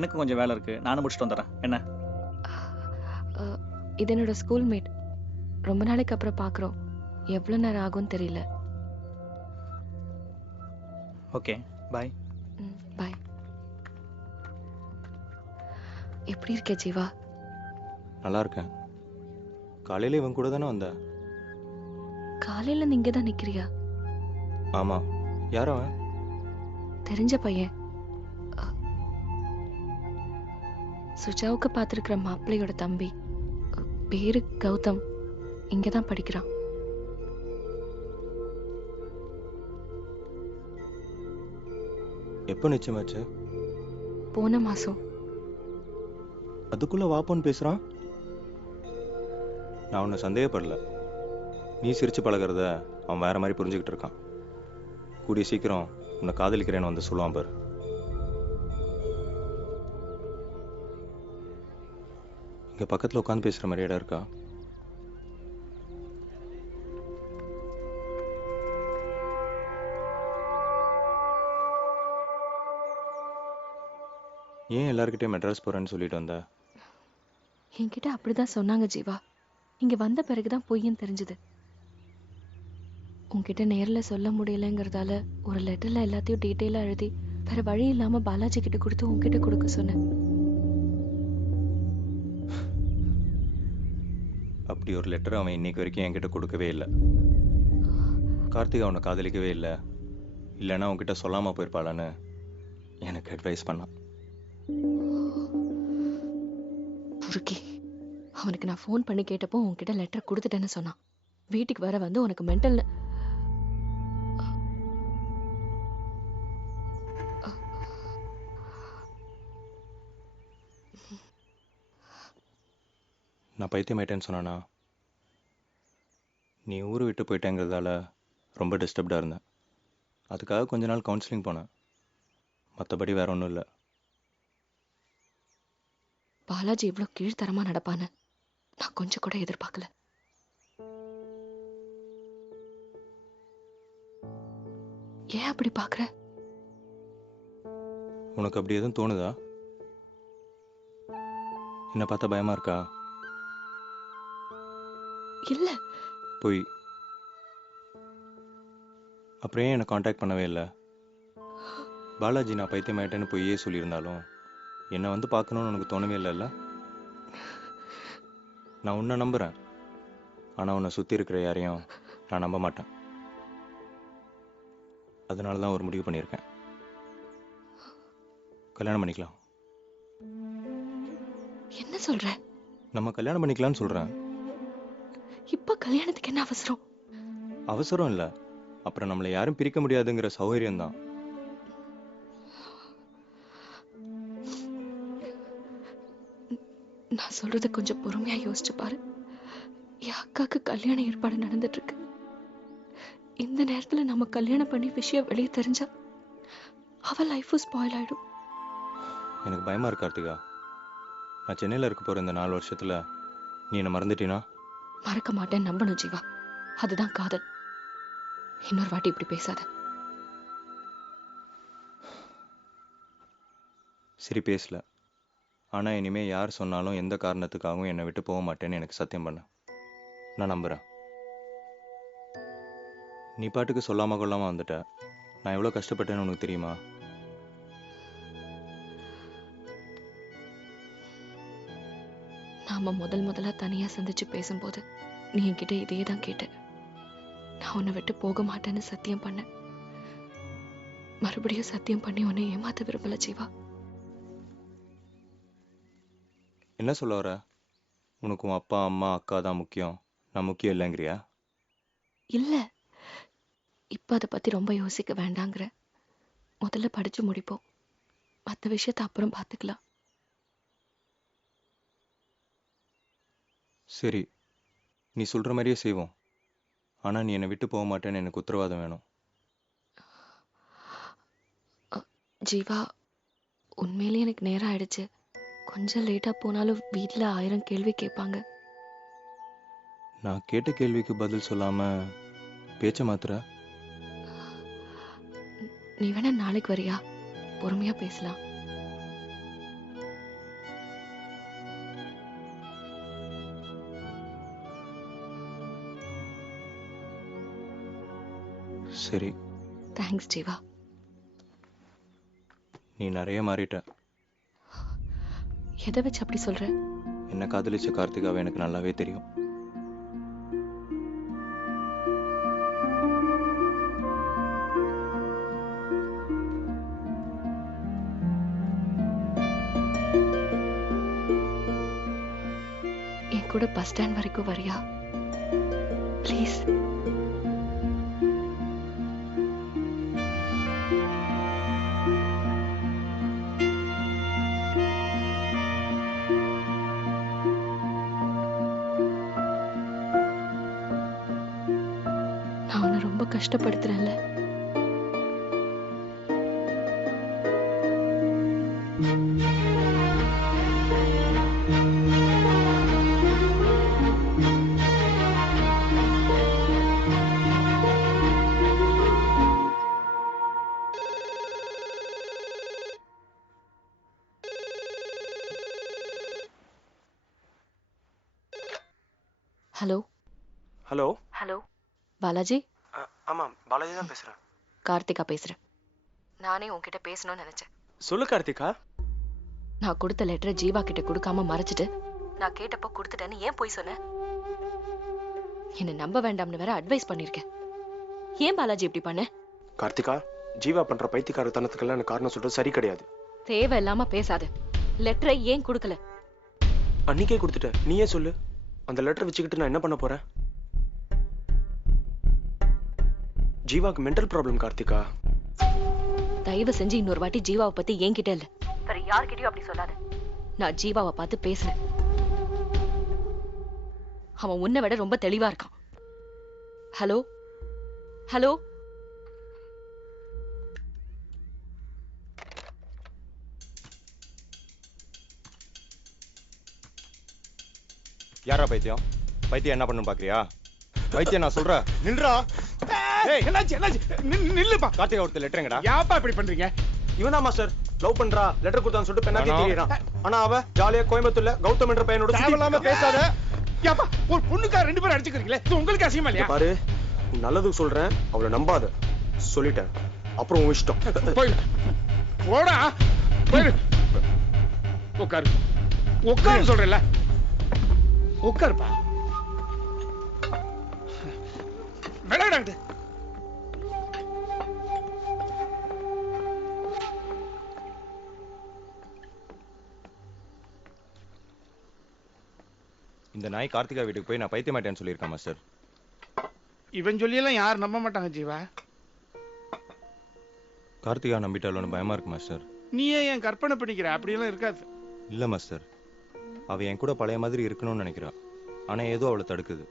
எனக்கு கொஞ்சம் வேலை இருக்குது, நானும் முடிச்சுட்டு வந்துடுறேன். என்ன? இது என்னோட ஸ்கூல் மேட். ரொம்ப நாளைக்கு அப்புறம் பார்க்குறோம். எவ்வளோ நேரம் ஆகும்னு தெரியல. ஓகே, பாய். பாய். எப்படி இருக்க ஜீவா? நல்லா இருக்கேன். காலையில் இவன் கூட தானே வந்த? காலையில நீங்க தான் நிக்கிறியா? ஆமாம். யார் அவன்? தெரிஞ்ச பையன். சுஜாவுக்கு பார்த்துருக்கிற மாப்பிள்ளையோட தம்பி. பேரு கௌதம். இங்கே தான் படிக்கிறான். எப்போ நிச்சயமாச்சு? போன மாசம். அதுக்குள்ள வாப்போன்னு பேசுறான். நான் உன்னை சந்தேகப்படல. நீ சிரிச்சு பழகிறத அவன் வேற மாதிரி புரிஞ்சுக்கிட்டு இருக்கான். கூடிய சீக்கிரம் உன்னை காதலிக்கிறேன்னு வந்து சொல்லுவான் பாரு. இங்கே பக்கத்தில் உட்காந்து பேசுகிற மாதிரி இடம் இருக்கா? ஏன் எல்லாருக்கிட்டையும் மெட்ராஸ் போகிறேன்னு சொல்லிட்டு வந்த? என்கிட்ட அப்படிதான் சொன்னாங்க ஜீவா. இங்க வந்த பிறகுதான் பொய்ன்னு தெரிஞ்சது. உன்கிட்ட நேர்ல சொல்ல முடியலங்கிறதால ஒரு லெட்டர்ல எல்லாத்தையும் டீட்டெயிலா எழுதி வேற வழி இல்லாம பாலாஜி கிட்ட கொடுத்து உன்கிட்ட கொடுக்க சொன்னேன். அப்படி ஒரு லெட்டர் அவன் இன்னைக்கு வரைக்கும் என்கிட்ட கொடுக்கவே இல்லை. கார்த்திகா அவனை காதலிக்கவே இல்லை, இல்லைன்னா உன்கிட்ட சொல்லாம போயிருப்பாளான்னு எனக்கு அட்வைஸ் பண்ணான். புருக்கி, அவனுக்கு நான் ஃபோன் பண்ணி கேட்டப்போ உன்கிட்ட லெட்டர் கொடுத்துட்டேன்னு சொன்னான். வீட்டுக்கு வர வந்து உனக்கு மென்டல் நான் பைத்தியமாயிட்டேன்னு சொன்னானா? நீ ஊரை விட்டு போயிட்டேங்கிறதால ரொம்ப டிஸ்டர்ப்டாக இருந்தேன். அதுக்காக கொஞ்ச நாள் கவுன்சிலிங் போனேன். மற்றபடி வேற ஒன்றும் இல்லை. பாலாஜி இவ்வளோ கீழ்த்தரமா நடப்பான்னு நான் கொஞ்சம் கூட எதிர்பார்க்கல. ஏன் அப்படி பாக்குற? உனக்கு அப்படி எதுவும் தோணுதா? என்ன பார்த்தா பயமா இருக்கா? இல்ல. போய் அப்புறம் ஏன் என்னை காண்டாக்ட் பண்ணவே இல்லை? பாலாஜி நான் பைத்தியமாயிட்டேன்னு பொய்யே சொல்லியிருந்தாலும் என்னை வந்து பார்க்கணும்னு உனக்கு தோணவே இல்லைல்ல? நான் உன்னை நம்புகிறேன், ஆனால் உன்னை சுற்றி இருக்கிற யாரையும் நான் நம்ப மாட்டேன். அதனால தான் ஒரு முடிவு பண்ணியிருக்கேன். கல்யாணம் பண்ணிக்கலாம். என்ன சொல்ற? நம்ம கல்யாணம் பண்ணிக்கலாம்னு சொல்கிறேன். இப்ப கல்யாணத்துக்கு என்ன அவசரம்? அவசரம் இல்லை, அப்புறம் நம்மளை யாரும் பிரிக்க முடியாதுங்கிற சௌகரியம் தான். நான் சொல்றத கொஞ்சம் பொறுமையா யோசிச்சு பாரு. என் அக்காக்கு கல்யாண ஏற்பாடு நடந்துட்டு இருக்கு. இந்த நேரத்துல நம்ம கல்யாணம் பண்ணி விஷயம் வெளியே தெரிஞ்சா அவ லைஃபும் ஸ்பாயில் ஆயிடும். எனக்கு பயமா இருக்கு கார்த்திகா. நான் சென்னையில் இருக்க போற இந்த 4 வருஷத்துல நீ என்னை மறந்துட்டீனா? மறக்க மாட்டேன், நம்பணும் ஜீவா. அதுதான் காதல். இன்னொரு வாட்டி இப்படி பேசாத. சரி, பேசல. ஆனா இனிமே யார் சொன்னாலும் எந்த காரணத்துக்காகவும் என்னை விட்டு போக மாட்டேன்னு எனக்கு சத்தியம் பண்ண. நான் நம்புறேன். நீ பாட்டுக்கு சொல்லாம கொள்ளாம வந்துட்ட. நான் எவ்வளவு கஷ்டப்பட்டேன்னு உனக்கு தெரியுமா? நாம முதலா தனியா சந்திச்சு பேசும்போது நீ என்கிட்ட இதே தான் கேட்ட. நான் உன்னை விட்டு போக மாட்டேன்னு சத்தியம் பண்ணேன். மறுபடியும் சத்தியம் பண்ணி உன்னை ஏமாத்த விரும்பல ஜீவா. என்ன சொல்ல வர? உனக்கு உன் அப்பா அம்மா அக்கா தான் முக்கியம், நான் முக்கியம் இல்லைங்கிறியா? இல்ல, இப்ப அதை பத்தி ரொம்ப யோசிக்க வேண்டாங்கிற. முதல்ல படிச்சு முடிப்போம், மற்ற விஷயத்த அப்புறம் பார்த்துக்கலாம். சரி, நீ சொல்ற மாதிரியே செய்வோம். ஆனா நீ என்னை விட்டு போக மாட்டேன்னு எனக்கு உத்தரவாதம் வேணும். ஜீவா, உண்மையிலேயே எனக்கு நேரம் ஆயிடுச்சு. கொஞ்சம் லேட்டா போனாலும் வீட்டுல 1000 கேள்வி கேட்பாங்க. நான் கேட்ட கேள்விக்கு பதில் சொல்லாம பேச்ச மாத்துற. நீ வேணா நாளைக்கு வரியா? பொறுமையா பேசலாம். சரி. தேங்க்ஸ் ஜீவா. நீ நிறைய மாறிட்ட. எதை வச்சு அப்படி சொல்ற? என்ன காதலிச்ச கார்த்திகாவை எனக்கு நல்லாவே தெரியும். என் கூட பஸ் ஸ்டாண்ட் வரைக்கும் வரியா? ப்ளீஸ். நான் உன்னை ரொம்ப கஷ்டப்படுத்துறேன்ல. Hello hello hello Balaji. ஆமாம், பாலாஜி தான் பேசுகிறேன். கார்த்திகா பேசுறேன். நானே உன்கிட்ட பேசணும்னு நினைச்சேன். சொல்லு கார்த்திகா. நான் கொடுத்த லெட்டரை ஜீவா கிட்ட கொடுக்காம மறைச்சிட்டு நான் கேட்டப்போ கொடுத்துட்டேன்னு ஏன் போய் சொன்ன? என்ன நம்ப வேண்டாம்னு வேற அட்வைஸ் பண்ணிருக்கேன். ஏன் பாலாஜி இப்படி பண்ண? கார்த்திகா, ஜீவா பண்ற பைத்தியக்காரத்தனத்துக்கெல்லாம் எனக்கு காரணம் சொல்றது சரி கிடையாது. தேவையில்லாம பேசாத. லெட்டரை ஏன் கொடுக்கல? அன்னைக்கே கொடுத்துட்ட. நீயே சொல்லு, அந்த லெட்டர் வச்சுக்கிட்டு நான் என்ன பண்ண போறேன்? ஜீவாக்கு மென்டல் ப்ராப்ளம் கார்த்திகா. தயவு செஞ்சு இன்னொரு வாட்டி ஜீவாவை பத்தி என்கிட்ட இல்ல வேற யார்கிட்டயும் அப்படி சொல்லாத. நான் ஜீவாவை பார்த்து பேசுறேன். அவன் உன்னை விட ரொம்ப தெளிவா இருக்கான். Hello hello. யாரா பைத்தியம்? பைத்தியம் என்ன பண்ணு பாக்குறியா? பைத்தியம் நான் சொல்றேன். நில்றா. என்னாச்சு என்னாச்சு? நில்லுப்பா. கார்த்திகா ஒருத்தர் லெட்டர் எங்கடா? யாப்பா இப்படி பண்றீங்க? இவன் தான் மாஸ்டர் லவ் பண்றா, லெட்டர் கொடுத்தான்னு சொல்லிட்டு பெண்ணாத்தி தெரியறான். ஆனா அவ ஜாலியா கோயம்புத்தூர்ல கௌதம் என்ற பையனோட தேவையில்லாம பேசாத. யாப்பா, ஒரு பொண்ணுக்கா 2 பேரும் அடிச்சுக்கிறீங்களே, இது உங்களுக்கு அசிங்கமா இல்லையா? பாரு, நல்லதுக்கு சொல்றேன், அவளை நம்பாத. சொல்லிட்டேன், அப்புறம் உன் இஷ்டம். போயிடு, போடா, போயிடு. உட்காரு, உட்காரு சொல்றேன்ல, உட்காருப்பா. விளையாடாங்க. இந்த நாய் கார்த்திகா வீட்டுக்கு போய் நான் பைத்தியமாட்டேன்னு சொல்லியிருக்கேன் மாஸ்டர். இவன் சொல்லியெல்லாம் யாரும் நம்ப மாட்டாங்க ஜீவா. கார்த்திகா நம்பிட்டாலும் பயமா இருக்கு மாஸ்டர். நீயே என் கற்பனை பண்ணிக்கிற, அப்படியெல்லாம் இருக்காது. இல்ல மாஸ்டர், அவ என் கூட பழைய மாதிரி இருக்கணும்னு நினைக்கிறா. ஆனா ஏதோ அவளை தடுக்குது.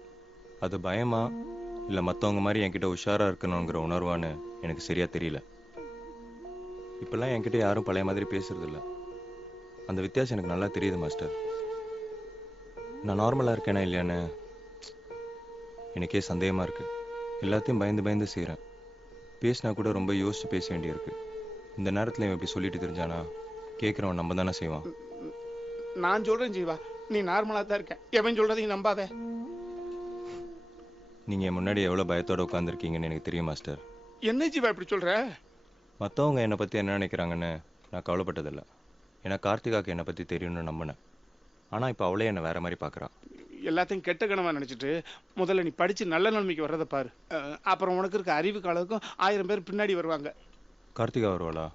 அது பயமா இல்ல மத்தவங்க மாதிரி என்கிட்ட உஷாரா இருக்கணுங்கிற உணர்வான்னு எனக்கு சரியா தெரியல. இப்பெல்லாம் என்கிட்ட யாரும் பழைய மாதிரி பேசுறது இல்ல. அந்த வித்தியாசம் எனக்கு நல்லா தெரியுது மாஸ்டர். நான் நார்மலா இருக்கேனா இல்லையான்னு எனக்கே சந்தேகமா இருக்கு. எல்லாத்தையும் பயந்து பயந்து செய்யறேன். பேசினா கூட ரொம்ப யோசிச்சு பேச வேண்டியிருக்கு. இந்த நேரத்துல இவன் இப்படி சொல்லிட்டு தெரிஞ்சானா கேட்கிறவன் நம்ம தானே செய்வான். நான் சொல்றேன் ஜீவா, நீ நார்மலா தான் இருக்க. எவன் சொல்றதையும் நம்பாத. நீங்க முன்னாடி எவ்வளவு பயத்தோட உட்காந்துருக்கீங்கன்னு எனக்கு தெரியும் மாஸ்டர். என்ன ஜீவா இப்படி சொல்ற? மற்றவங்க என்னை பத்தி என்ன நினைக்கிறாங்கன்னு நான் கவலைப்பட்டதில்லை. ஏன்னா கார்த்திகாக்கு என்னை பத்தி தெரியும்னு நம்பினேன். ஆனா இப்போ அவளே என்னை வேற மாதிரி பார்க்கறான். எல்லாத்தையும் கெட்ட கனவா நினைச்சிட்டு முதல்ல நீ படிச்சு நல்ல நிலைமைக்கு வர்றதை பாரு. அப்புறம் உனக்கு இருக்க அறிவுக்கு அளவுக்கும் 1000 பேர் பின்னாடி வருவாங்க. கார்த்திகா வருவாளா?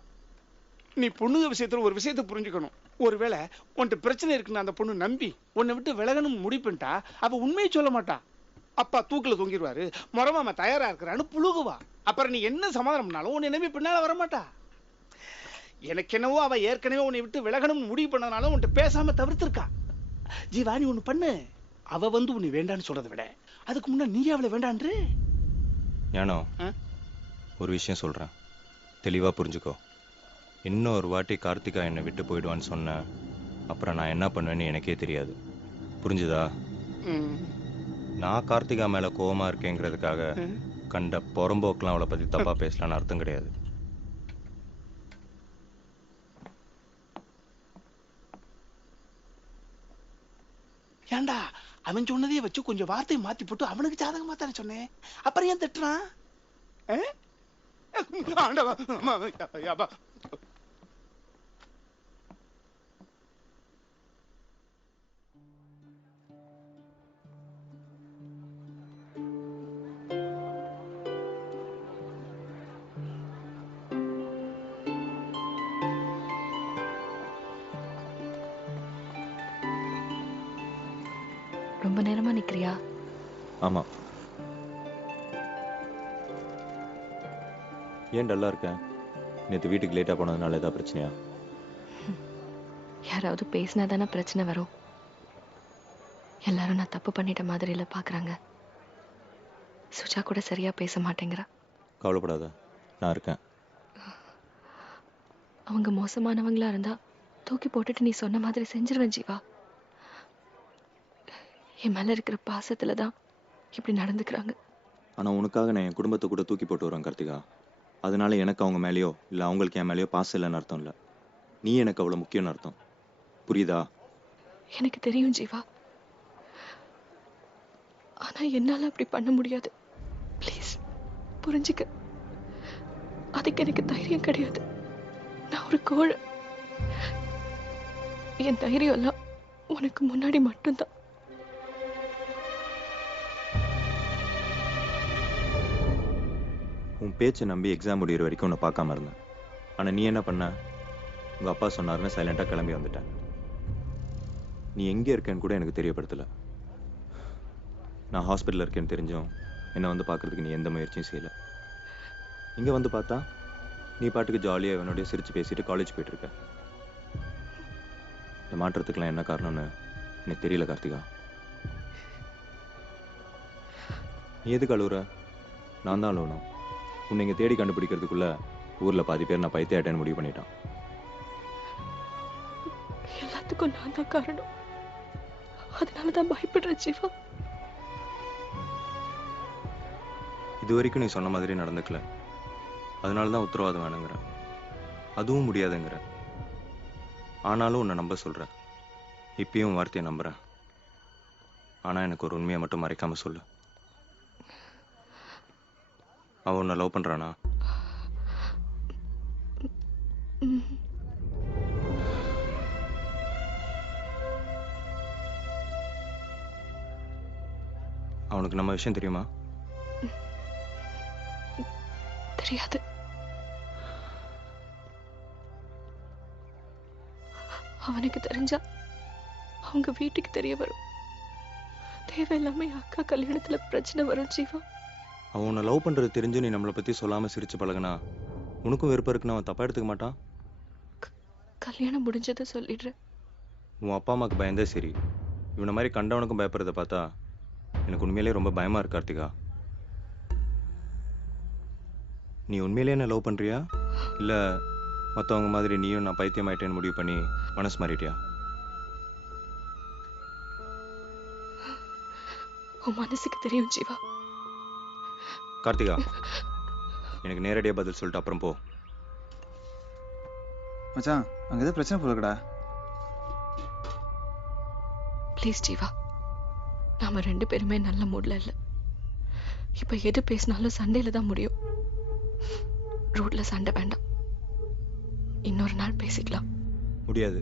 நீ பொண்ணுங்க விஷயத்துல ஒரு விஷயத்தை புரிஞ்சுக்கணும். ஒருவேளை உன்கிட்ட பிரச்சனை இருக்குன்னு அந்த பொண்ணு நம்பி உன்னை விட்டு விலகணும்னு முடிவு பண்ணிட்டா அப்ப உண்மையை சொல்ல மாட்டா. அப்பா தூக்கில தொங்கிடுவாரு, முறமாம தயாரா இருக்கிறான்னு புழுகுவா. அப்புறம் நீ என்ன சமாதானம் பண்ணாலும் உன்னை நம்பி பின்னால வரமாட்டா. எனக்கு என்னவோ அவ ஏற்கனவே உன்னை விட்டு விலகணும்னு முடிவு பண்ணதுனால உன்கிட்ட பேசாம தவிர்த்திருக்கா. ஜீவா, நீ ஒண்ணு பண்ணு. அவ வந்து உன்னை வேண்டான்னு சொல்றதை விட அதுக்கு முன்ன நீ அவளை வேண்டான்று. ஞானோ, ஒரு விஷயம் சொல்றேன், தெளிவா புரிஞ்சுக்கோ. இன்னொரு வாட்டி கார்த்திகா என்னை விட்டு போயிடுவான்னு சொன்ன அப்புறம் நான் என்ன பண்ணுவேன்னு எனக்கே தெரியாது. புரிஞ்சுதா? நான் கார்த்திகா மேல கோவமா இருக்கேங்கிறதுக்காக கண்ட புறம்போக்கெல்லாம் அவளை பத்தி தப்பா பேசலான்னு அர்த்தம் கிடையாது. ஏண்டா, அவன் சொன்னதையே வச்சு கொஞ்சம் வார்த்தையை மாத்தி போட்டு அவனுக்கு ஜாதகமா தானே சொன்னேன். அப்புறம் ஏன் திட்டுறான்? ரொம்ப நேரமா நிக்கிறியா? ஆமா. ஏன் டல்லா இருக்கேன்? நேற்று வீட்டுக்கு லேட்டா போனதுனால ஏதாவது பிரச்சனையா? யாராவது பேசினா தானே பிரச்சனை வரும். எல்லாரும் நான் தப்பு பண்ணிட்ட மாதிரில பாக்குறாங்க. சுஜா கூட சரியா பேச மாட்டேங்கிறா. கவலைப்படாத, நான் இருக்கேன். அவங்க மோசமானவங்களா இருந்தா தூக்கி போட்டுட்டு நீ சொன்ன மாதிரி செஞ்சிருவேன் ஜீவா. என் மேல இருக்கிற பாசத்துல தான் இப்படி நடந்துக்கிறாங்க. ஆனா உனக்காக நான் என் குடும்பத்தை கூட தூக்கி போட்டு வரேன் கார்த்திகா. அதனால எனக்கு அவங்க மேலேயோ இல்ல அவங்களுக்கு என் மேலேயோ பாசம் இல்லைன்னு அர்த்தம் இல்ல. நீ எனக்கு அவ்வளவு முக்கியம்னு அர்த்தம். புரியுதா? எனக்கு தெரியும் ஜீவா. ஆனா என்னால அப்படி பண்ண முடியாது. ப்ளீஸ் புரிஞ்சுக்க. அதுக்கு எனக்கு தைரியம் கிடையாது. நான் ஒரு கோழை. என் தைரியம் எல்லாம் உனக்கு முன்னாடி மட்டும்தான். உன் பேச்சை நம்பி எக்ஸாம் முடிகிற வரைக்கும் உன்னை பார்க்காம இருந்தேன். ஆனால் நீ என்ன பண்ண? உங்கள் அப்பா சொன்னாருன்னு சைலண்டாக கிளம்பி வந்துட்டேன். நீ எங்கே இருக்கேன்னு கூட எனக்கு தெரியப்படுத்தலை. நான் ஹாஸ்பிட்டலில் இருக்கேன்னு தெரிஞ்சும் என்னை வந்து பார்க்குறதுக்கு நீ எந்த முயற்சியும் செய்யலை. இங்கே வந்து பார்த்தா நீ பாட்டுக்கு ஜாலியாக இவனோடய சிரித்து பேசிட்டு காலேஜ் போயிட்டுருக்க. இந்த மாற்றத்துக்கெலாம் என்ன காரணம்னு எனக்கு தெரியல கார்த்திகா. நீ எதுக்கு அழுவுற? நான் தான் அழுவணும். உன்னை இங்கே தேடி கண்டுபிடிக்கிறதுக்குள்ள ஊரில் பாதி பேர் நான் பைத்தியாட்டேன்னு முடிவு பண்ணிட்டான். எல்லாத்துக்கும் நான் தான் காரணம். அதனால தான் பயப்படுறேன் ஜீவா. இது வரைக்கும் நீ சொன்ன மாதிரி நடந்துக்கல. அதனால தான் உத்தரவாதம் வேணுங்கிற. அதுவும் முடியாதுங்கிற. ஆனாலும் உன்னை நம்ப சொல்கிறேன். இப்பயும் வார்த்தையை நம்புகிறேன். ஆனால் எனக்கு ஒரு உண்மையை மட்டும் மறைக்காம சொல்லு. அவன் உன்னை லவ் பண்ணுறானா? அவனுக்கு நம்ம விஷயம் தெரியுமா? தெரியாது. அவனுக்கு தெரிஞ்சா அவங்க வீட்டுக்கு தெரிய வரும். தேவையில்லாம அக்கா கல்யாணத்துல பிரச்சனை வரும் ஜீவா. அவன் உன்னை லவ் பண்ணுறது தெரிஞ்சு நீ நம்மளை பற்றி சொல்லாமல் சிரிச்சு பழகுனா உனக்கும் விருப்பம் இருக்குன்னு அவன் தப்பாக எடுத்துக்க மாட்டான். கல்யாணம் முடிஞ்சதை சொல்லிடுறேன். உன் அப்பா அம்மாவுக்கு பயந்தே சரி. இவனை மாதிரி கண்டவனுக்கும் பயப்படுறத பார்த்தா எனக்கு உண்மையிலேயே ரொம்ப பயமாக இருக்கு கார்த்திகா. நீ உண்மையிலேயே என்ன லவ் பண்ணுறியா? இல்லை மற்றவங்க மாதிரி நீயும் நான் பைத்தியமாயிட்டேன்னு முடிவு பண்ணி மனசு மாறிட்டியா? உன் மனசுக்கு தெரியும் ஜீவா. கார்த்திகா, எனக்கு நேரடியாக பதில் சொல்லிட்டு அப்புறம் போ. மச்சான், அங்கே ஏதோ பிரச்சனை போலக்கடா. ப்ளீஸ் ஜீவா, நாம 2 பேருமே நல்ல மூட்ல இல்லை. இப்போ எது பேசினாலும் சண்டையில தான் முடியும். ரோட்ல சண்டை வேண்டாம். இன்னொரு நாள் பேசிக்கலாம். முடியாது.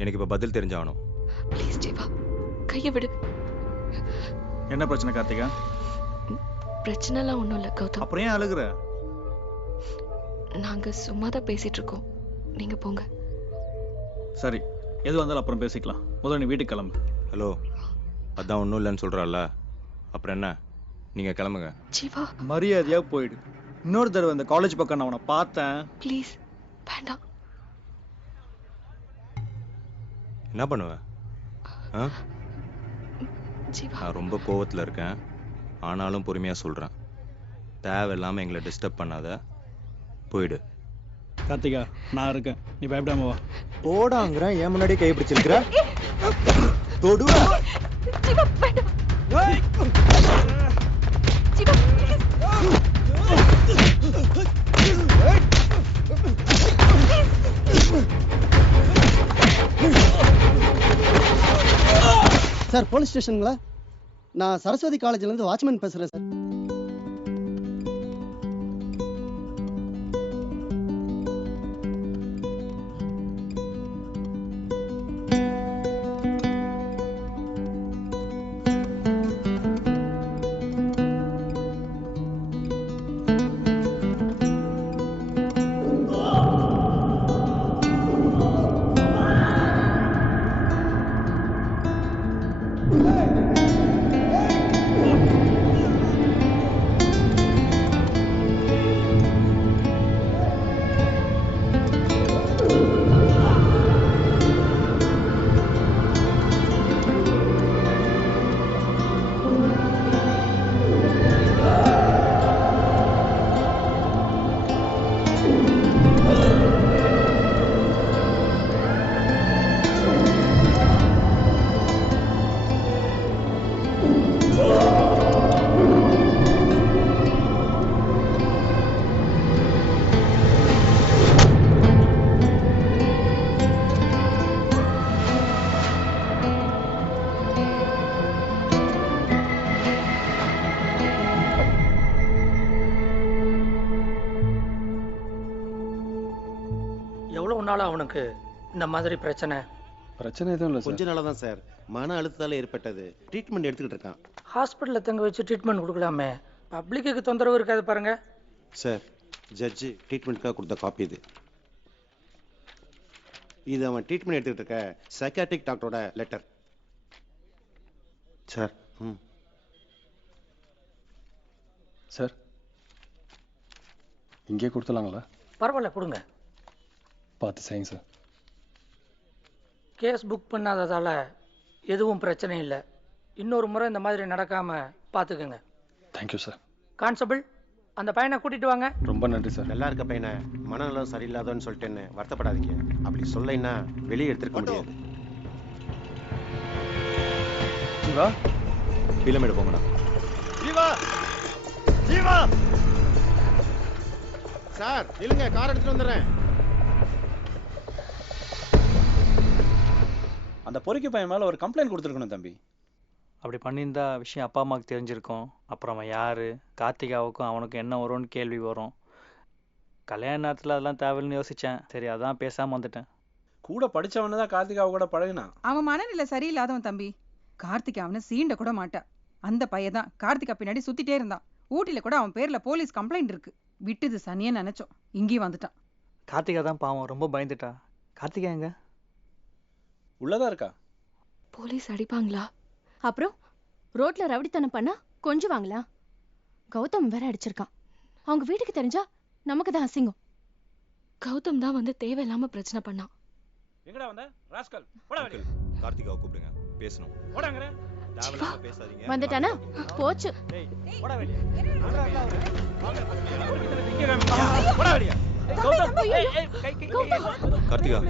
எனக்கு இப்போ பதில் தெரிஞ்சாகணும். ப்ளீஸ் ஜீவா, கையை விடு. என்ன பிரச்சனை கார்த்திகா? பிரச்சனைலாம் ஒன்றும் இல்லை கௌதம். அப்புறம் ஏன் அழுகுற? நாங்க சும்மா தான் பேசிட்டு இருக்கோம். நீங்க போங்க. சரி, எது வந்தாலும் அப்புறம் பேசிக்கலாம். முதல்ல நீ வீட்டுக்கு கிளம்பு. ஹலோ, அதான் ஒன்றும் இல்லைன்னு சொல்கிறாள்ல, அப்புறம் என்ன? நீங்கள் கிளம்புங்க. ஜீவா, மரியாதையாக போயிடு. இன்னொரு தடவை இந்த காலேஜ் பக்கம் நான் உன்னை பார்த்தேன். ப்ளீஸ் வேண்டாம். என்ன பண்ணுவேன்? நான் ரொம்ப கோவத்தில் இருக்கேன். ஆனாலும் பொறுமையாக சொல்கிறேன். தேவையில்லாமல் எங்களை டிஸ்டர்ப் பண்ணாத. போயிடு. கார்த்திகா, நான் இருக்கேன். நீ பயப்படாம வா. போடாங்கிறேன். ஏன் முன்னாடி கை பிடிச்சிருக்கிற? தொடுவா. ஜீவா வேண்டாம். ஜீவா ப்ளீஸ். சார், போலீஸ் ஸ்டேஷனுங்களா? நான் சரஸ்வதி காலேஜ்லேருந்து வாட்ச்மேன் பேசுகிறேன் சார். எதனால அவனுக்கு இந்த மாதிரி பிரச்சனை? பிரச்சனை எதுவும் இல்லை கொஞ்ச நாளாக தான் சார் மன அழுத்தத்தால் ஏற்பட்டது. ட்ரீட்மெண்ட் எடுத்துக்கிட்டு இருக்கான். ஹாஸ்பிட்டலில் தங்க வச்சு ட்ரீட்மெண்ட் கொடுக்கலாமே, பப்ளிக்கு தொந்தரவு இருக்காது பாருங்க. சார் ஜட்ஜு ட்ரீட்மெண்ட்டுக்காக கொடுத்த காப்பி இது. இது அவன் ட்ரீட்மெண்ட் எடுத்துக்கிட்டு இருக்க சைக்காட்ரிக் டாக்டரோட லெட்டர். சார் சார் இங்கே கொடுத்துலாங்களா? பரவாயில்ல, கொடுங்க. பார்த்து செய்யுங்க சார். கேஸ் புக் பண்ணாததால் எதுவும் பிரச்சனை இல்லை. இன்னொரு முறை இந்த மாதிரி நடக்காமல் பார்த்துக்குங்க. Thank you sir. கான்ஸ்டபிள், அந்த பையனை கூட்டிட்டு வாங்க. ரொம்ப நன்றி சார். நல்லா இருக்க பையனை மனநலம் சரியில்லாதன்னு சொல்லிட்டேன்னு வருத்தப்படாதீங்க. அப்படி சொல்லைன்னா வெளியே எடுத்துருக்க முடியாது. ஜீவா பிலமேடு போங்கண்ணா. ஜீவா ஜீவா சார் இல்லைங்க, கார் எடுத்துட்டு வந்துடுறேன். அந்த பொறுக்கி பையன் மேலே ஒரு கம்ப்ளைண்ட் கொடுத்துருக்கணும் தம்பி. அப்படி பண்ணியிருந்தா விஷயம் அப்பா அம்மாவுக்கு தெரிஞ்சிருக்கும். அப்புறம் அவன் யார், கார்த்திகாவுக்கும் அவனுக்கு என்ன வரும்னு கேள்வி வரும். கல்யாண நேரத்தில் அதெல்லாம் தேவைன்னு யோசித்தேன். சரி, அதான் பேசாமல் வந்துட்டேன். கூட படித்தவனு தான் கார்த்திகாவை கூட பழகினான். அவன் மனநிலை சரியில்லாதவன் தம்பி. கார்த்திகா அவனை சீண்ட கூட மாட்டா. அந்த பையன் தான் கார்த்திகா பின்னாடி சுத்திட்டே இருந்தான். ஊட்டில கூட அவன் பேர்ல போலீஸ் கம்ப்ளைண்ட் இருக்கு. விட்டுது சனியே நினைச்சோம், இங்கேயும் வந்துட்டான். கார்த்திகா தான் பாவம், ரொம்ப பயந்துட்டா. கார்த்திகா எங்க? உள்ளதான் இருக்கா. போலீஸ் அடிப்பாங்களா? அப்புறம் ரோட்ல ரவுடித்தனம் பண்ணா கொஞ்சுவாங்களா? கௌதம் வேற அடிச்சிருக்கான். அவங்க வீட்டுக்கு தெரிஞ்சா நமக்கு தான் அசிங்கம். கௌதம் தான் வந்து தேவையில்லாம பிரச்சனை பண்ணான். எங்கடா வந்த ராஸ்கல்? போடா வெளிய. கார்த்திகாவை கூப்பிடுங்க, பேசணும். போடாங்கற. தேவையில்லாம பேசாதீங்க. வந்துட்டானா? போச்சு. டேய் போடா வெளிய. போடா வெளிய. கார்த்திகா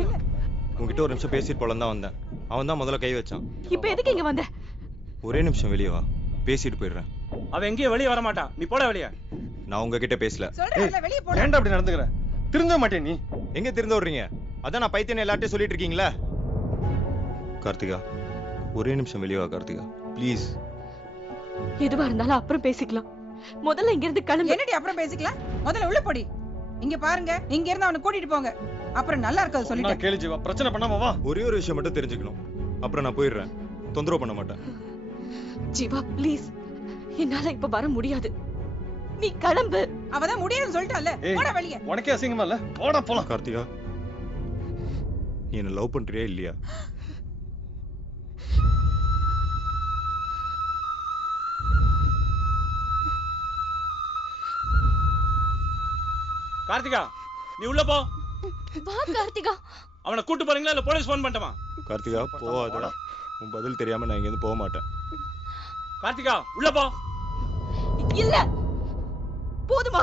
உங்ககிட்ட ஒரு நிமிஷம் பேசிட்டு போலாம் தான் வந்தேன். அவன் தான் முதல்ல கை வச்சான். இப்போ எதுக்கு இங்க வந்த? ஒரே நிமிஷம் வெளியே வா, பேசிட்டு போயிடுறேன். அவன் எங்கேயும் வெளியே வர மாட்டான், நீ போடா வெளிய. நான் உங்ககிட்ட பேசல. ஏன்டா அப்படி நடந்துக்கிற? திருந்த மாட்டே நீ. எங்க திருந்த விடுறீங்க? அதான் நான் பைத்தியம் எல்லார்ட்டையும் சொல்லிட்டு இருக்கீங்களா? கார்த்திகா ஒரே நிமிஷம் வெளியே வா கார்த்திகா, ப்ளீஸ். எதுவா இருந்தாலும் அப்புறம் பேசிக்கலாம். முதல்ல இங்க இருந்து கிளம்பு. என்னடி அப்புறம் பேசிக்கலாம்? முதல்ல உள்ள போடி. இங்க பாருங்க, இங்க இருந்து அவனை கூட்டிட்டு போங்க. அப்புறம் நல்லா இருக்காது சொல்லிட்டேன். கேளு ஜீவா, பிரச்சனை பண்ணாம வா. ஒரே ஒரு விஷயம் மட்டும் தெரிஞ்சுக்கணும், அப்புறம் நான் போயிடுறேன். தொந்தரவு பண்ண மாட்டேன். ஜீவா ப்ளீஸ், என்னால இப்ப வர முடியாது. நீ கிளம்பு. அவதான் முடியாதுன்னு சொல்லிட்டால, போடா வெளிய. உனக்கே அசிங்கமா இல்ல? போடா போலாம். கார்த்திகா நீ என்ன லவ் பண்றியா இல்லையா? கார்த்திகா நீ உள்ள போ. வா கார்த்திகா. அவனை கூட்டி போறீங்களா இல்ல போலீஸ் ஃபோன் பண்ணட்டுமா? கார்த்திகா போவாதடா, உன் பதில் தெரியாம நான் இங்க இருந்து போக மாட்டேன். கார்த்திகா உள்ள போ. இல்ல போதுமா?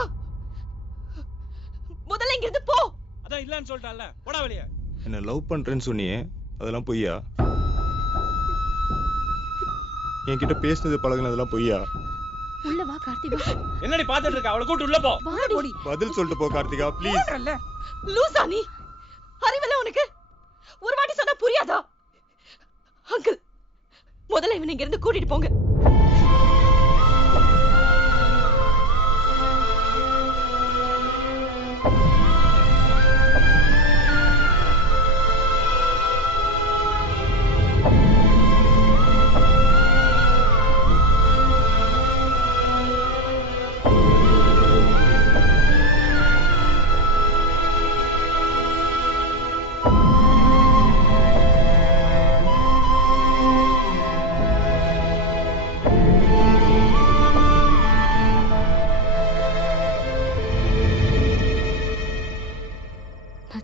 முதல்ல இங்க இருந்து போ. அதான் இல்லன்னு சொல்லிட்டான்ல, போடா வெளிய. என்ன லவ் பண்றேன்னு சொன்னியே, அதெல்லாம் பொய்யா? என்கிட்ட பேசுனது பழகுனதெல்லாம் பொய்யா? உள்ள வா கார்த்திகா. என்னடி பாத்துட்டு இருக்க? அவளை கூட்டி உள்ள போ. பதில் சொல்லிட்டு போ கார்த்திகா ப்ளீஸ். லூசா நீ? அறிவில்லை உனக்கு? ஒரு வாட்டி சொன்னா புரியாதா? அங்கிள் முதல்ல இவனை இங்க இருந்து கூட்டிட்டு போங்க.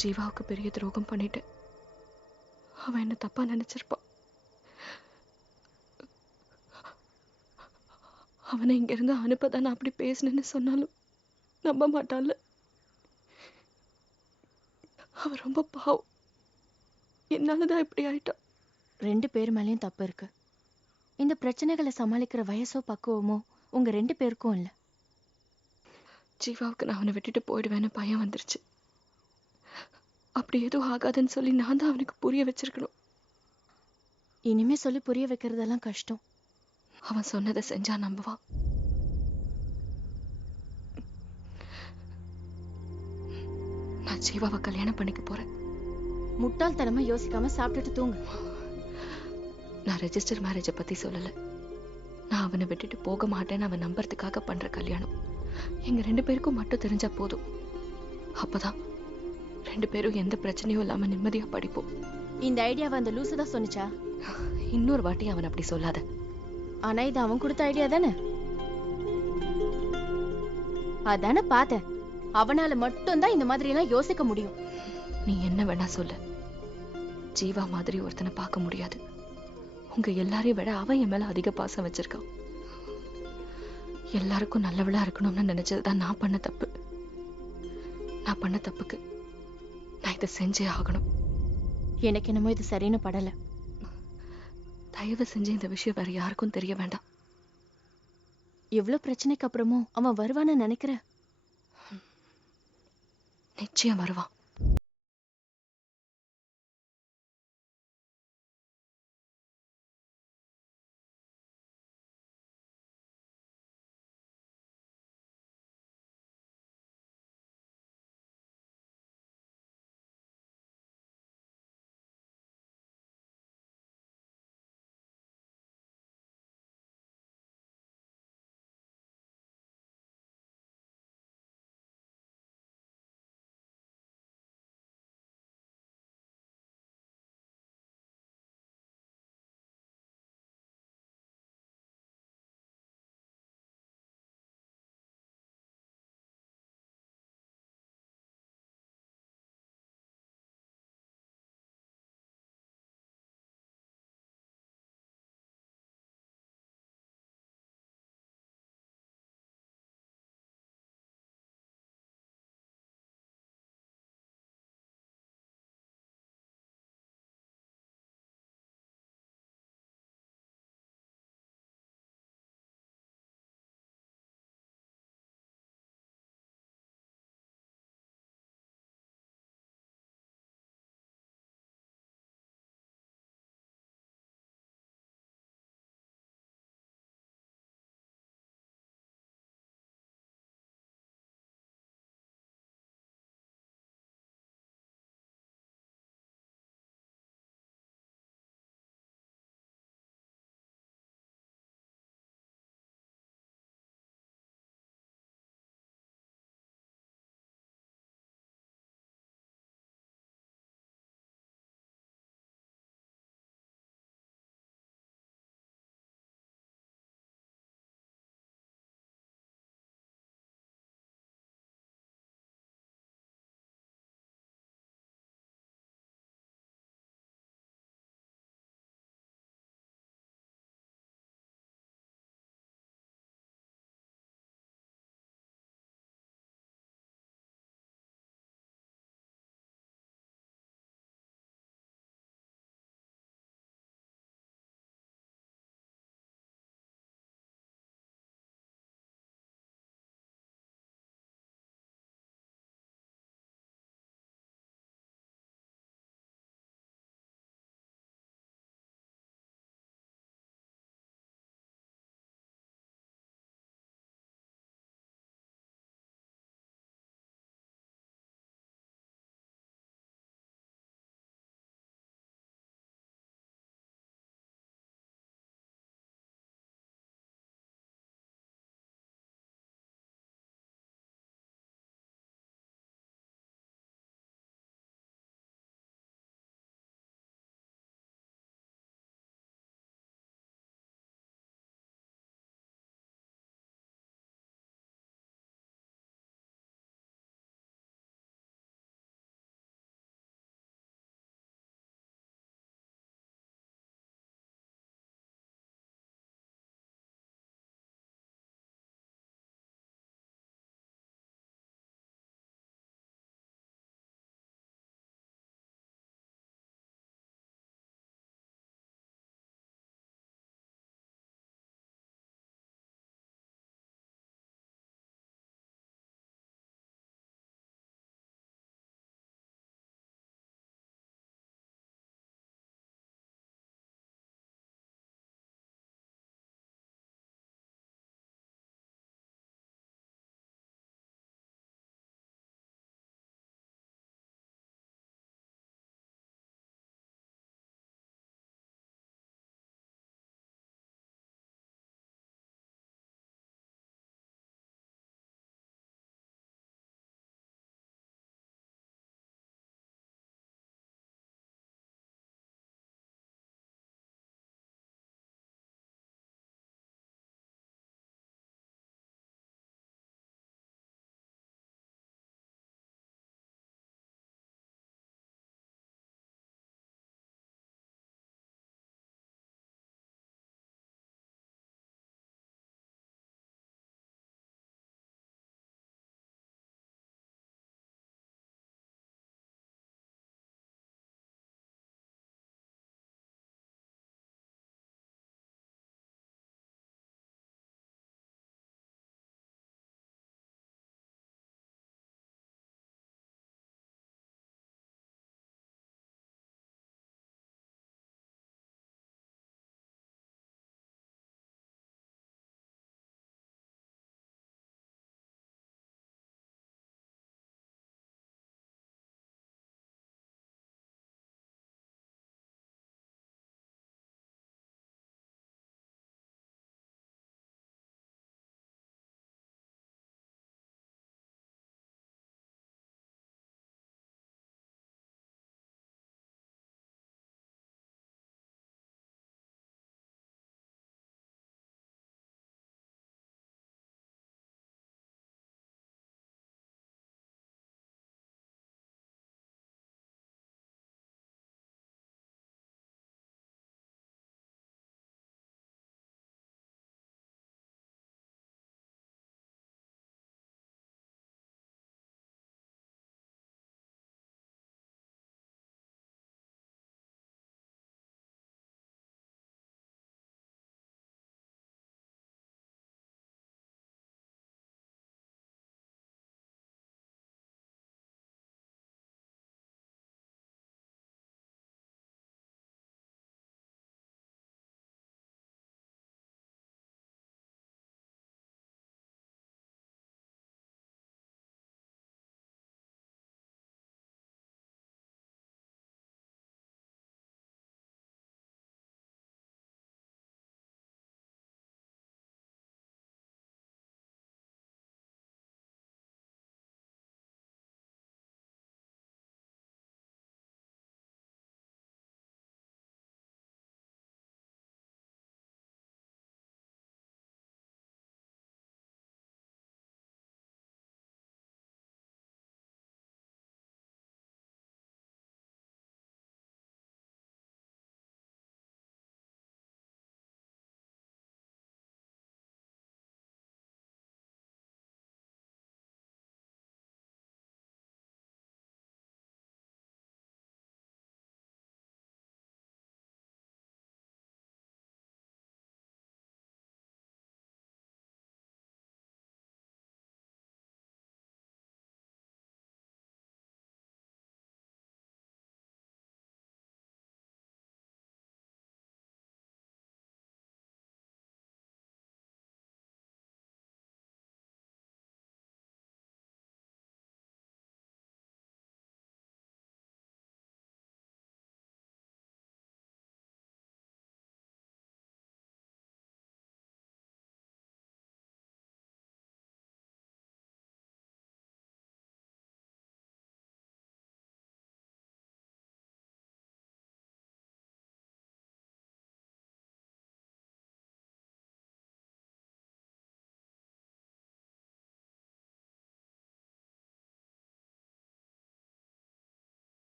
ஜீவாவுக்கு பெரிய துரோகம் பண்ணிட்டேன். அவன் என்ன தப்பா நினைச்சிருப்பான். அவனை இங்க இருந்து அனுப்பதான் நான் அப்படி பேசினேன்னு சொன்னாலும் நம்ப மாட்டான்ல. அவன் ரொம்ப பாவம். என்னாலதான் இப்படி ஆயிட்டான். 2 பேர் மேலேயும் தப்பு இருக்கு. இந்த பிரச்சனைகளை சமாளிக்கிற வயசோ பக்குவமோ உங்க 2 பேருக்கும் இல்ல. ஜீவாவுக்கு நான் அவனை விட்டுட்டு போயிடுவேன்னு பயம் வந்துருச்சு. அப்படி எதுவும் ஆகாதுன்னு சொல்லி நான் தான் அவனுக்கு புரிய வச்சிருக்கணும். இனிமே சொல்லி புரிய வைக்கிறதெல்லாம் கஷ்டம். அவன் சொன்னதை செஞ்சா நம்புவான். நான் ஜீவாவை கல்யாணம் பண்ணிக்க போறேன். முட்டாள்தனமா யோசிக்காம சாப்பிட்டுட்டு தூங்கு. நான் ரெஜிஸ்டர் மேரேஜை பத்தி சொல்லல. நான் அவனை விட்டுட்டு போக மாட்டேன்னு அவன் நம்புறதுக்காக பண்ற கல்யாணம். எங்க 2 பேருக்கும் மட்டும் தெரிஞ்சா போதும். அப்பதான் 2 பேரும் எந்த பிரச்சனையும் இல்லாம நிம்மதியா படிப்போம். இந்த ஐடியாவை அந்த லூசு தான் சொன்னிச்சா? இன்னொரு வாட்டி அவன் அப்படி சொல்லாத. ஆனா இது அவன் கொடுத்த ஐடியா தானே? அதானே பார்த்தேன். அவனால மட்டும்தான் இந்த மாதிரி எல்லாம் யோசிக்க முடியும். நீ என்ன வேணா சொல்லு, ஜீவா மாதிரி ஒருத்தனை பார்க்க முடியாது. உங்க எல்லாரையும் விட அவன் என் மேல அதிக பாசம் வச்சிருக்கான். எல்லாருக்கும் நல்லவளா இருக்கணும்னு நினைச்சதுதான் நான் பண்ண தப்பு. நான் பண்ண தப்புக்கு நான் இதை செஞ்சே ஆகணும். எனக்கு என்னமோ இது சரின்னு படல. தயவு செஞ்சு இந்த விஷயம் வேற யாருக்கும் தெரிய வேண்டாம். எவ்வளவு பிரச்சனைக்கு அப்புறமும் அவன் வருவான்னு நினைக்கிற? நிச்சயம் வருவான்.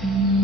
Mm-hmm.